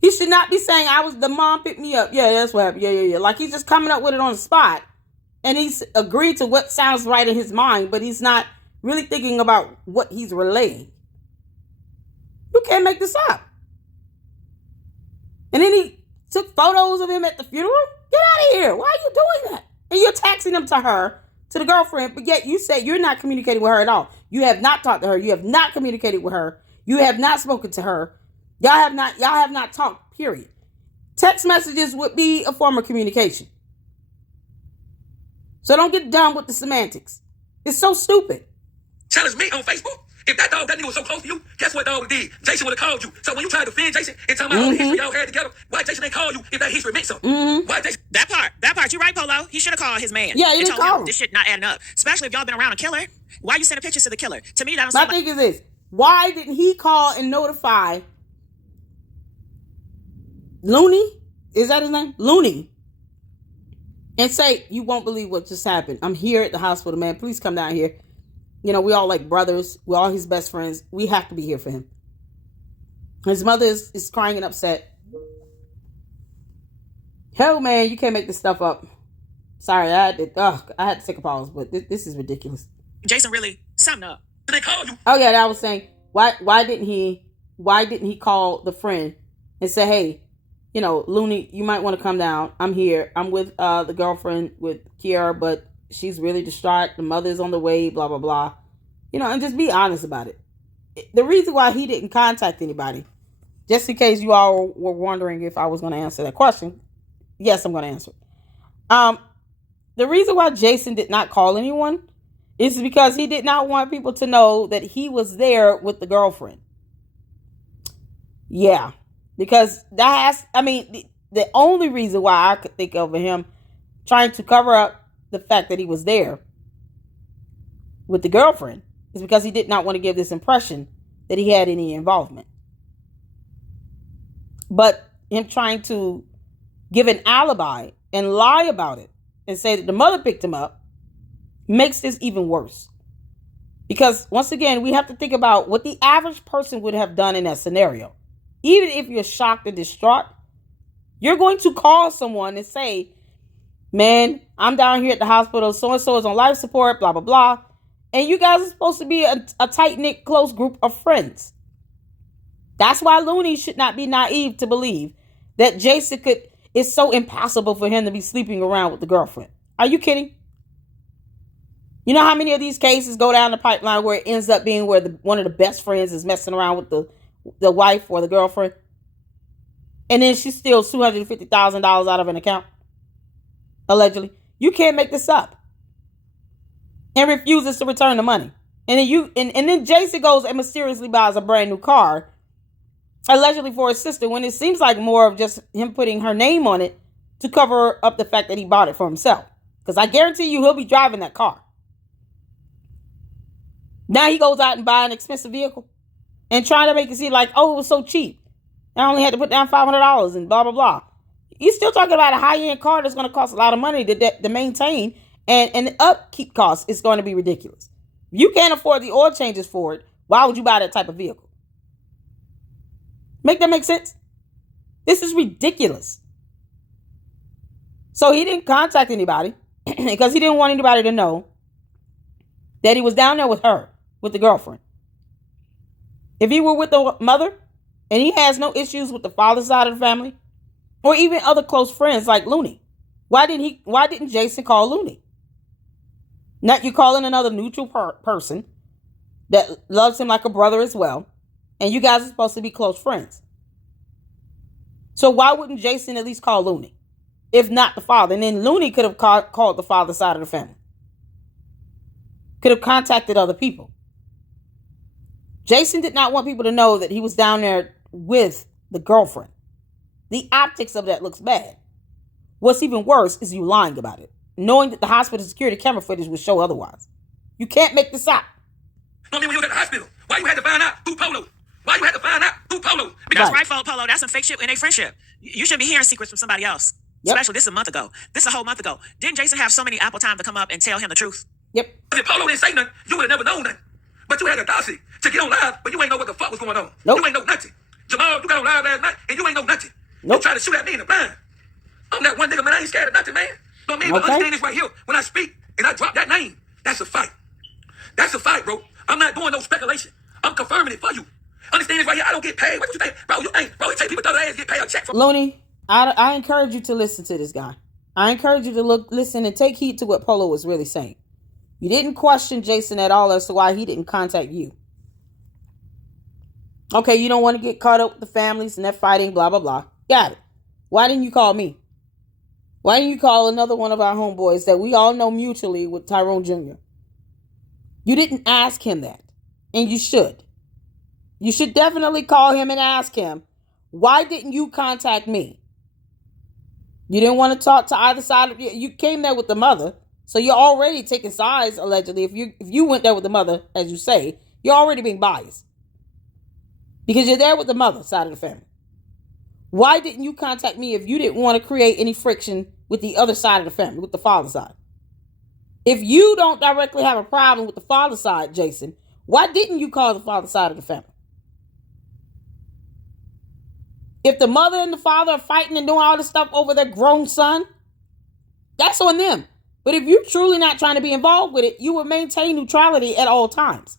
He should not be saying, the mom picked me up. Yeah, that's what happened. Yeah. Like, he's just coming up with it on the spot. And he's agreed to what sounds right in his mind, but he's not really thinking about what he's relaying. You can't make this up. And then he took photos of him at the funeral. Get out of here. Why are you doing that? And you're taxing them to the girlfriend, but yet you say you're not communicating with her at all. You have not talked to her. You have not communicated with her. You have not spoken to her. Y'all have not talked, period. Text messages would be a form of communication. So don't get dumb with the semantics. It's so stupid. Challenge me on Facebook. If that nigga was so close to you, guess what dog did? Jason would have called you. So when you try to defend Jason and tell me all the history y'all had together, why Jason ain't call you if that history meant something? Why Jason? That part, you're right, Polo. He should have called his man. Yeah, he didn't call him. This shit not adding up. Especially if y'all been around a killer. Why you sending pictures to the killer? To me, that don't My thing is this. Why didn't he call and notify Looney? Is that his name? Looney. And say, you won't believe what just happened. I'm here at the hospital, man. Please come down here. We all like brothers. We're all his best friends. We have to be here for him. His mother is crying and upset. Hell, man, you can't make this stuff up. Sorry, I had to take a pause, but this is ridiculous. Jason really summed up. They called you. Oh yeah, I was saying, why didn't he call the friend and say, hey, Looney, you might want to come down. I'm here. I'm with the girlfriend with Kiara, but she's really distraught. The mother's on the way, blah, blah, blah. And just be honest about it. The reason why he didn't contact anybody, just in case you all were wondering if I was going to answer that question, Yes, I'm going to answer it. The reason why Jason did not call anyone is because he did not want people to know that he was there with the girlfriend. Yeah, because the only reason why I could think of him trying to cover up the fact that he was there with the girlfriend is because he did not want to give this impression that he had any involvement. But him trying to give an alibi and lie about it and say that the mother picked him up makes this even worse. Because once again, we have to think about what the average person would have done in that scenario. Even if you're shocked and distraught, you're going to call someone and say, man, I'm down here at the hospital, so-and-so is on life support, blah, blah, blah. And you guys are supposed to be a tight-knit, close group of friends. That's why Looney should not be naive to believe that Jason it's so impossible for him to be sleeping around with the girlfriend. Are you kidding? You know how many of these cases go down the pipeline where it ends up being where one of the best friends is messing around with the wife or the girlfriend? And then she steals $250,000 out of an account, allegedly. You can't make this up. And refuses to return the money. And then Jason goes and mysteriously buys a brand new car, allegedly for his sister, when it seems like more of just him putting her name on it to cover up the fact that he bought it for himself. Because I guarantee you he'll be driving that car. Now he goes out and buy an expensive vehicle and trying to make it seem like, oh, it was so cheap. I only had to put down $500 and blah, blah, blah. He's still talking about a high-end car that's going to cost a lot of money to maintain, and the upkeep cost is going to be ridiculous. If you can't afford the oil changes for it, why would you buy that type of vehicle? Make that make sense? This is ridiculous. So he didn't contact anybody because he didn't want anybody to know that he was down there with her, with the girlfriend. If he were with the mother and he has no issues with the father's side of the family or even other close friends like Looney, why didn't Jason call Looney? Not you calling another neutral person that loves him like a brother as well, and you guys are supposed to be close friends. So why wouldn't Jason at least call Looney, if not the father? And then Looney could have called the father's side of the family. Could have contacted other people. Jason did not want people to know that he was down there with the girlfriend. The optics of that looks bad. What's even worse is you lying about it, knowing that the hospital security camera footage will show otherwise. You can't make this up. I mean, when you was at the hospital, why you had to find out who Polo? Why you had to find out who Polo? Because rightful Polo, that's some fake shit in a friendship. You shouldn't be hearing secrets from somebody else. Yep. Especially this is a month ago. This is a whole month ago. Didn't Jason have so many ample time to come up and tell him the truth? Yep. If Polo didn't say nothing, you would have never known nothing. But you had a dossier to get on live, but you ain't know what the fuck was going on. Nope. You ain't know nothing. Jamal, you got on live last night, and you ain't know nothing. Nope. You try to shoot at me in the blind. I'm that one nigga, man. I ain't scared of nothing, man. Know what I mean? But understand this right here. When I speak and I drop that name, that's a fight. That's a fight, bro. I'm not doing no speculation. I'm confirming it for you. Understand this right here. I don't get paid. What you think? Bro, you it take people 30 days to get paid a check from Looney, I encourage you to listen to this guy. I encourage you to listen and take heed to what Polo was really saying. You didn't question Jason at all as to why he didn't contact you. Okay, you don't want to get caught up with the families and that fighting, blah, blah, blah. Got it. Why didn't you call me? Why didn't you call another one of our homeboys that we all know mutually with Tyrone Jr.? You didn't ask him that. And you should. You should definitely call him and ask him, why didn't you contact me? You didn't want to talk to either side of you. You came there with the mother. So you're already taking sides, allegedly. If you went there with the mother, as you say, you're already being biased. Because you're there with the mother side of the family. Why didn't you contact me if you didn't want to create any friction with the other side of the family, with the father side? If you don't directly have a problem with the father side, Jason, why didn't you call the father side of the family? If the mother and the father are fighting and doing all this stuff over their grown son, that's on them. But if you're truly not trying to be involved with it, you would maintain neutrality at all times.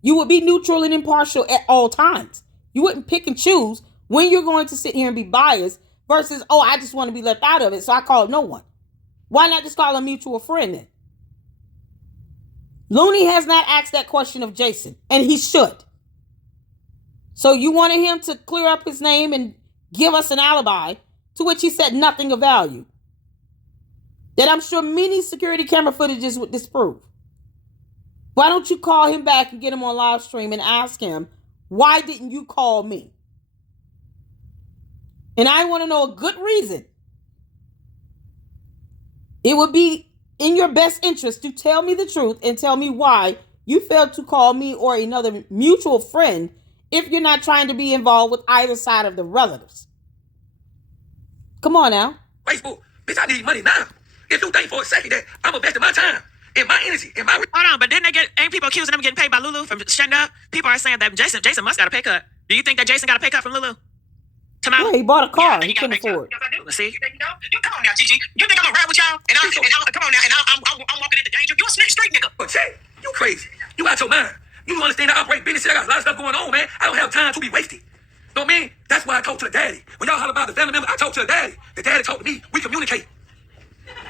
You would be neutral and impartial at all times. You wouldn't pick and choose when you're going to sit here and be biased versus, oh, I just want to be left out of it, so I called no one. Why not just call a mutual friend then? Looney has not asked that question of Jason, and he should. So you wanted him to clear up his name and give us an alibi to which he said nothing of value, that I'm sure many security camera footages would disprove. Why don't you call him back and get him on live stream and ask him, why didn't you call me? And I want to know a good reason. It would be in your best interest to tell me the truth and tell me why you failed to call me or another mutual friend if you're not trying to be involved with either side of the relatives. Come on now. Facebook, bitch, I need money now. If you think for a second that I'm investing my time and my energy and my... Hold on, but didn't they ain't people accusing them of getting paid by Lulu from shutting up? People are saying that Jason must got a pay cut. Do you think that Jason got a pay cut from Lulu? Yeah, he bought a car. He couldn't afford. Yes, I do. See? You come on now, Gigi. You think I'm gonna ride with y'all? And I'm come on now, and I'm walking into danger. You a snitch straight nigga. But Jay, you crazy. You out your mind. You don't understand I operate business. I got a lot of stuff going on, man. I don't have time to be wasted. Know what I mean? That's why I talk to the daddy. When y'all holler about the family member, I talk to the daddy. The daddy talk to me. We communicate.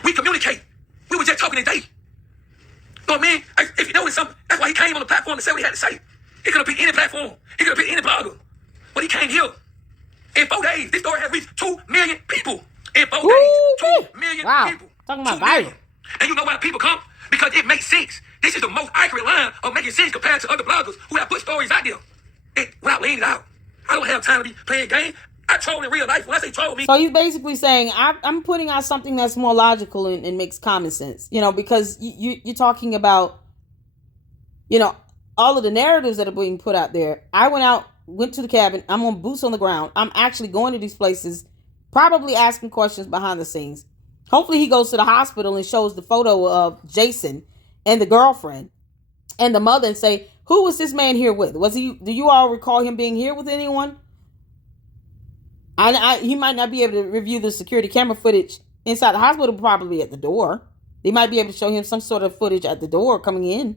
We were just talking today. Know what I mean? If you notice something, that's why he came on the platform to say what he had to say. He could have picked any platform. He could have picked any blogger. But he came here. In 4 days, this story has reached 2 million people. In 4 days, 2 million people. Talking about viral. And you know why people come? Because it makes sense. This is the most accurate line of making sense compared to other bloggers who have put stories out there without laying it out. I don't have time to be playing games. I troll in real life. When I say troll me. So he's basically saying, I'm putting out something that's more logical and makes common sense. Because you're talking about, all of the narratives that are being put out there. I went to the cabin. I'm on boots on the ground. I'm actually going to these places, probably asking questions behind the scenes. Hopefully he goes to the hospital and shows the photo of Jason and the girlfriend and the mother and say, who was this man here with? Do you all recall him being here with anyone? He might not be able to review the security camera footage inside the hospital, probably at the door. They might be able to show him some sort of footage at the door coming in.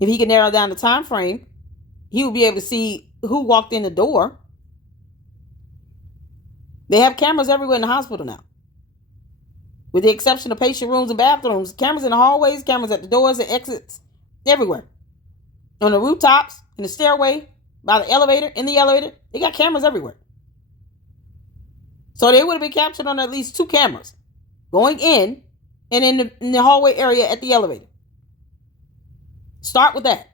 If he can narrow down the time frame, he will be able to see who walked in the door. They have cameras everywhere in the hospital now. With the exception of patient rooms and bathrooms, cameras in the hallways, cameras at the doors and exits, everywhere. On the rooftops, in the stairway, by the elevator, in the elevator, they got cameras everywhere. So they would have been captured on at least 2 cameras, going in and in the hallway area at the elevator. Start with that.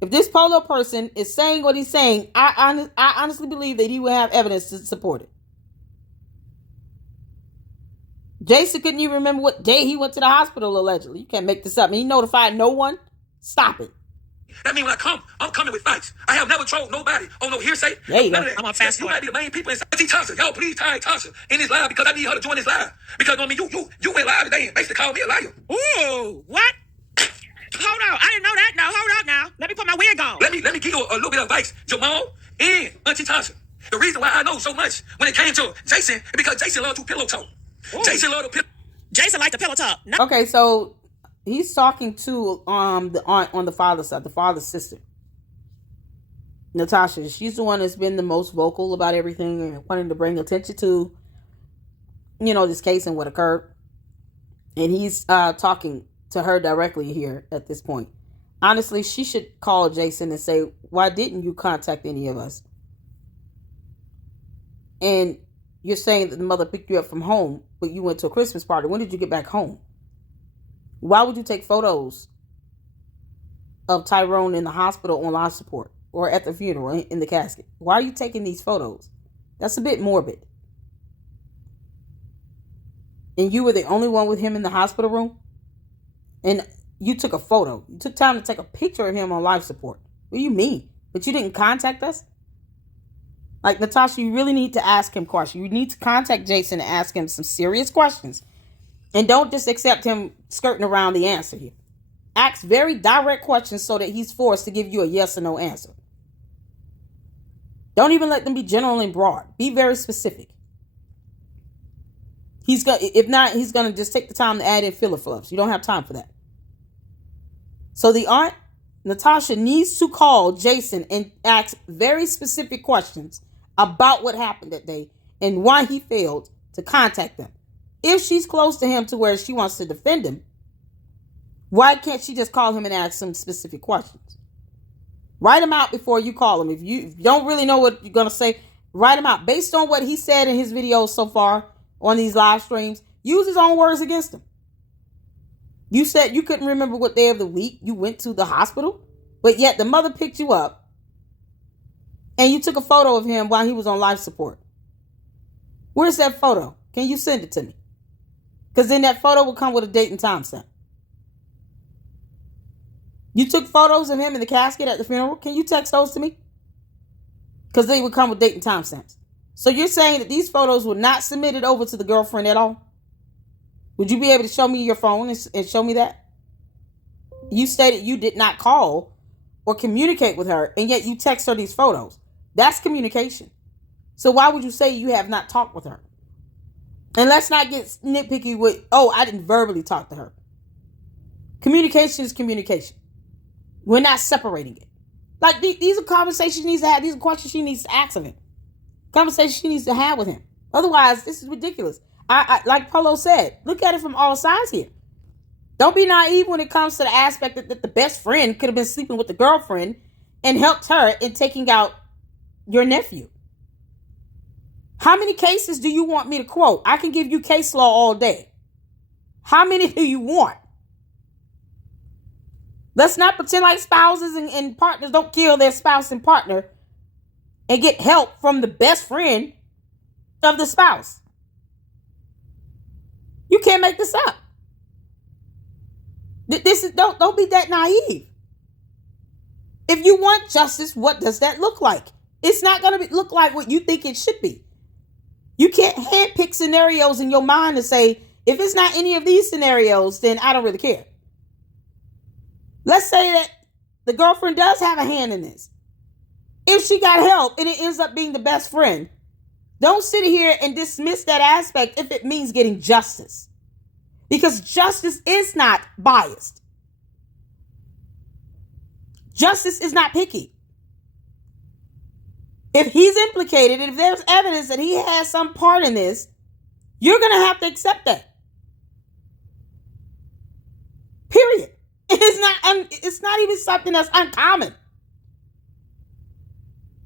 If this Polo person is saying what he's saying, I honestly believe that he will have evidence to support it. Jason couldn't even remember what day he went to the hospital, allegedly. You can't make this up. And he notified no one. Stop it. That means when I come, I'm coming with facts. I have never trolled nobody on no hearsay. There you go. I'm on fast You might be the main people inside. Tasha, y'all please tag Tasha in this live because I need her to join this live. Because I mean, you went live today and basically called me a liar. Ooh, what? Hold on, I didn't know that. No, hold up now. Let me put my wig on. Let me give you a little bit of advice, Jamal and Auntie Tasha. The reason why I know so much when it came to Jason is because Jason loved to pillow talk. Ooh. Jason liked the pillow talk. No. Okay, so he's talking to the aunt on the father's side, the father's sister, Natasha. She's the one that's been the most vocal about everything and wanting to bring attention to, this case and what occurred. And he's talking to her directly here at this point. Honestly, she should call Jason and say, why didn't you contact any of us? And you're saying that the mother picked you up from home, but you went to a Christmas party. When did you get back home? Why would you take photos of Tyrone in the hospital on life support or at the funeral in the casket? Why are you taking these photos? That's a bit morbid. And you were the only one with him in the hospital room? And you took a photo. You took time to take a picture of him on life support. What do you mean? But you didn't contact us? Like, Natasha, you really need to ask him questions. You need to contact Jason and ask him some serious questions. And don't just accept him skirting around the answer here. Ask very direct questions so that he's forced to give you a yes or no answer. Don't even let them be general and broad. Be very specific. If not, he's going to just take the time to add in filler fluffs. You don't have time for that. So the aunt, Natasha, needs to call Jason and ask very specific questions about what happened that day and why he failed to contact them. If she's close to him to where she wants to defend him, why can't she just call him and ask some specific questions? Write them out before you call him. If you don't really know what you're going to say, write him out. Based on what he said in his videos so far on these live streams, use his own words against him. You said you couldn't remember what day of the week you went to the hospital, but yet the mother picked you up and you took a photo of him while he was on life support. Where's that photo? Can you send it to me? Because then that photo will come with a date and time stamp. You took photos of him in the casket at the funeral. Can you text those to me? Because they would come with date and time stamps. So you're saying that these photos were not submitted over to the girlfriend at all? Would you be able to show me your phone and show me that? You stated you did not call or communicate with her, and yet you text her these photos. That's communication. So why would you say you have not talked with her? And let's not get nitpicky with, oh, I didn't verbally talk to her. Communication is communication. We're not separating it. Like, these are conversations she needs to have. These are questions she needs to ask of him. Conversations she needs to have with him. Otherwise, this is ridiculous. I like Polo said, look at it from all sides here. Don't be naive when it comes to the aspect that the best friend could have been sleeping with the girlfriend and helped her in taking out your nephew. How many cases do you want me to quote? I can give you case law all day. How many do you want? Let's not pretend like spouses and partners don't kill their spouse and partner and get help from the best friend of the spouse. You can't make this up. Don't be that naive. If you want justice, what does that look like? It's not going to look like what you think it should be. You can't handpick scenarios in your mind to say, if it's not any of these scenarios, then I don't really care. Let's say that the girlfriend does have a hand in this. If she got help and it ends up being the best friend, don't sit here and dismiss that aspect if it means getting justice. Because justice is not biased. Justice is not picky. If he's implicated, if there's evidence that he has some part in this, you're going to have to accept that. Period. It's not even something that's uncommon.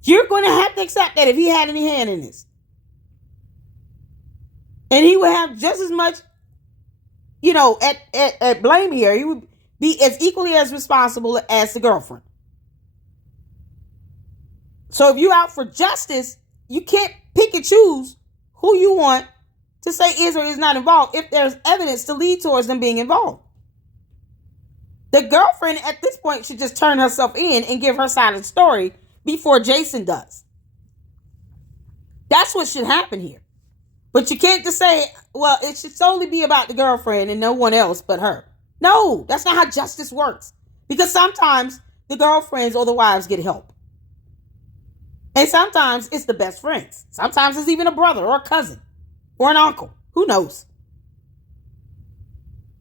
You're going to have to accept that if he had any hand in this. And he would have just as much, at blame here. He would be as equally as responsible as the girlfriend. So if you're out for justice, you can't pick and choose who you want to say is or is not involved if there's evidence to lead towards them being involved. The girlfriend at this point should just turn herself in and give her side of the story before Jason does. That's what should happen here. But you can't just say, well, it should solely be about the girlfriend and no one else but her. No, that's not how justice works. Because sometimes the girlfriends or the wives get help. And sometimes it's the best friends. Sometimes it's even a brother or a cousin or an uncle. Who knows?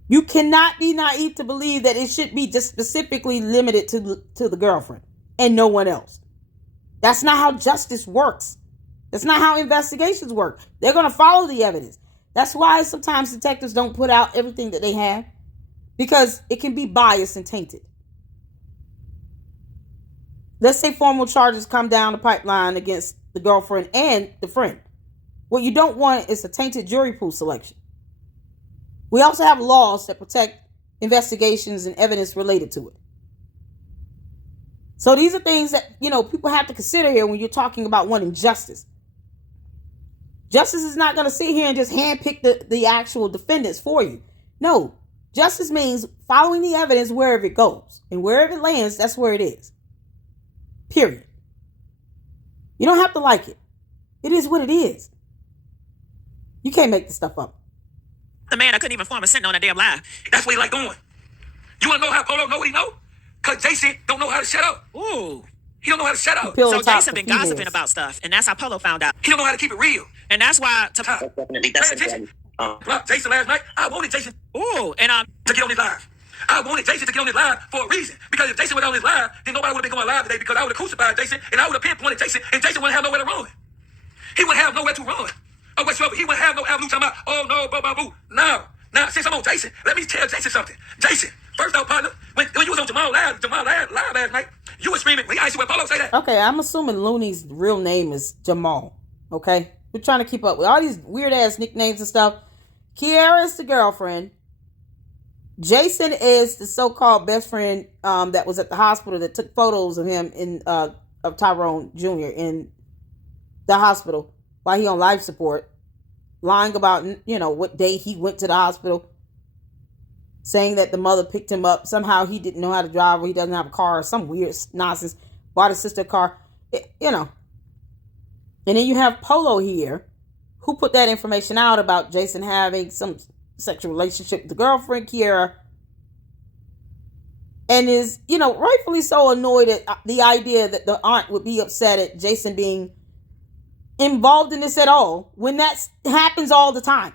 You cannot be naive to believe that it should be just specifically limited to the girlfriend and no one else. That's not how justice works. That's not how investigations work. They're going to follow the evidence. That's why sometimes detectives don't put out everything that they have, because it can be biased and tainted. Let's say formal charges come down the pipeline against the girlfriend and the friend. What you don't want is a tainted jury pool selection. We also have laws that protect investigations and evidence related to it. So these are things that, people have to consider here when you're talking about wanting justice. Justice is not going to sit here and just handpick the actual defendants for you. No, justice means following the evidence wherever it goes. And wherever it lands, that's where it is. Period. You don't have to like it. It is what it is. You can't make this stuff up. The man, I couldn't even form a sentence on that damn lie. That's what he like doing. You want to know how Polo know what he know? Because Jason don't know how to shut up. Ooh. He don't know how to shut up. So Jason been gossiping about stuff, and that's how Polo found out. He don't know how to keep it real. And that's why... Jason last night, I wanted Jason to get on his live. I wanted Jason to get on his live for a reason. Because if Jason went on his live, then nobody would have been going live today, because I would have crucified Jason and I would have pinpointed Jason, and Jason wouldn't have nowhere to run. He wouldn't have nowhere to run. Or whatsoever. He wouldn't have no avenue talking about, oh no, boo. Now, since I'm on Jason, let me tell Jason something. Jason, first off, partner, when you was on Jamal live last night, You were screaming. When I asked you what Polo say that. Okay, I'm assuming Looney's real name is Jamal. Okay? We're trying to keep up with all these weird-ass nicknames and stuff. Kiara is the girlfriend. Jason is the so-called best friend that was at the hospital that took photos of him of Tyrone Jr. in the hospital while he on life support, lying about what day he went to the hospital, saying that the mother picked him up. Somehow he didn't know how to drive, or he doesn't have a car, or some weird nonsense. Bought his sister a car, And then you have Polo here, who put that information out about Jason having some sexual relationship with the girlfriend, Kiara, and is, rightfully so annoyed at the idea that the aunt would be upset at Jason being involved in this at all, when that happens all the time.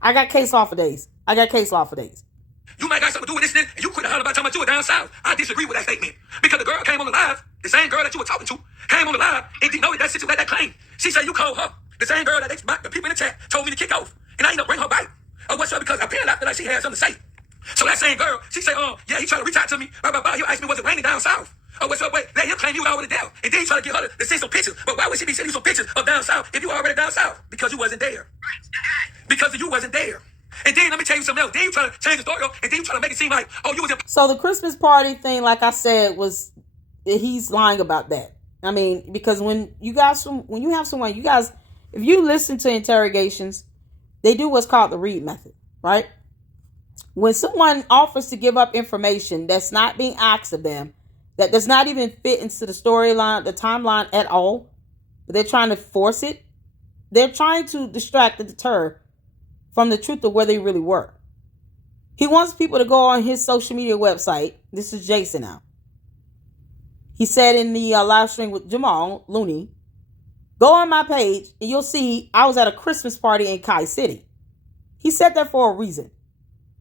I got case law for days. You might got something to do with this, and you quit the hell about talking about you were down south. I disagree with that statement. Because the girl came on the live, the same girl that you were talking to, came on the live and denoted that situation, that claim. She said you called her. The same girl that the people in the chat told me to kick off. And I ended up bring her back. Or what's up? Because apparently I feel like she had something to say. So that same girl, she said, yeah, he tried to reach out to me. Blah, blah, blah. He asked me, was it raining down south? Oh, what's up? Wait, let him claim you was already there. And then he tried to get her to send some pictures. But why would she be sending you some pictures of down south if you were already down south? Because you wasn't there. Because you wasn't there. And then let me tell you something else. Then you try to change the story, and then you try to make it seem like, oh, you was in. So the Christmas party thing, like I said, he's lying about that. I mean, because when you have someone, you guys, if you listen to interrogations, they do what's called the Reed method, right? When someone offers to give up information that's not being asked of them, that does not even fit into the storyline, the timeline at all, but they're trying to force it, they're trying to distract and deter from the truth of where they really were. He wants people to go on his social media website. This is Jason now. He said in the live stream with Jamal Looney, go on my page and you'll see I was at a Christmas party in Kai City. He said that for a reason.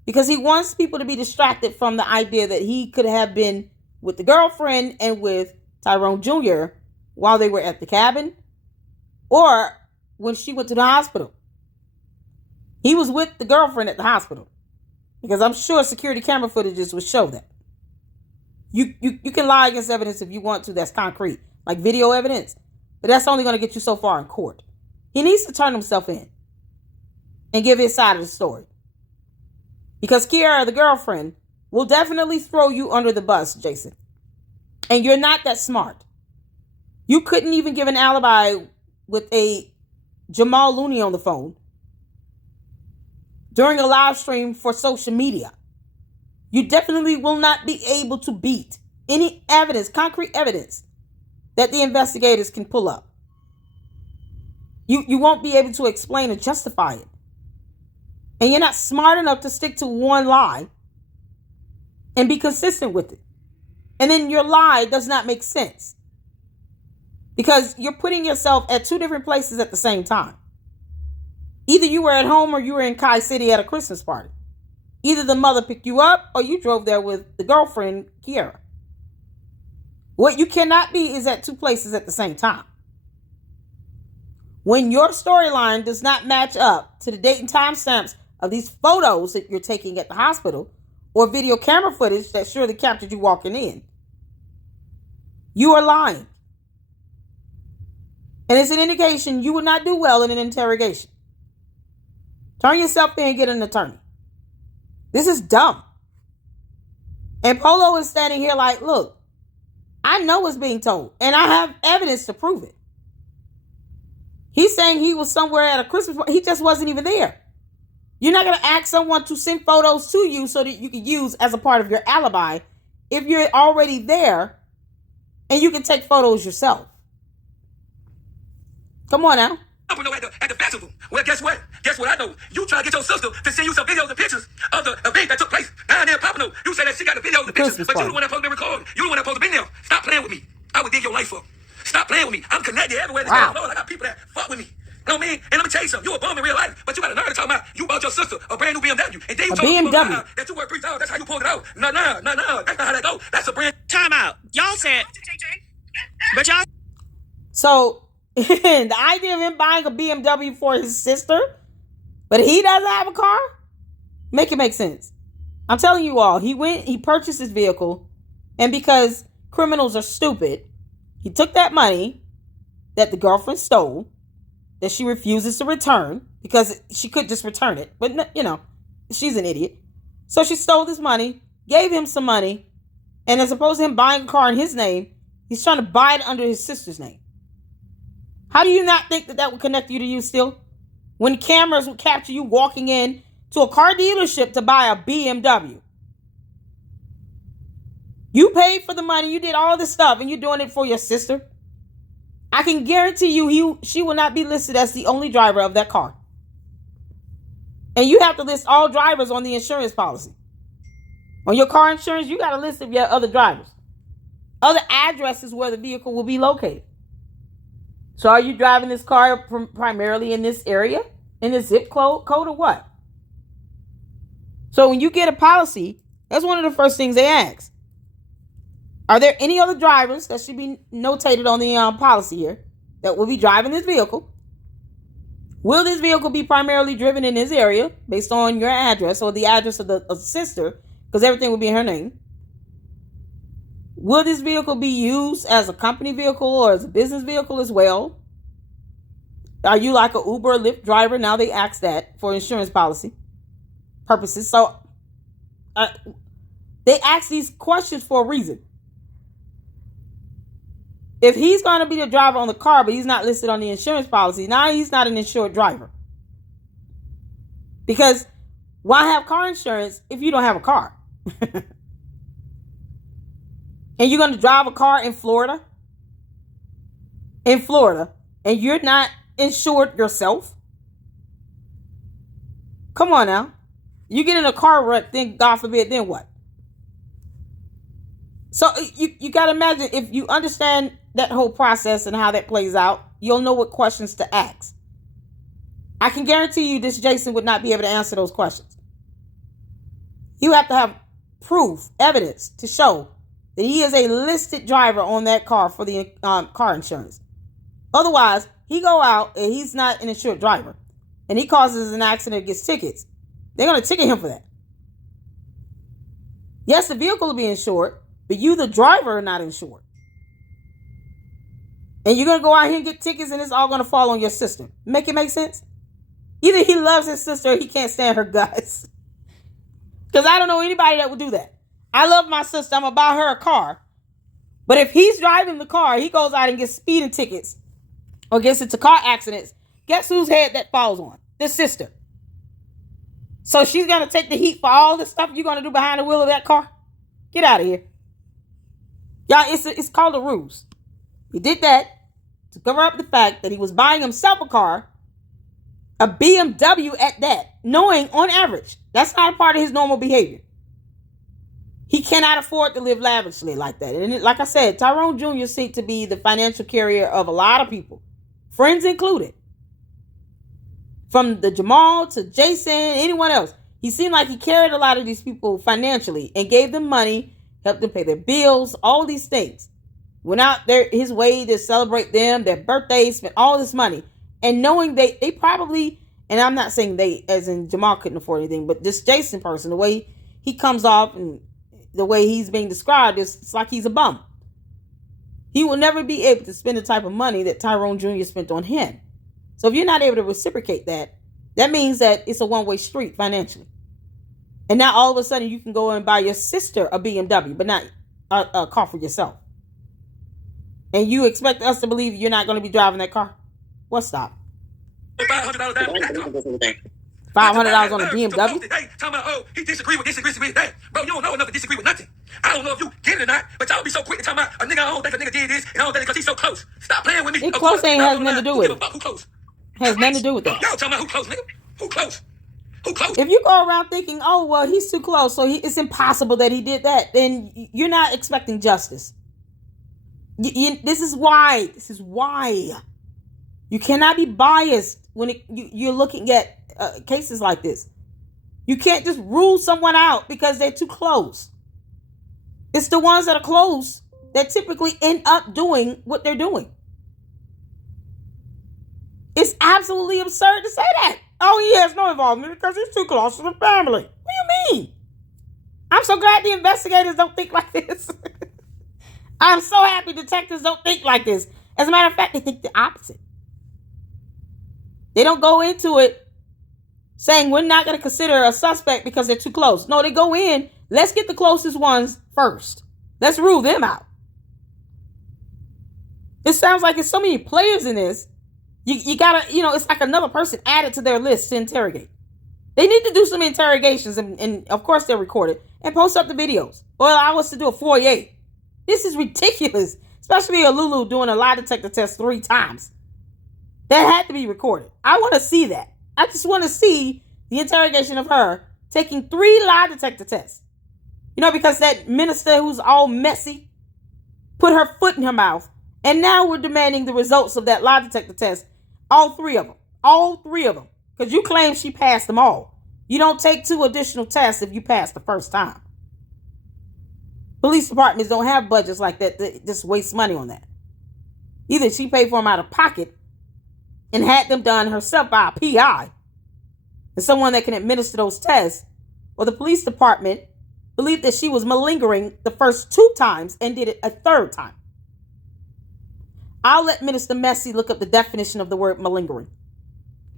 Because he wants people to be distracted from the idea that he could have been with the girlfriend and with Tyrone Jr. while they were at the cabin, or when she went to the hospital. He was with the girlfriend at the hospital, because I'm sure security camera footages would show that. You can lie against evidence if you want to. That's concrete, like video evidence, but that's only going to get you so far in court. He needs to turn himself in and give his side of the story, because Kiara, the girlfriend, will definitely throw you under the bus, Jason. And you're not that smart. You couldn't even give an alibi with a Jamal Looney on the phone during a live stream for social media. You definitely will not be able to beat any evidence, concrete evidence, that the investigators can pull up. You won't be able to explain or justify it. And you're not smart enough to stick to one lie and be consistent with it. And then your lie does not make sense, because you're putting yourself at two different places at the same time. Either you were at home or you were in Kai City at a Christmas party. Either the mother picked you up or you drove there with the girlfriend, Kiara. What you cannot be is at two places at the same time. When your storyline does not match up to the date and time stamps of these photos that you're taking at the hospital, or video camera footage that surely captured you walking in, you are lying. And it's an indication you would not do well in an interrogation. Turn yourself in and get an attorney. This is dumb. And Polo is standing here like, look, I know what's being told, and I have evidence to prove it. He's saying he was somewhere at a Christmas party. He just wasn't even there. You're not going to ask someone to send photos to you so that you can use as a part of your alibi if you're already there and you can take photos yourself. Come on now. At the festival. Well, guess what? Guess what I know? You try to get your sister to send you some videos and pictures of the event that took place down there in Pompano. You said that she got the videos and pictures, but you the one that supposed to be recording. You the one that supposed to be there. Stop playing with me. I would dig your life up. Stop playing with me. I'm connected everywhere. Wow. Lord, I got people that fuck with me. You know what I mean? And let me tell you something. You a bum in real life, but you got a nerve to talk about you bought your sister a brand new BMW. And then you told me that you work 3,000. That's how you pulled it out. No. That's not how that go. That's a brand. Time out. Y'all said, but y'all. So the idea of him buying a BMW for his sister, but he doesn't have a car, make it make sense. I'm telling you all, he purchased his vehicle, and because criminals are stupid. He took that money that the girlfriend stole, that she refuses to return, because she could just return it. But, she's an idiot. So she stole this money, gave him some money, and as opposed to him buying a car in his name, he's trying to buy it under his sister's name. How do you not think that would connect you to you still? When cameras would capture you walking in to a car dealership to buy a BMW. You paid for the money, you did all this stuff, and you're doing it for your sister. I can guarantee you she will not be listed as the only driver of that car. And you have to list all drivers on the insurance policy. On your car insurance, you got a list of your other drivers. Other addresses where the vehicle will be located. So are you driving this car primarily in this area? In this zip code or what? So when you get a policy, that's one of the first things they ask. Are there any other drivers that should be notated on the policy here that will be driving this vehicle? Will this vehicle be primarily driven in this area based on your address or the address of the sister, because everything will be in her name? Will this vehicle be used as a company vehicle or as a business vehicle as well? Are you like an Uber or Lyft driver? Now they ask that for insurance policy purposes. So they ask these questions for a reason. If he's going to be the driver on the car, but he's not listed on the insurance policy, now he's not an insured driver. Because why have car insurance if you don't have a car? And you're going to drive a car in Florida? And you're not insured yourself? Come on now. You get in a car wreck, then God forbid, then what? So you got to imagine, if you understand that whole process and how that plays out, you'll know what questions to ask. I can guarantee you this Jason would not be able to answer those questions. You have to have proof, evidence to show that he is a listed driver on that car for the car insurance. Otherwise, he go out and he's not an insured driver and he causes an accident and gets tickets. They're going to ticket him for that. Yes, the vehicle will be insured, but you, the driver, are not insured. And you're going to go out here and get tickets and it's all going to fall on your sister. Make it make sense? Either he loves his sister or he can't stand her guts. Because I don't know anybody that would do that. I love my sister. I'm going to buy her a car. But if he's driving the car, he goes out and gets speeding tickets or gets into car accidents, guess whose head that falls on? The sister. So she's going to take the heat for all the stuff you're going to do behind the wheel of that car? Get out of here. Y'all, it's called a ruse. He did that to cover up the fact that he was buying himself a car, a BMW at that, knowing on average that's not a part of his normal behavior. He cannot afford to live lavishly like that. And like I said, Tyrone Jr. seemed to be the financial carrier of a lot of people, friends included. From the Jamal to Jason, anyone else. He seemed like he carried a lot of these people financially and gave them money, helped them pay their bills, all these things. Went out there his way to celebrate them, their birthdays, spent all this money. And knowing they probably, and I'm not saying they, as in Jamal couldn't afford anything, but this Jason person, the way he comes off and the way he's being described, it's like he's a bum. He will never be able to spend the type of money that Tyrone Jr. spent on him. So if you're not able to reciprocate that, that means that it's a one-way street financially. And now all of a sudden you can go and buy your sister a BMW, but not a car for yourself. And you expect us to believe you're not going to be driving that car? Well, stop. $500 down on that car. $500 on a BMW? Hey, talking about, oh, he disagree with. Hey, bro, you don't know enough to disagree with nothing. I don't know if you get it or not, but y'all be so quick to talk about a nigga, I don't think a nigga did this, and I don't think because he's so close. Stop playing with me. It close ain't has nothing to do with it. Who close? Has nothing to do with that. Y'all talking about who close, nigga? Who close? Who close? If you go around thinking, oh, well, he's too close, so it's impossible that he did that, then you're not expecting justice. This is why you cannot be biased when you're looking at cases like this. You can't just rule someone out because they're too close. It's the ones that are close that typically end up doing what they're doing. It's absolutely absurd to say that. Oh, he has no involvement because he's too close to the family. What do you mean? I'm so glad the investigators don't think like this. I'm so happy detectives don't think like this. As a matter of fact, they think the opposite. They don't go into it saying we're not going to consider a suspect because they're too close. No, they go in, let's get the closest ones first. Let's rule them out. It sounds like there's so many players in this. You gotta, it's like another person added to their list to interrogate. They need to do some interrogations, and of course they're recorded, and post up the videos. Or allow us to do a 48. This is ridiculous. Especially a Lulu doing a lie detector test 3 times. That had to be recorded. I want to see that. I just want to see the interrogation of her taking 3 lie detector tests. Because that minister who's all messy put her foot in her mouth. And now we're demanding the results of that lie detector test. All 3 of them. All 3 of them. Because you claim she passed them all. You don't take 2 additional tests if you pass the first time. Police departments don't have budgets like that. They just waste money on that. Either she paid for them out of pocket and had them done herself by a PI and someone that can administer those tests, or the police department believed that she was malingering the first 2 times and did it a 3rd time. I'll let Minister Messi look up the definition of the word malingering.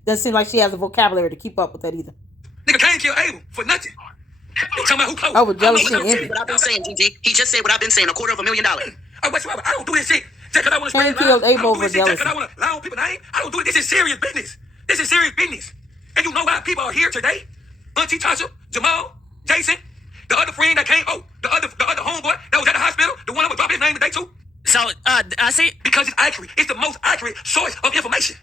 Doesn't seem like she has the vocabulary to keep up with that either. Nigga can't kill Abel for nothing. They talking about who close. Oh, with jealousy and envy. What I've been saying, GG. He just said what I've been saying, $250,000. Whatsoever. I don't do this shit just because I want to Can't kill Abel over jealousy. Just because I want to lie on people's name. I don't do it. This is serious business. This is serious business. And you know why people are here today? Auntie Tasha, Jamal, Jason, the other friend that came. Oh, the other homeboy that was at the hospital. The one I was dropping his name today too. So, I see. Because it's accurate. It's the most accurate source of information.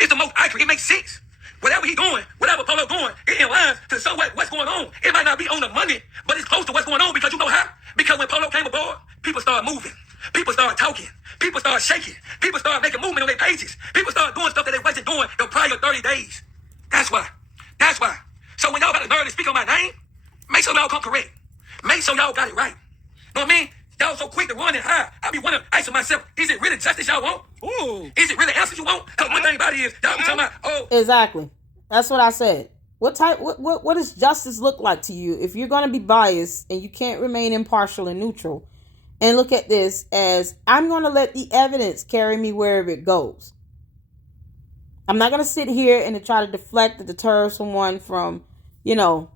It's the most accurate. It makes sense. Whatever he doing, whatever Polo doing, it in line to so what's going on. It might not be on the money, but it's close to what's going on because you know how? Because when Polo came aboard, people started moving. People started talking. People started shaking. People started making movement on their pages. People started doing stuff that they wasn't doing the prior 30 days. That's why. That's why. So when y'all about to learn to speak on my name, make sure y'all come correct. Make sure y'all got it right. Know what I mean? Y'all so quick to run and hide. I be wondering, asking myself, is it really justice y'all want? Ooh. Is it really answers you want? Because one thing about it is, y'all be talking about, oh. Exactly. That's what I said. What does justice look like to you if you're going to be biased and you can't remain impartial and neutral and look at this as, I'm going to let the evidence carry me wherever it goes. I'm not going to sit here and to try to deflect or deter someone from, doing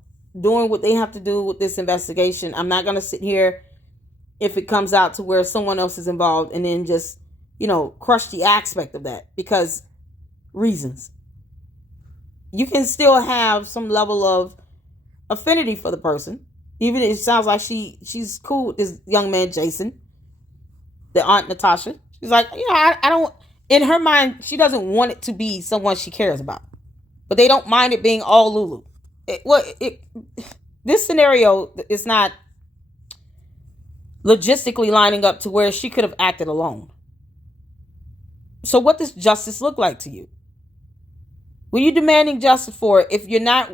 what they have to do with this investigation. I'm not going to sit here if it comes out to where someone else is involved and then just, crush the aspect of that because reasons. You can still have some level of affinity for the person. Even if it sounds like she's cool with this young man, Jason, the Aunt Natasha. She's like, I don't, in her mind, she doesn't want it to be someone she cares about. But they don't mind it being all Lulu. This scenario is not logistically lining up to where she could have acted alone. So what does justice look like to you? What are you demanding justice for if you're not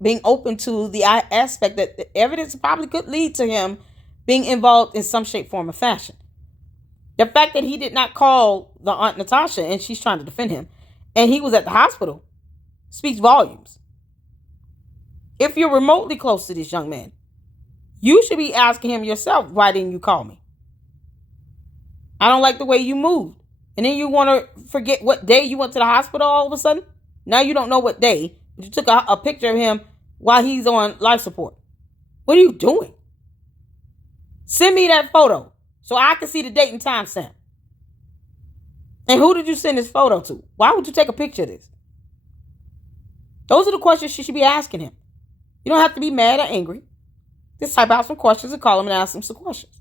being open to the aspect that the evidence probably could lead to him being involved in some shape, form, or fashion? The fact that he did not call the Aunt Natasha and she's trying to defend him and he was at the hospital speaks volumes. If you're remotely close to this young man, you should be asking him yourself, why didn't you call me? I don't like the way you moved. And then you want to forget what day you went to the hospital all of a sudden? Now you don't know what day, but you took a picture of him while he's on life support. What are you doing? Send me that photo so I can see the date and time stamp. And who did you send this photo to? Why would you take a picture of this? Those are the questions you should be asking him. You don't have to be mad or angry. Just type out some questions and call him and ask him some questions.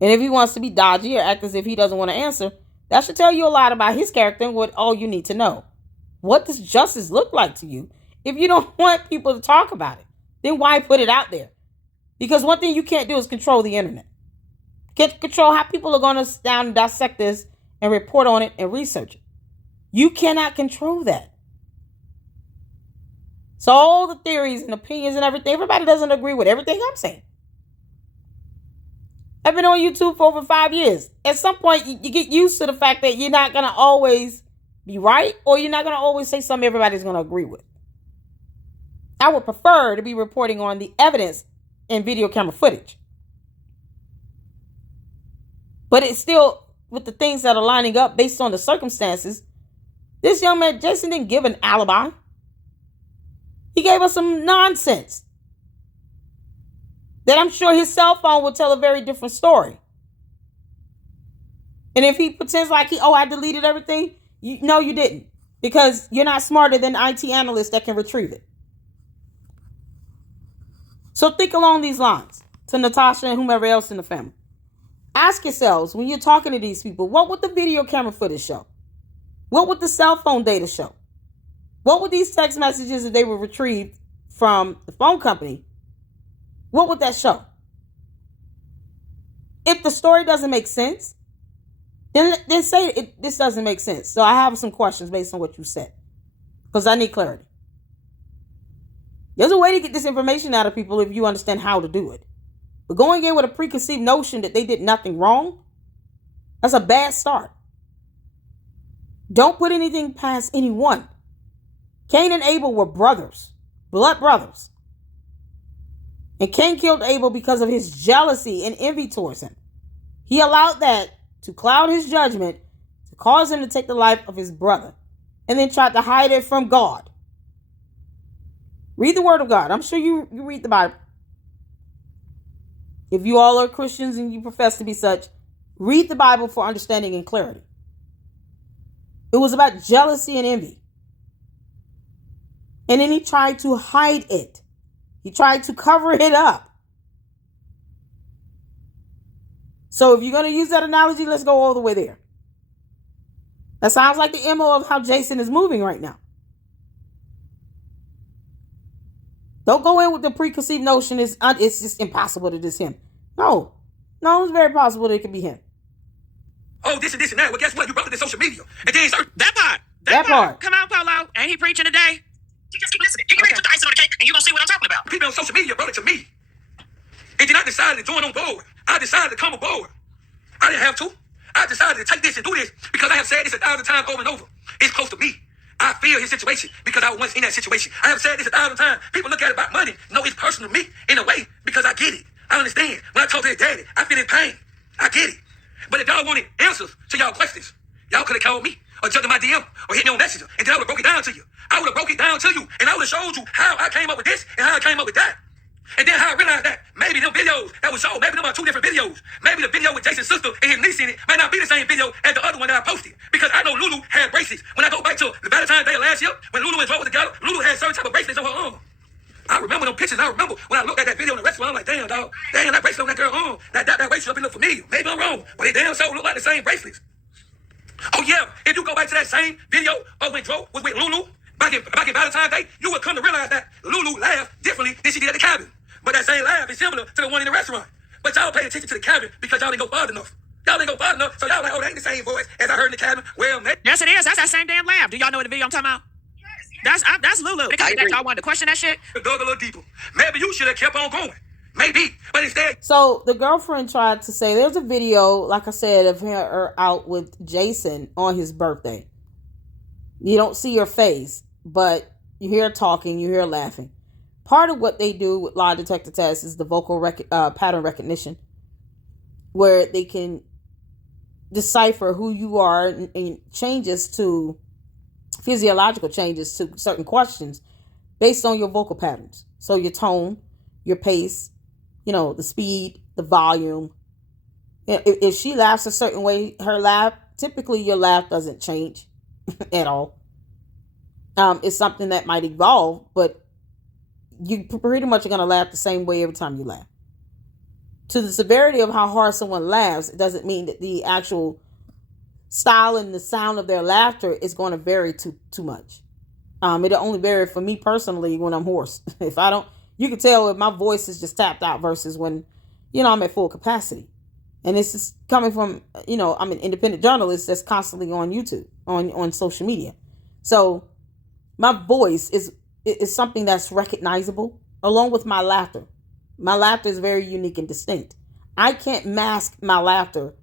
And if he wants to be dodgy or act as if he doesn't want to answer, that should tell you a lot about his character and what all you need to know. What does justice look like to you? If you don't want people to talk about it, then why put it out there? Because one thing you can't do is control the internet. Can't control how people are going to sit down and dissect this and report on it and research it. You cannot control that. So all the theories and opinions and everything, everybody doesn't agree with everything I'm saying. I've been on YouTube for over 5 years. At some point, you get used to the fact that you're not going to always be right, or you're not going to always say something everybody's going to agree with. I would prefer to be reporting on the evidence and video camera footage. But it's still, with the things that are lining up based on the circumstances, this young man, Jason, didn't give an alibi. He gave us some nonsense that I'm sure his cell phone will tell a very different story. And if he pretends like I deleted everything, no, you didn't. Because you're not smarter than IT analysts that can retrieve it. So think along these lines to Natasha and whomever else in the family. Ask yourselves, when you're talking to these people, what would the video camera footage show? What would the cell phone data show? What would these text messages, if they were retrieved from the phone company, what would that show? If the story doesn't make sense, then say this doesn't make sense. So I have some questions based on what you said, because I need clarity. There's a way to get this information out of people if you understand how to do it. But going in with a preconceived notion that they did nothing wrong, that's a bad start. Don't put anything past anyone. Cain and Abel were brothers, blood brothers. And Cain killed Abel because of his jealousy and envy towards him. He allowed that to cloud his judgment, to cause him to take the life of his brother, and then tried to hide it from God. Read the Word of God. I'm sure you read the Bible. If you all are Christians and you profess to be such, read the Bible for understanding and clarity. It was about jealousy and envy. And then he tried to hide it. He tried to cover it up. So if you're going to use that analogy, let's go all the way there. That sounds like the MO of how Jason is moving right now. Don't go in with the preconceived notion it's just impossible that it's him. No, it's very possible that it could be him. Oh, this and this and that. Well, guess what? You brought it to social media. And then that part. Come on, Polo. Ain't he preaching today? You just keep listening. Keep ready to put the icing on the cake, and you're going to see what I'm talking about. People on social media brought it to me. And then I decided to join on board. I decided to come aboard. I didn't have to. I decided to take this and do this because I have said this 1,000 times over and over. It's close to me. I feel his situation because I was once in that situation. I have said this 1,000 times. People look at it about money. No, it's personal to me in a way because I get it. I understand. When I talk to his daddy, I feel his pain. I get it. But if y'all wanted answers to y'all questions, y'all could have called me or jumped in my DM or hit me on Messenger, and then I would have broke it down to you. I would have broke it down to you, and I would have showed you how I came up with this and how I came up with that. And then how I realized that maybe them videos that was shown, maybe them are two different videos. Maybe the video with Jason's sister and his niece in it might not be the same video as the other one that I posted. Because I know Lulu had bracelets. When I go back to the Valentine's Day of last year, when Lulu and Joe was together, Lulu had certain type of bracelets on her arm. I remember them pictures. I remember when I looked at that video in the restaurant, I'm like, damn, dog. Damn, that bracelet on that girl's arm. That bracelet up, it look familiar. Maybe I'm wrong, but they damn so look like the same bracelets. Oh, yeah. If you go back to that same video of when Joe was with Lulu back in Valentine's Day, you would come to realize that Lulu laughed differently than she did at the cabin. But that same laugh is similar to the one in the restaurant. But y'all pay attention to the cabin because y'all didn't go far enough. Y'all didn't go far enough, so y'all like, oh, that ain't the same voice as I heard in the cabin. Well, maybe. Yes, it is. That's that same damn laugh. Do y'all know what the video I'm talking about? That's Lulu. Because y'all wanted to question that shit. Dug a little deeper. Maybe you should have kept on going. Maybe, but instead. So the girlfriend tried to say there's a video, like I said, of her out with Jason on his birthday. You don't see her face, but you hear her talking, you hear her laughing. Part of what they do with lie detector tests is the vocal pattern recognition, where they can decipher who you are and changes to physiological changes to certain questions based on your vocal patterns. So your tone, your pace, the speed, the volume. If she laughs a certain way, her laugh, typically your laugh doesn't change at all. It's something that might evolve, but you pretty much are going to laugh the same way every time you laugh. To the severity of how hard someone laughs, it doesn't mean that the actual style and the sound of their laughter is going to vary too much. It'll only vary for me personally when I'm hoarse. If I don't, you can tell if my voice is just tapped out versus when, I'm at full capacity. And this is coming from, I'm an independent journalist that's constantly on YouTube, on social media. So my voice is something that's recognizable along with my laughter. My laughter is very unique and distinct. I can't mask my laughter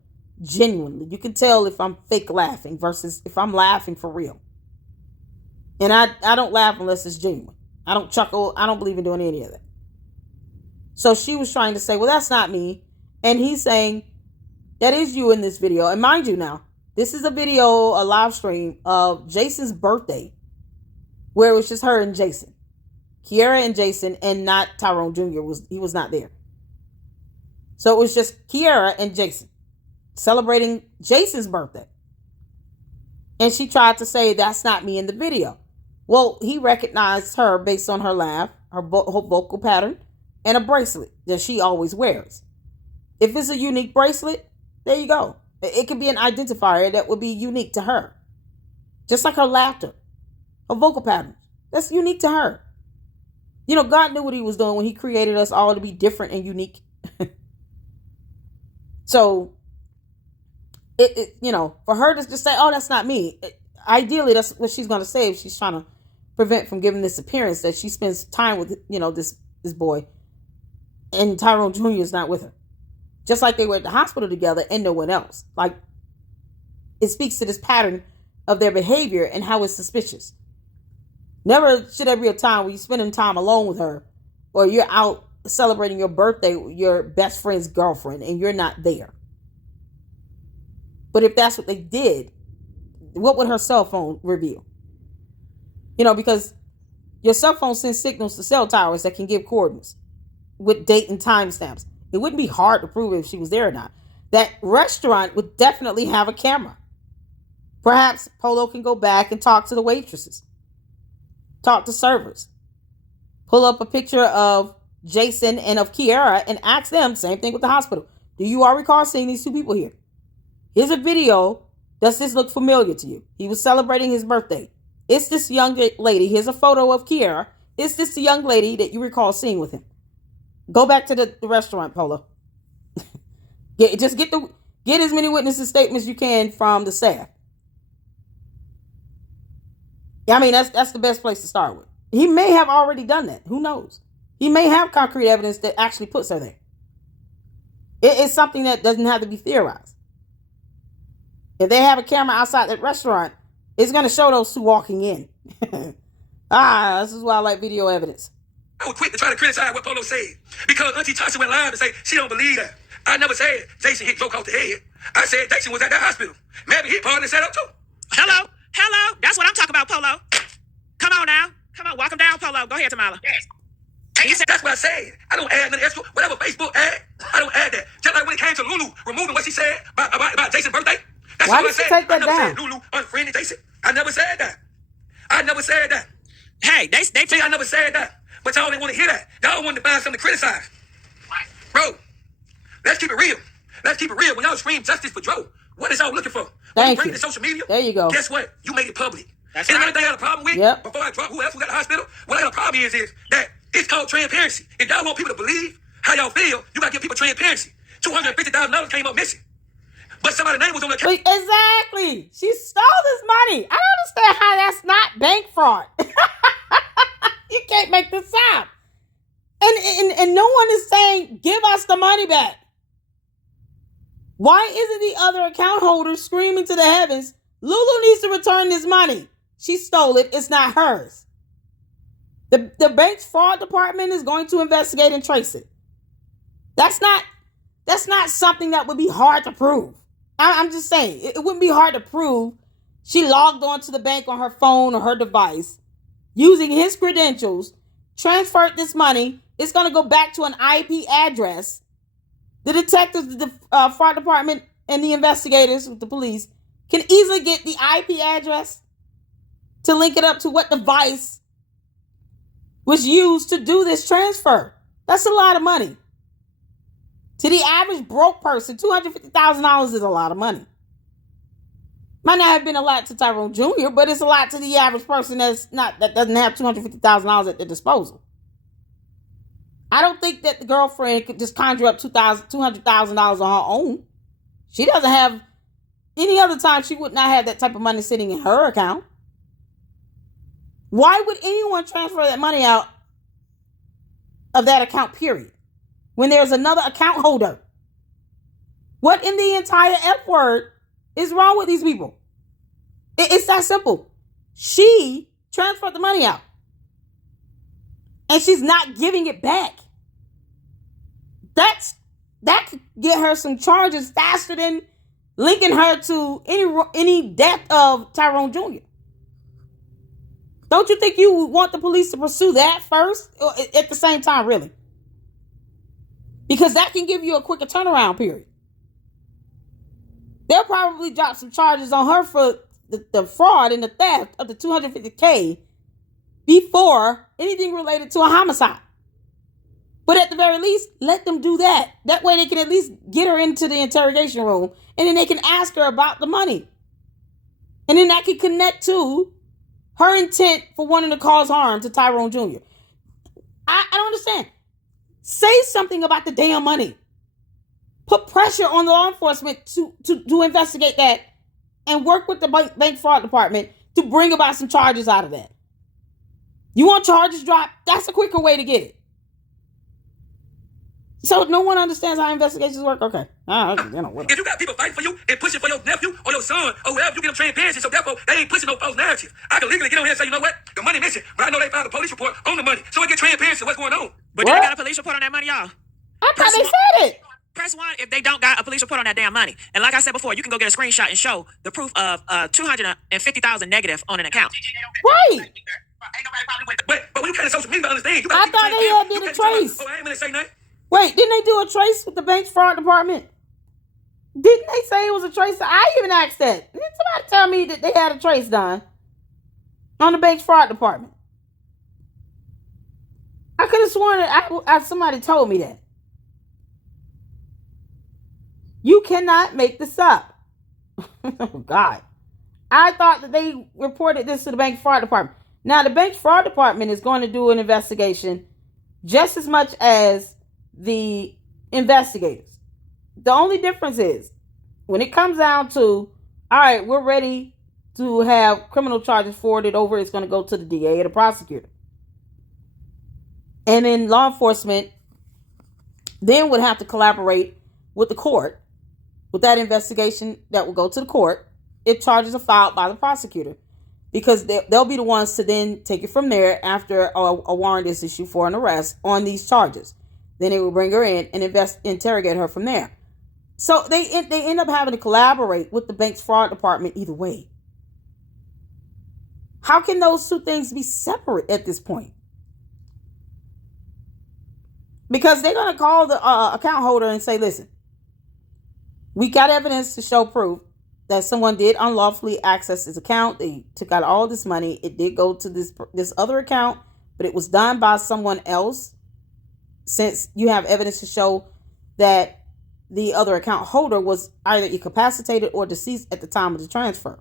genuinely. You can tell if I'm fake laughing versus if I'm laughing for real. And I don't laugh unless it's genuine. I don't chuckle. I don't believe in doing any of that. So she was trying to say, well, that's not me. And he's saying, That is you in this video. And mind you now, this is a video, a live stream of Jason's birthday, where it was just her and Jason. Kiara and Jason, and not Tyrone Jr. He was not there. So it was just Kiara and Jason celebrating Jason's birthday. And she tried to say, that's not me in the video. Well, he recognized her based on her laugh, her vocal pattern, and a bracelet that she always wears. If it's a unique bracelet, there you go. It could be an identifier that would be unique to her. Just like her laughter, her vocal pattern. That's unique to her. You know, God knew what he was doing when he created us all to be different and unique. So, for her to just say, oh, that's not me. Ideally, that's what she's going to say if she's trying to prevent from giving this appearance that she spends time with, this boy. And Tyrone Jr. is not with her. Just like they were at the hospital together and no one else. Like, it speaks to this pattern of their behavior and how it's suspicious. Never should there be a time where you're spending time alone with her, or you're out celebrating your birthday with your best friend's girlfriend and you're not there. But if that's what they did, what would her cell phone reveal? Because your cell phone sends signals to cell towers that can give coordinates with date and time stamps. It wouldn't be hard to prove if she was there or not. That restaurant would definitely have a camera. Perhaps Polo can go back and talk to the waitresses. Talk to servers. Pull up a picture of Jason and of Kiara and ask them, same thing with the hospital. Do you all recall seeing these two people here? Here's a video. Does this look familiar to you? He was celebrating his birthday. It's this young lady. Here's a photo of Kiara. Is this the young lady that you recall seeing with him? Go back to the restaurant, Polo. Get as many witnesses statements you can from the staff. I mean, that's the best place to start with. He may have already done that. Who knows? He may have concrete evidence that actually puts her there. It's something that doesn't have to be theorized. If they have a camera outside that restaurant, it's going to show those two walking in. This is why I like video evidence. I was quick to try to criticize what Polo said because Auntie Tasha went live and say she don't believe that. I never said Jason hit Joe off the head. I said Jason was at the hospital. Maybe he partly set up too. Hello. That's what I'm talking about, Polo. Come on now. Come on, walk him down, Polo. Go ahead, Tamala. Yes. That's what I said. I don't add nothing extra. Whatever Facebook add, I don't add that. Just like when it came to Lulu removing what she said about Jason's birthday. That's Why what did I she said. take that I never down? said Lulu unfriended Jason. I never said that. Hey, they See, I never said that. But y'all didn't want to hear that. Y'all wanted to find something to criticize. Bro, let's keep it real. When y'all scream justice for Joe, what is y'all looking for? When you bring it to social media, there you go. Guess what? You make it public. That's and right. another thing I got a problem with, before I drop who else was at the hospital, what I got a problem is that it's called transparency. If y'all want people to believe how y'all feel, you got to give people transparency. $250,000 came up missing. But somebody's name was on the account. Exactly. She stole this money. I don't understand how that's not bank fraud. You can't make this up. And no one is saying, give us the money back. Why isn't the other account holder screaming to the heavens, Lulu needs to return this money? She stole it. It's not hers. The bank's fraud department is going to investigate and trace it. That's not something that would be hard to prove. I'm just saying, it wouldn't be hard to prove she logged on to the bank on her phone or her device, using his credentials, transferred this money. It's going to go back to an IP address. The detectives, the fraud department, and the investigators, the police, can easily get the IP address to link it up to what device was used to do this transfer. That's a lot of money. To the average broke person, $250,000 is a lot of money. Might not have been a lot to Tyrone Jr., but it's a lot to the average person that doesn't have $250,000 at their disposal. I don't think that the girlfriend could just conjure up $200,000 on her own. She doesn't have any other time. She would not have that type of money sitting in her account. Why would anyone transfer that money out of that account, period, when there's another account holder? What in the entire F word is wrong with these people? It's that simple. She transferred the money out, and she's not giving it back. That's that could get her some charges faster than linking her to any death of Tyrone Jr. Don't you think you would want the police to pursue that first at the same time, really? Because that can give you a quicker turnaround period. They'll probably drop some charges on her for the fraud and the theft of the $250K before anything related to a homicide. But at the very least, let them do that. That way they can at least get her into the interrogation room, and then they can ask her about the money. And then that can connect to her intent for wanting to cause harm to Tyrone Jr. I don't understand. Say something about the damn money. Put pressure on the law enforcement to investigate that and work with the bank fraud department to bring about some charges out of that. You want charges dropped? That's a quicker way to get it. So no one understands how investigations work? Okay. Whatever. If you got people fighting for you and pushing for your nephew or your son or whoever, you get them transparency, so therefore they ain't pushing no false narrative. I can legally get on here and say, you know what? The money missing, but I know they filed a police report on the money, so I get transparency what's going on. But they got a police report on that money, y'all. I thought they said it. Press 1 if they don't got a police report on that damn money. And like I said before, you can go get a screenshot and show the proof of $250,000 negative on an account. Right. But when you kind of social media, understand. I thought they did a trace. I ain't gonna say nothing. Wait, didn't they do a trace with the bank's fraud department? Didn't they say it was a trace? I even asked that. Did somebody tell me that they had a trace done on the bank's fraud department? I could have sworn that somebody told me that. You cannot make this up. Oh, God. I thought that they reported this to the bank fraud department. Now, the bank fraud department is going to do an investigation just as much as the investigators. The only difference is when it comes down to, all right, we're ready to have criminal charges forwarded over, it's going to go to the DA or the prosecutor. And then law enforcement then would have to collaborate with the court with that investigation that will go to the court if charges are filed by the prosecutor, because they'll be the ones to then take it from there after a warrant is issued for an arrest on these charges. Then they will bring her in and interrogate her from there. So they end up having to collaborate with the bank's fraud department either way. How can those two things be separate at this point? Because they're going to call the account holder and say, listen, we got evidence to show proof that someone did unlawfully access his account. They took out all this money. It did go to this other account, but it was done by someone else. Since you have evidence to show that the other account holder was either incapacitated or deceased at the time of the transfer.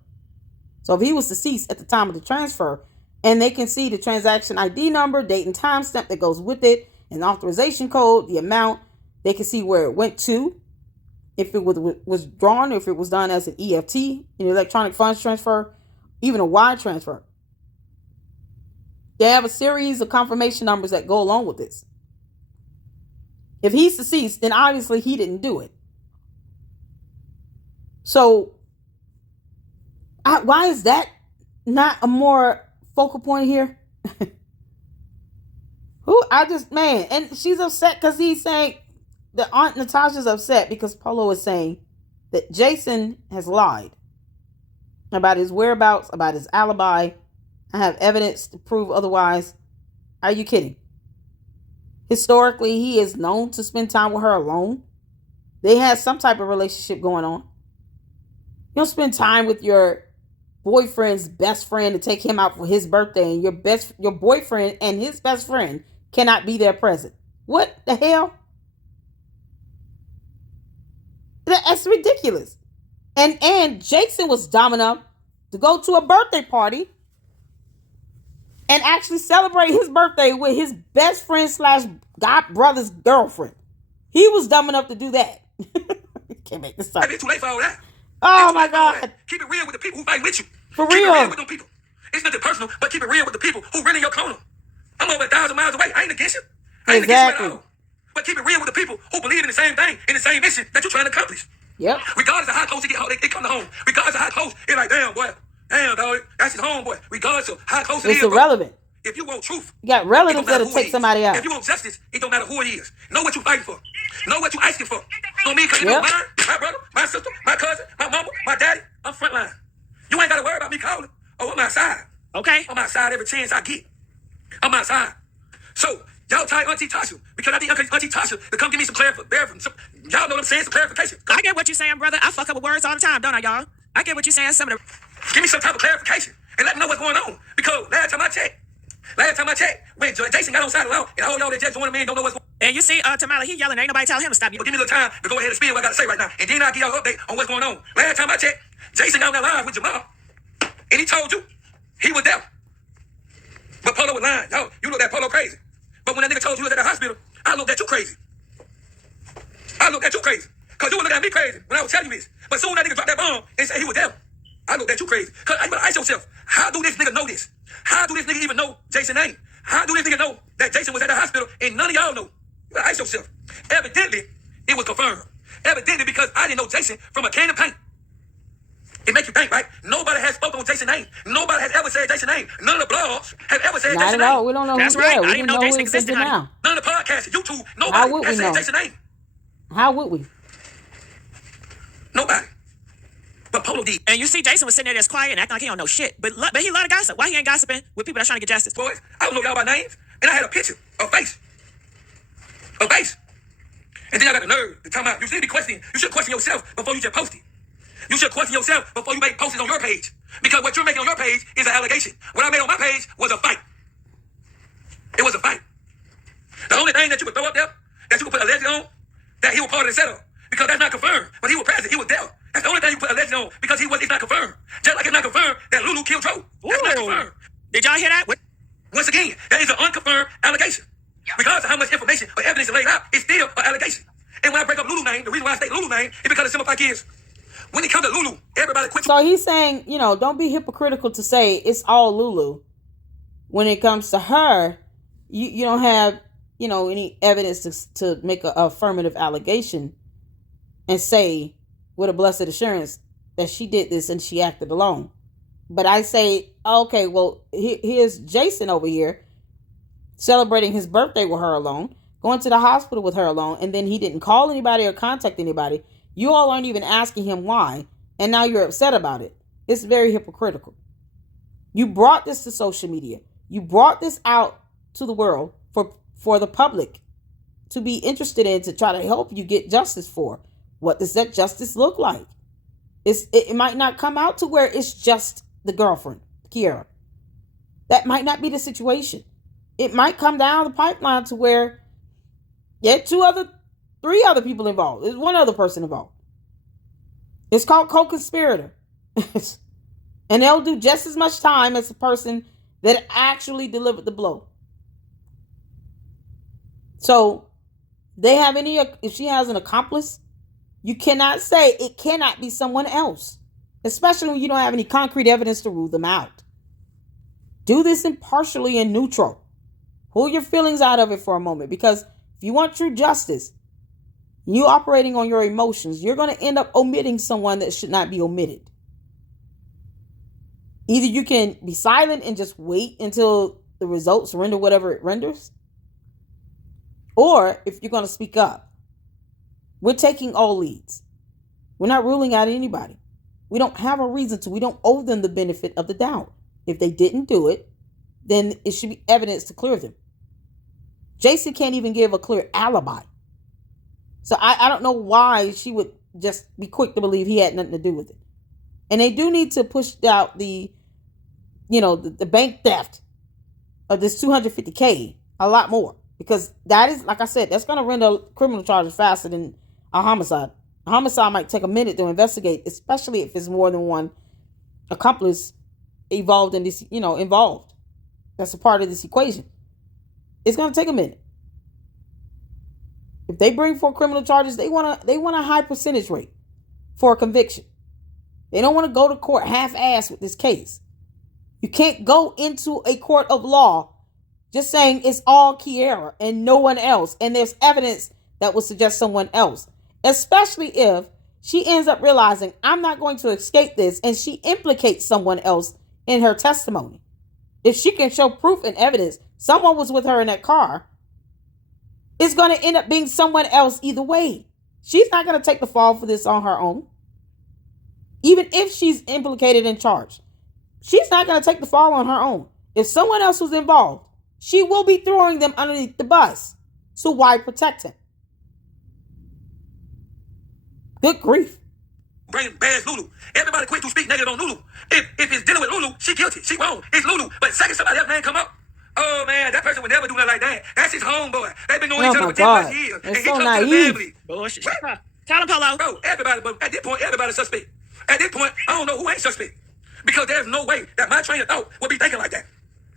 So if he was deceased at the time of the transfer, and they can see the transaction ID number, date and time stamp that goes with it, an authorization code, the amount, they can see where it went to, if it was drawn, if it was done as an EFT, an electronic funds transfer, even a wire transfer. They have a series of confirmation numbers that go along with this. If he's deceased, then obviously he didn't do it. So, why is that not a more focal point here? And she's upset because he's saying, the Aunt Natasha's upset because Polo is saying that Jason has lied about his whereabouts, about his alibi. I have evidence to prove otherwise. Are you kidding? Historically, he is known to spend time with her alone. They had some type of relationship going on. You don't spend time with your boyfriend's best friend to take him out for his birthday, and your boyfriend and his best friend cannot be there present. What the hell? That's ridiculous. And Jason was dumb enough to go to a birthday party and actually celebrate his birthday with his best friend / god brother's girlfriend. He was dumb enough to do that. Can't make this up. It's too late for all that. Oh my God. Keep it real with the people who fight with you. For keep real. It real with them people. It's nothing personal, but keep it real with the people who really in your corner. I'm over 1,000 miles away. I ain't against you. I ain't against you at all. But keep it real with the people who believe in the same thing, in the same mission that you're trying to accomplish. Yep. Regardless of how close they come to home. Regardless of how close, it's like, damn, boy. Damn, dog. That's his home, boy. Regardless of how close it is. It's irrelevant. If you want truth, you got relatives that'll take somebody out. If you want justice, it don't matter who it is. Know what you're fighting for. Know what you're asking for. Know me, because you know mine, my brother, my sister, my cousin, my mama, my daddy. I'm frontline. You ain't got to worry about me calling. Oh, I'm outside. Okay. I'm outside every chance I get. I'm outside. So, y'all tie Auntie Tasha, because I need Auntie Tasha to come give me some clarification. Y'all know what I'm saying? Some clarification. I get what you're saying, brother. I fuck up with words all the time, don't I, y'all? I get what you're saying. Some of the... Give me some type of clarification and let me know what's going on. Because last time I checked, when Jason got on side of the law, and all y'all that just joined me and don't know what's going on. And you see, Tamala, he yelling. Ain't nobody telling him to stop. But give me a little time to go ahead and spill what I got to say right now. And then I'll give y'all an update on what's going on. Last time I checked, Jason got on that line with Jamal. And he told you he was there. But Polo was lying. Yo, you look at Polo crazy. But when that nigga told you he was at the hospital, I looked at you crazy. Because you were looking at me crazy when I was telling you this. But soon that nigga dropped that bomb and said he was there. I looked at you crazy. Because you better ask yourself, how do this nigga know this? How do this nigga even know Jason's name? How do this nigga know that Jason was at the hospital and none of y'all know? You better ask yourself. Evidently, it was confirmed. Evidently, because I didn't know Jason from a can of paint. It makes you think, right? Nobody has spoken on Jason's name. Nobody has ever said Jason's name. None of the blogs have ever said Jason's name. Not at all. We don't know. That's who right. We I didn't know Jason existed now. None of the podcasts, YouTube, nobody has said Jason's name. How would we? Nobody. But Polo did. And you see Jason was sitting there just quiet and acting like he don't know shit. But he love to gossip. Why he ain't gossiping with people that's trying to get justice? Boys, I don't know y'all by names. And I had a picture, a face. And then I got the nerve to come out. You should be questioning. You should question yourself before you just post it. You should question yourself before you make posts on your page. Because what you're making on your page is an allegation. What I made on my page was a fight. It was a fight. The only thing that you could throw up there, that you could put a legend on, that he was part of the setup. Because that's not confirmed. But he was present. He was there. That's the only thing you put a legend on because it's not confirmed. Just like it's not confirmed that Lulu killed Joe. That's not confirmed. Did y'all hear that? What? Once again, that is an unconfirmed allegation. Because of how much information or evidence is laid out, it's still an allegation. And when I break up Lulu's name, the reason why I state Lulu's name is because the simple fact is, when it comes to Lulu, everybody quits. So he's saying, don't be hypocritical to say it's all Lulu. When it comes to her, you don't have, any evidence to make an affirmative allegation and say with a blessed assurance that she did this and she acted alone. But I say, okay, well, here's Jason over here celebrating his birthday with her alone, going to the hospital with her alone, and then he didn't call anybody or contact anybody. You all aren't even asking him why, and now you're upset about it. It's very hypocritical. You brought this to social media. You brought this out to the world for the public to be interested in, to try to help you get justice for. What does that justice look like? It might not come out to where it's just the girlfriend, Kiara. That might not be the situation. It might come down the pipeline to where, 3 other people involved. There's one other person involved. It's called co-conspirator. And they'll do just as much time as the person that actually delivered the blow. So, if she has an accomplice, you cannot say it cannot be someone else. Especially when you don't have any concrete evidence to rule them out. Do this impartially and neutral. Pull your feelings out of it for a moment. Because if you want true justice, you operating on your emotions, you're going to end up omitting someone that should not be omitted. Either you can be silent and just wait until the results render whatever it renders. Or if you're going to speak up, we're taking all leads. We're not ruling out anybody. We don't have a reason to. We don't owe them the benefit of the doubt. If they didn't do it, then it should be evidence to clear them. Jason can't even give a clear alibi. So I don't know why she would just be quick to believe he had nothing to do with it. And they do need to push out the bank theft of this $250K a lot more. Because that is, like I said, that's going to render criminal charges faster than a homicide. A homicide might take a minute to investigate, especially if it's more than one accomplice involved in this, involved. That's a part of this equation. It's going to take a minute. If they bring forth criminal charges, they want a high percentage rate for a conviction. They don't want to go to court half-assed with this case. You can't go into a court of law just saying it's all Kiara and no one else, and there's evidence that would suggest someone else. Especially if she ends up realizing, I'm not going to escape this, and she implicates someone else in her testimony. if she can show proof and evidence someone was with her in that car, it's going to end up being someone else either way. She's not going to take the fall for this on her own. Even if she's implicated in charge, she's not going to take the fall on her own. If someone else was involved, she will be throwing them underneath the bus. So why protect him? Good grief. Bring bad Lulu. Everybody quick to speak negative on Lulu. If it's dealing with Lulu, she guilty. She wrong. It's Lulu. But second somebody else name come up, oh man, that person would never do nothing like that. That's his homeboy. They've been knowing each other for 10+ years. It's and so he naive. to the family. Bullshit. Tell him, Polo. Bro, everybody, but at this point, everybody's suspect. At this point, I don't know who ain't suspect. Because there's no way that my train of thought would be thinking like that.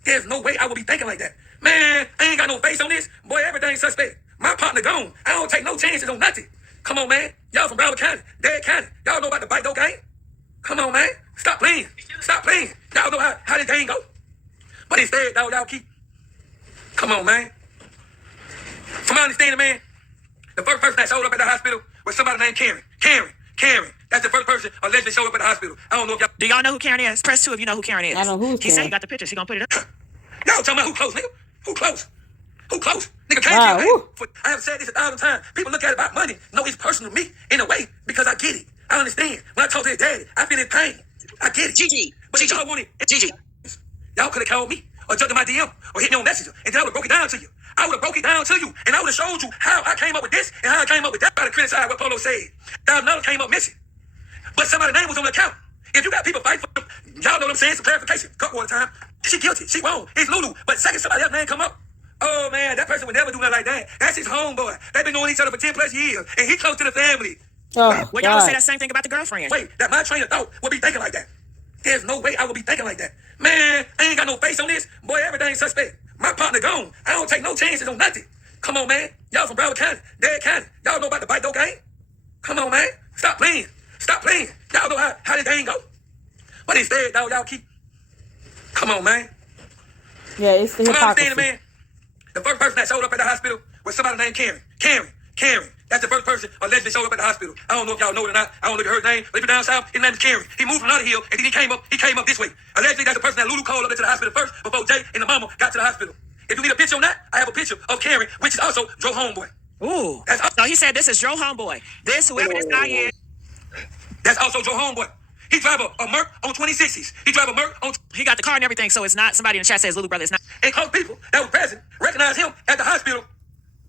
There's no way I would be thinking like that. Man, I ain't got no face on this. Boy, everything's suspect. My partner gone. I don't take no chances on nothing. Come on, man. Y'all from Broward County, Dade County. Y'all know about the bike though game? Come on, man. Stop playing. Stop playing. Y'all know how this game go. But instead, y'all keep. Come on, man. From my understanding, man, the first person that showed up at the hospital was somebody named Karen. Karen. That's the first person allegedly showed up at the hospital. I don't know if y'all. Do y'all know who Karen is? Press 2 if you know who Karen is. I know who's He said Karen. he got the picture. She gonna put it up. Y'all talking about who close, nigga? Who close? Who close? Nigga, can't Wow, you? woo. I have said this 1,000 times. People look at it about money. No, it's personal to me in a way because I get it. I understand. When I talk to his daddy, I feel his pain. I get it. Gigi. But if y'all wanted, Gigi. y'all could have called me or jumped in my DM or hit me on Messenger and then I would have broke it down to you. I would have broke it down to you and I would have showed you how I came up with this and how I came up with that. By the criticize what Polo said. $1,000 came up missing. But somebody's name was on the account. If you got people fighting for them, y'all know what I'm saying? Some clarification. Cup water time. She guilty. She wrong. It's Lulu. But second somebody else name come up. Oh man, that person would never do nothing like that. That's his homeboy. They've been knowing each other for 10+ years. And he close to the family. Oh, Well, y'all would say God. that same thing about the girlfriend. Wait, that my train of thought would be thinking like that. There's no way I would be thinking like that. Man, I ain't got no face on this. Boy, everything's suspect. My partner gone. I don't take no chances on nothing. Come on, man. Y'all from Broward County, Dade County. Y'all know about the bike though game? Come on, man. Stop playing. Stop playing. Y'all know how this game go. But instead, y'all keep. Come on, man. Yeah, it's the From my hypocrisy. understanding, man, the first person that showed up at the hospital was somebody named Karen. That's the first person allegedly showed up at the hospital. I don't know if y'all know it or not. I don't know if you heard his name. But if you're down south, his name is Karen. He moved from another hill, and then he came up this way. Allegedly, that's the person that Lulu called up into the hospital first before Jay and the mama got to the hospital. If you need a picture on that, I have a picture of Karen, which is also Joe Homeboy. Ooh. That's So he said this is Joe Homeboy. This, whoever this guy is. That's also Joe Homeboy. He drive a Merc on 2060s. He drive a Merc on... He got the car and everything, so it's not, somebody in the chat says Lulu brother. It's not. And close people that was present recognized him at the hospital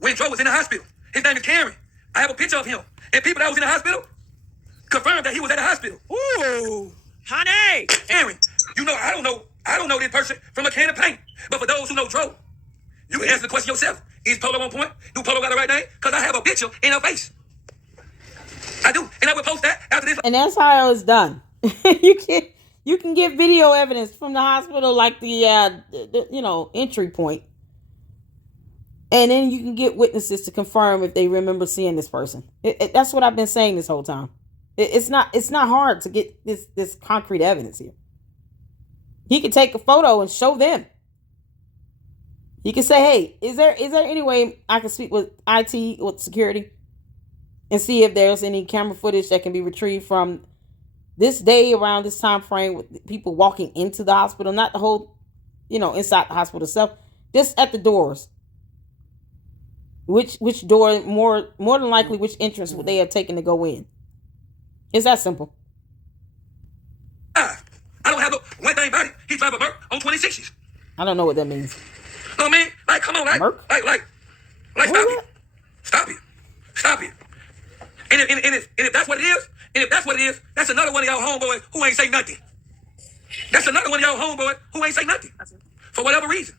when Joe was in the hospital. His name is Karen. I have a picture of him. And people that was in the hospital confirmed that he was at the hospital. Ooh. Honey. Karen, you know, I don't know this person from a can of paint. But for those who know Joe, you can answer the question yourself. Is Polo on point? Do Polo got the right name? Because I have a picture in her face. I do. And I will post that after this. And that's how it was done. you can get video evidence from the hospital, like the entry point, and then you can get witnesses to confirm if they remember seeing this person. That's what I've been saying this whole time. It's not hard to get this concrete evidence here. He can take a photo and show them. He can say, "Hey, is there any way I can speak with IT, with security, and see if there's any camera footage that can be retrieved from this day around this time frame with people walking into the hospital, not the whole, inside the hospital itself, just at the doors. Which door, more than likely, which entrance would they have taken to go in? It's that simple." I don't have one thing about it. He drive a Merc on 2060s. I don't know what that means. No, man. Like, come on, like, Merc? like, What stop is it. Stop it. And if that's what it is, that's another one of y'all homeboys who ain't say nothing. That's another one of y'all homeboys who ain't say nothing. For whatever reason.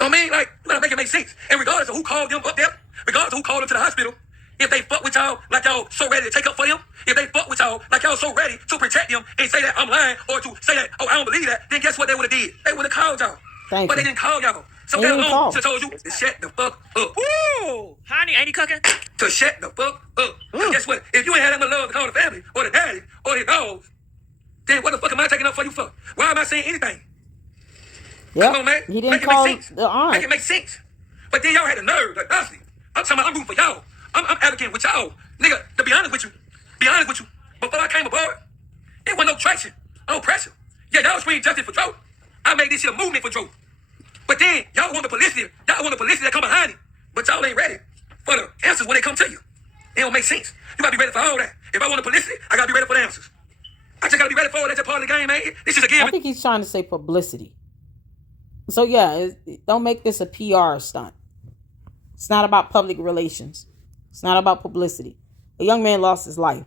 I mean, like, you gotta make it make sense. And regardless of who called them up there, regardless of who called them to the hospital, if they fuck with y'all like y'all so ready to take up for them, if they fuck with y'all like y'all so ready to protect them and say that I'm lying or to say that, oh, I don't believe that, then guess what they would have did? They would have called y'all. Thank But you. they didn't call y'all. So They that didn't alone call. should told you to shut the fuck up. Ooh. Honey, ain't he cooking? To shut the fuck up. Because guess what? If you ain't had that much love to call the family or the daddy or the dogs, then what the fuck am I taking up for you for? Why am I saying anything? Yep. Come on, man. He didn't Make it call make sense. the aunt. Make it make sense. But then y'all had the nerve, the audacity. I'm talking about I'm rooting for y'all. I'm advocating with y'all. Nigga, to be honest with you, before I came aboard, it wasn't no traction, no pressure. Yeah, y'all screamed just this shit a movement for Joe. But then y'all want the publicity. Y'all want the publicity that come behind it. But y'all ain't ready for the answers when they come to you. It don't make sense. You gotta be ready for all that. If I want the publicity, I gotta be ready for the answers. I just gotta be ready for it. That's a part of the game, man. This is a game. I think he's trying to say publicity. So yeah, don't make this a PR stunt. It's not about public relations. It's not about publicity. A young man lost his life.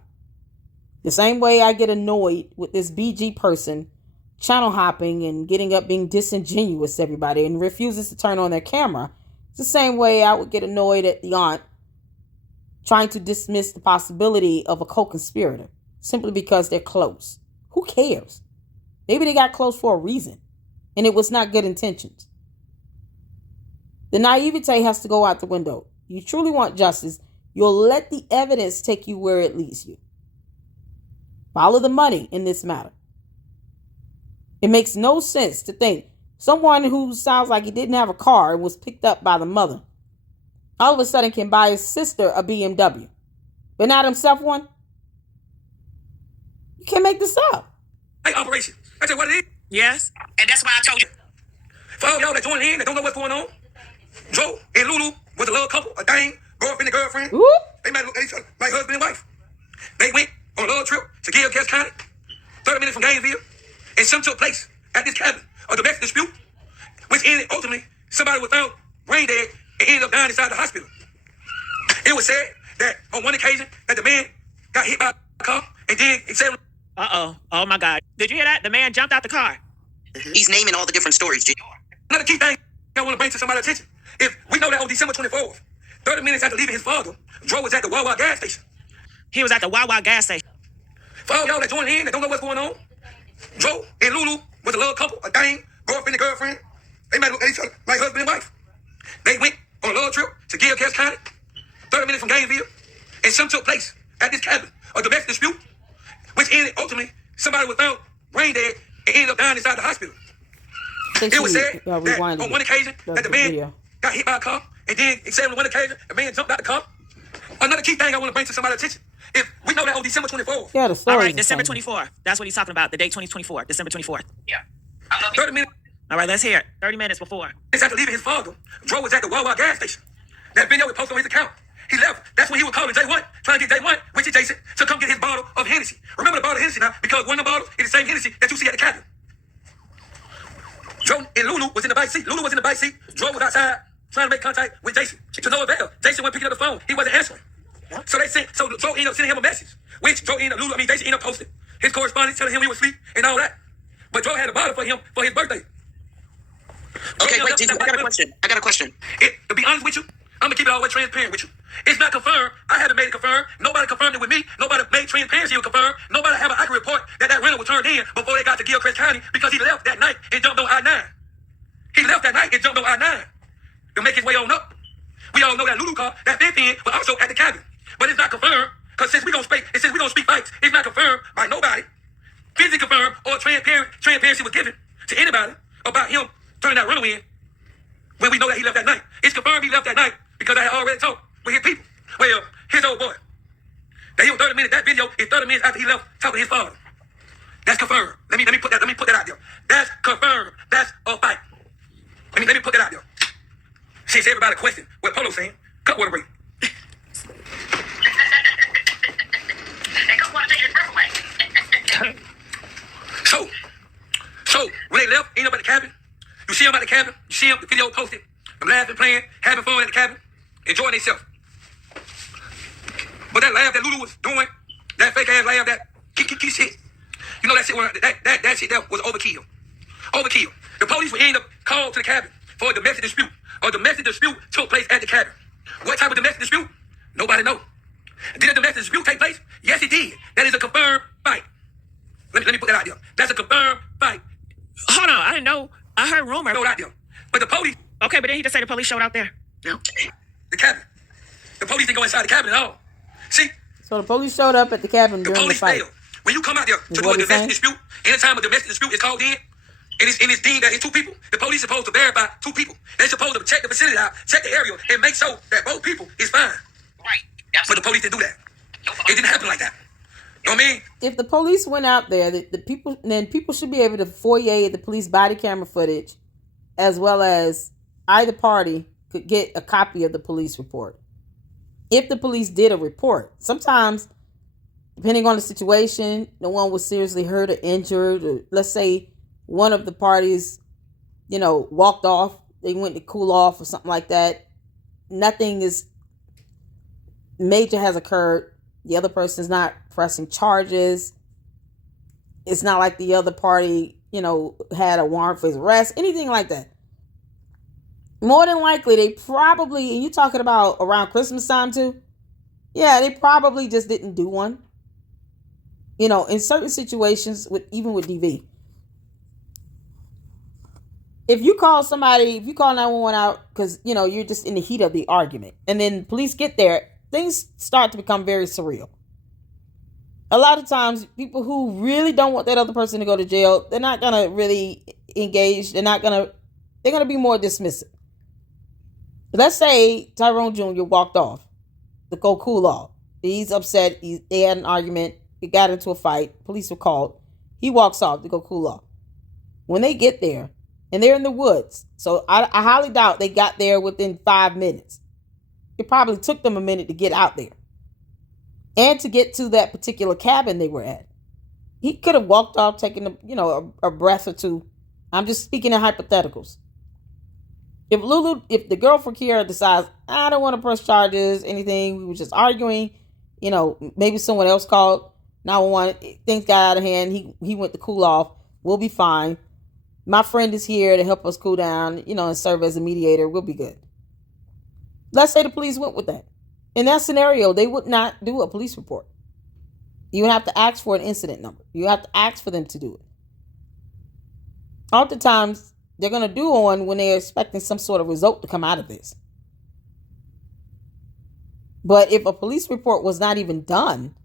The same way I get annoyed with this BG person channel hopping and getting up being disingenuous to everybody and refuses to turn on their camera. It's the same way I would get annoyed at the aunt trying to dismiss the possibility of a co-conspirator simply because they're close. Who cares? Maybe they got close for a reason and it was not good intentions. The naivete has to go out the window. You truly want justice, you'll let the evidence take you where it leads you. Follow the money in this matter. It makes no sense to think someone who sounds like he didn't have a car and was picked up by the mother all of a sudden can buy his sister a BMW, but not himself one. You can't make this up. Hey, operation. That's what it is. Yes. And that's why I told you. For all y'all that join in that don't know what's going on, Joe and Lulu was a little couple, a dang, girlfriend and girlfriend. Whoop. They might look at each other like husband and wife. They went on a little trip to Gill County, 30 minutes from Gainesville, and some took place at this cabin, a domestic dispute, which ended ultimately somebody was found brain dead and ended up dying inside the hospital. It was said that on one occasion that the man got hit by a car and then he said, Oh my God. Did you hear that? The man jumped out the car. He's naming all the different stories, Junior. another key thing I want to bring to somebody's attention. If we know that on December 24th, 30 minutes after leaving his father, Joe was at the Wawa gas station. He was at the Wawa gas station. For all y'all that join in that don't know what's going on, Joe and Lulu was a little couple, a dang, girlfriend and girlfriend. They might look at each other like husband and wife. They went on a little trip to Gill County, 30 minutes from Gainesville, and some took place at this cabin, a domestic dispute, which ended ultimately somebody was found brain dead and ended up dying inside the hospital. It was said that on one occasion that the man got hit by a car, and then it said on one occasion the man jumped out the car. Another key thing I want to bring to somebody's attention. If we know that on December 24th. Yeah, the story. All right, December 24th. That's what he's talking about. The date 2024, December 24th. Yeah. I love 30 minutes. All right, let's hear it. 30 minutes before. After leaving his father, Joe was at the Wawa gas station. That video was posted on his account. He left. That's when he was calling J1, trying to get J1, which is Jason, to come get his bottle of Hennessy. Remember the bottle of Hennessy now, because one of the bottles is the same Hennessy that you see at the cabin. Joe and Lulu was in the back seat. Lulu was in the back seat. Joe was outside trying to make contact with Jason. To no avail. Jason wasn't picking up the phone. He wasn't answering. So Joe ended up sending him a message, which Jason ended up posting his correspondence telling him he was asleep and all that. But Joe had a bottle for him for his birthday. Okay, wait, Jesus, I got a question. To be honest with you, I'm gonna keep it all the way transparent with you. It's not confirmed. I haven't made it confirmed. Nobody confirmed it with me. Nobody made transparency confirmed. Nobody have an accurate report that rental was turned in before they got to Gilchrist County because he left that night and jumped on I-9. He left that night and jumped on I-9 to make his way on up. We all know that Lulu car, that 15, was also at the cabin. But it's not confirmed because since we don't speak facts, it's not confirmed by nobody. Physically confirmed or transparency was given to anybody about him turning that rental in when we know that he left that night. It's confirmed he left that night because I had already talked with his people. Well, his old boy. That he was 30 minutes, that video is 30 minutes after he left talking to his father. That's confirmed. Let me put that out there. That's confirmed. That's a fact. Let me put that out there. Since everybody questioned what Polo's saying, cut water break. So when they left, ended up at the cabin, you see them at the cabin, you see them, the video posted, them laughing, playing, having fun at the cabin, enjoying themselves. But that laugh that Lulu was doing, that fake ass laugh, that kick shit, you know that shit that shit that was overkill. Overkill. The police would end up called to the cabin for a domestic dispute. A domestic dispute took place at the cabin. What type of domestic dispute? Nobody knows. Did a domestic dispute take place? Yes, it did. That is a confirmed fight. Let me put that out there. That's a confirmed fight. Hold on, I didn't know. I heard rumor. Out there. But the police. Okay, but then he just said the police showed out there. No. The cabin. The police didn't go inside the cabin at all. See? So the police showed up at the cabin during the fight. Failed. When you come out there to do a domestic dispute, anytime a domestic dispute is called in, and it's deemed that it's two people, the police are supposed to verify two people. They're supposed to check the facility out, check the area, and make sure that both people is fine. Right. But the police didn't do that. It didn't happen like that. You know what I mean? If the police went out there, people should be able to foyer the police body camera footage, as well as either party could get a copy of the police report. If the police did a report, sometimes, depending on the situation, no one was seriously hurt or injured, or let's say one of the parties, walked off, they went to cool off or something like that. Nothing is major has occurred. The other person is not pressing charges. It's not like the other party, had a warrant for his arrest, anything like that. More than likely, they probably, and you're talking about around Christmas time too, yeah, they probably just didn't do one. In certain situations, even with DV, if you call 911 out because, you're just in the heat of the argument, and then police get there, things start to become very surreal. A lot of times, people who really don't want that other person to go to jail, they're not going to really engage. They're going to be more dismissive. Let's say Tyrone Jr. walked off to go cool off. He's upset. They had an argument. He got into a fight. Police were called. He walks off to go cool off. When they get there, and they're in the woods, so I highly doubt they got there within 5 minutes. It probably took them a minute to get out there and to get to that particular cabin they were at. He could have walked off, taking a breath or two. I'm just speaking in hypotheticals. If the girl for Kiara decides, I don't want to press charges, anything, we were just arguing, maybe someone else called 911, things got out of hand, he went to cool off, we'll be fine. My friend is here to help us cool down, and serve as a mediator, we'll be good. Let's say the police went with that. In that scenario, they would not do a police report. You would have to ask for an incident number. You have to ask for them to do it. Oftentimes, they're going to do one when they're expecting some sort of result to come out of this. But if a police report was not even done,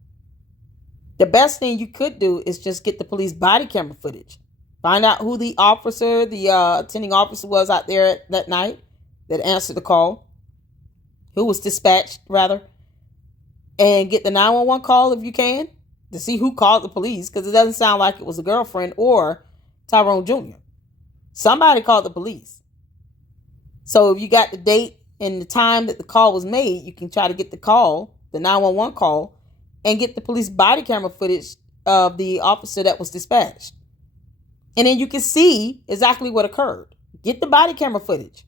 the best thing you could do is just get the police body camera footage. Find out who the attending officer was out there that night that answered the call, who was dispatched, rather, and get the 911 call if you can to see who called the police, because it doesn't sound like it was a girlfriend or Tyrone Jr. Somebody called the police. So if you got the date and the time that the call was made, you can try to get the call, the 911 call, and get the police body camera footage of the officer that was dispatched. And then you can see exactly what occurred. Get the body camera footage.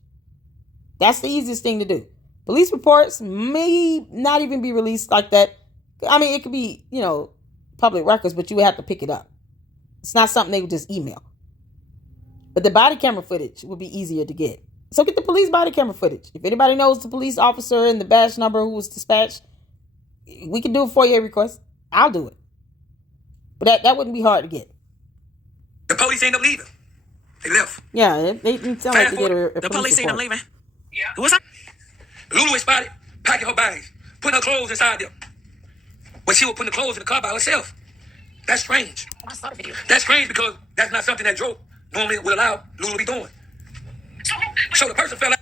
That's the easiest thing to do. Police reports may not even be released like that. I mean, it could be, public records, but you would have to pick it up. It's not something they would just email. But the body camera footage would be easier to get. So get the police body camera footage. If anybody knows the police officer and the badge number who was dispatched, we can do a FOIA request. I'll do it. But that wouldn't be hard to get. The police ended up leaving. They left. Yeah, they didn't sound like to get a the police ended up leaving. Yeah. What's up? Lulu was spotted packing her bags, putting her clothes inside them. But she was putting the clothes in the car by herself. That's strange. That's strange because that's not something that Joe normally would allow Lulu to be doing. So the person fell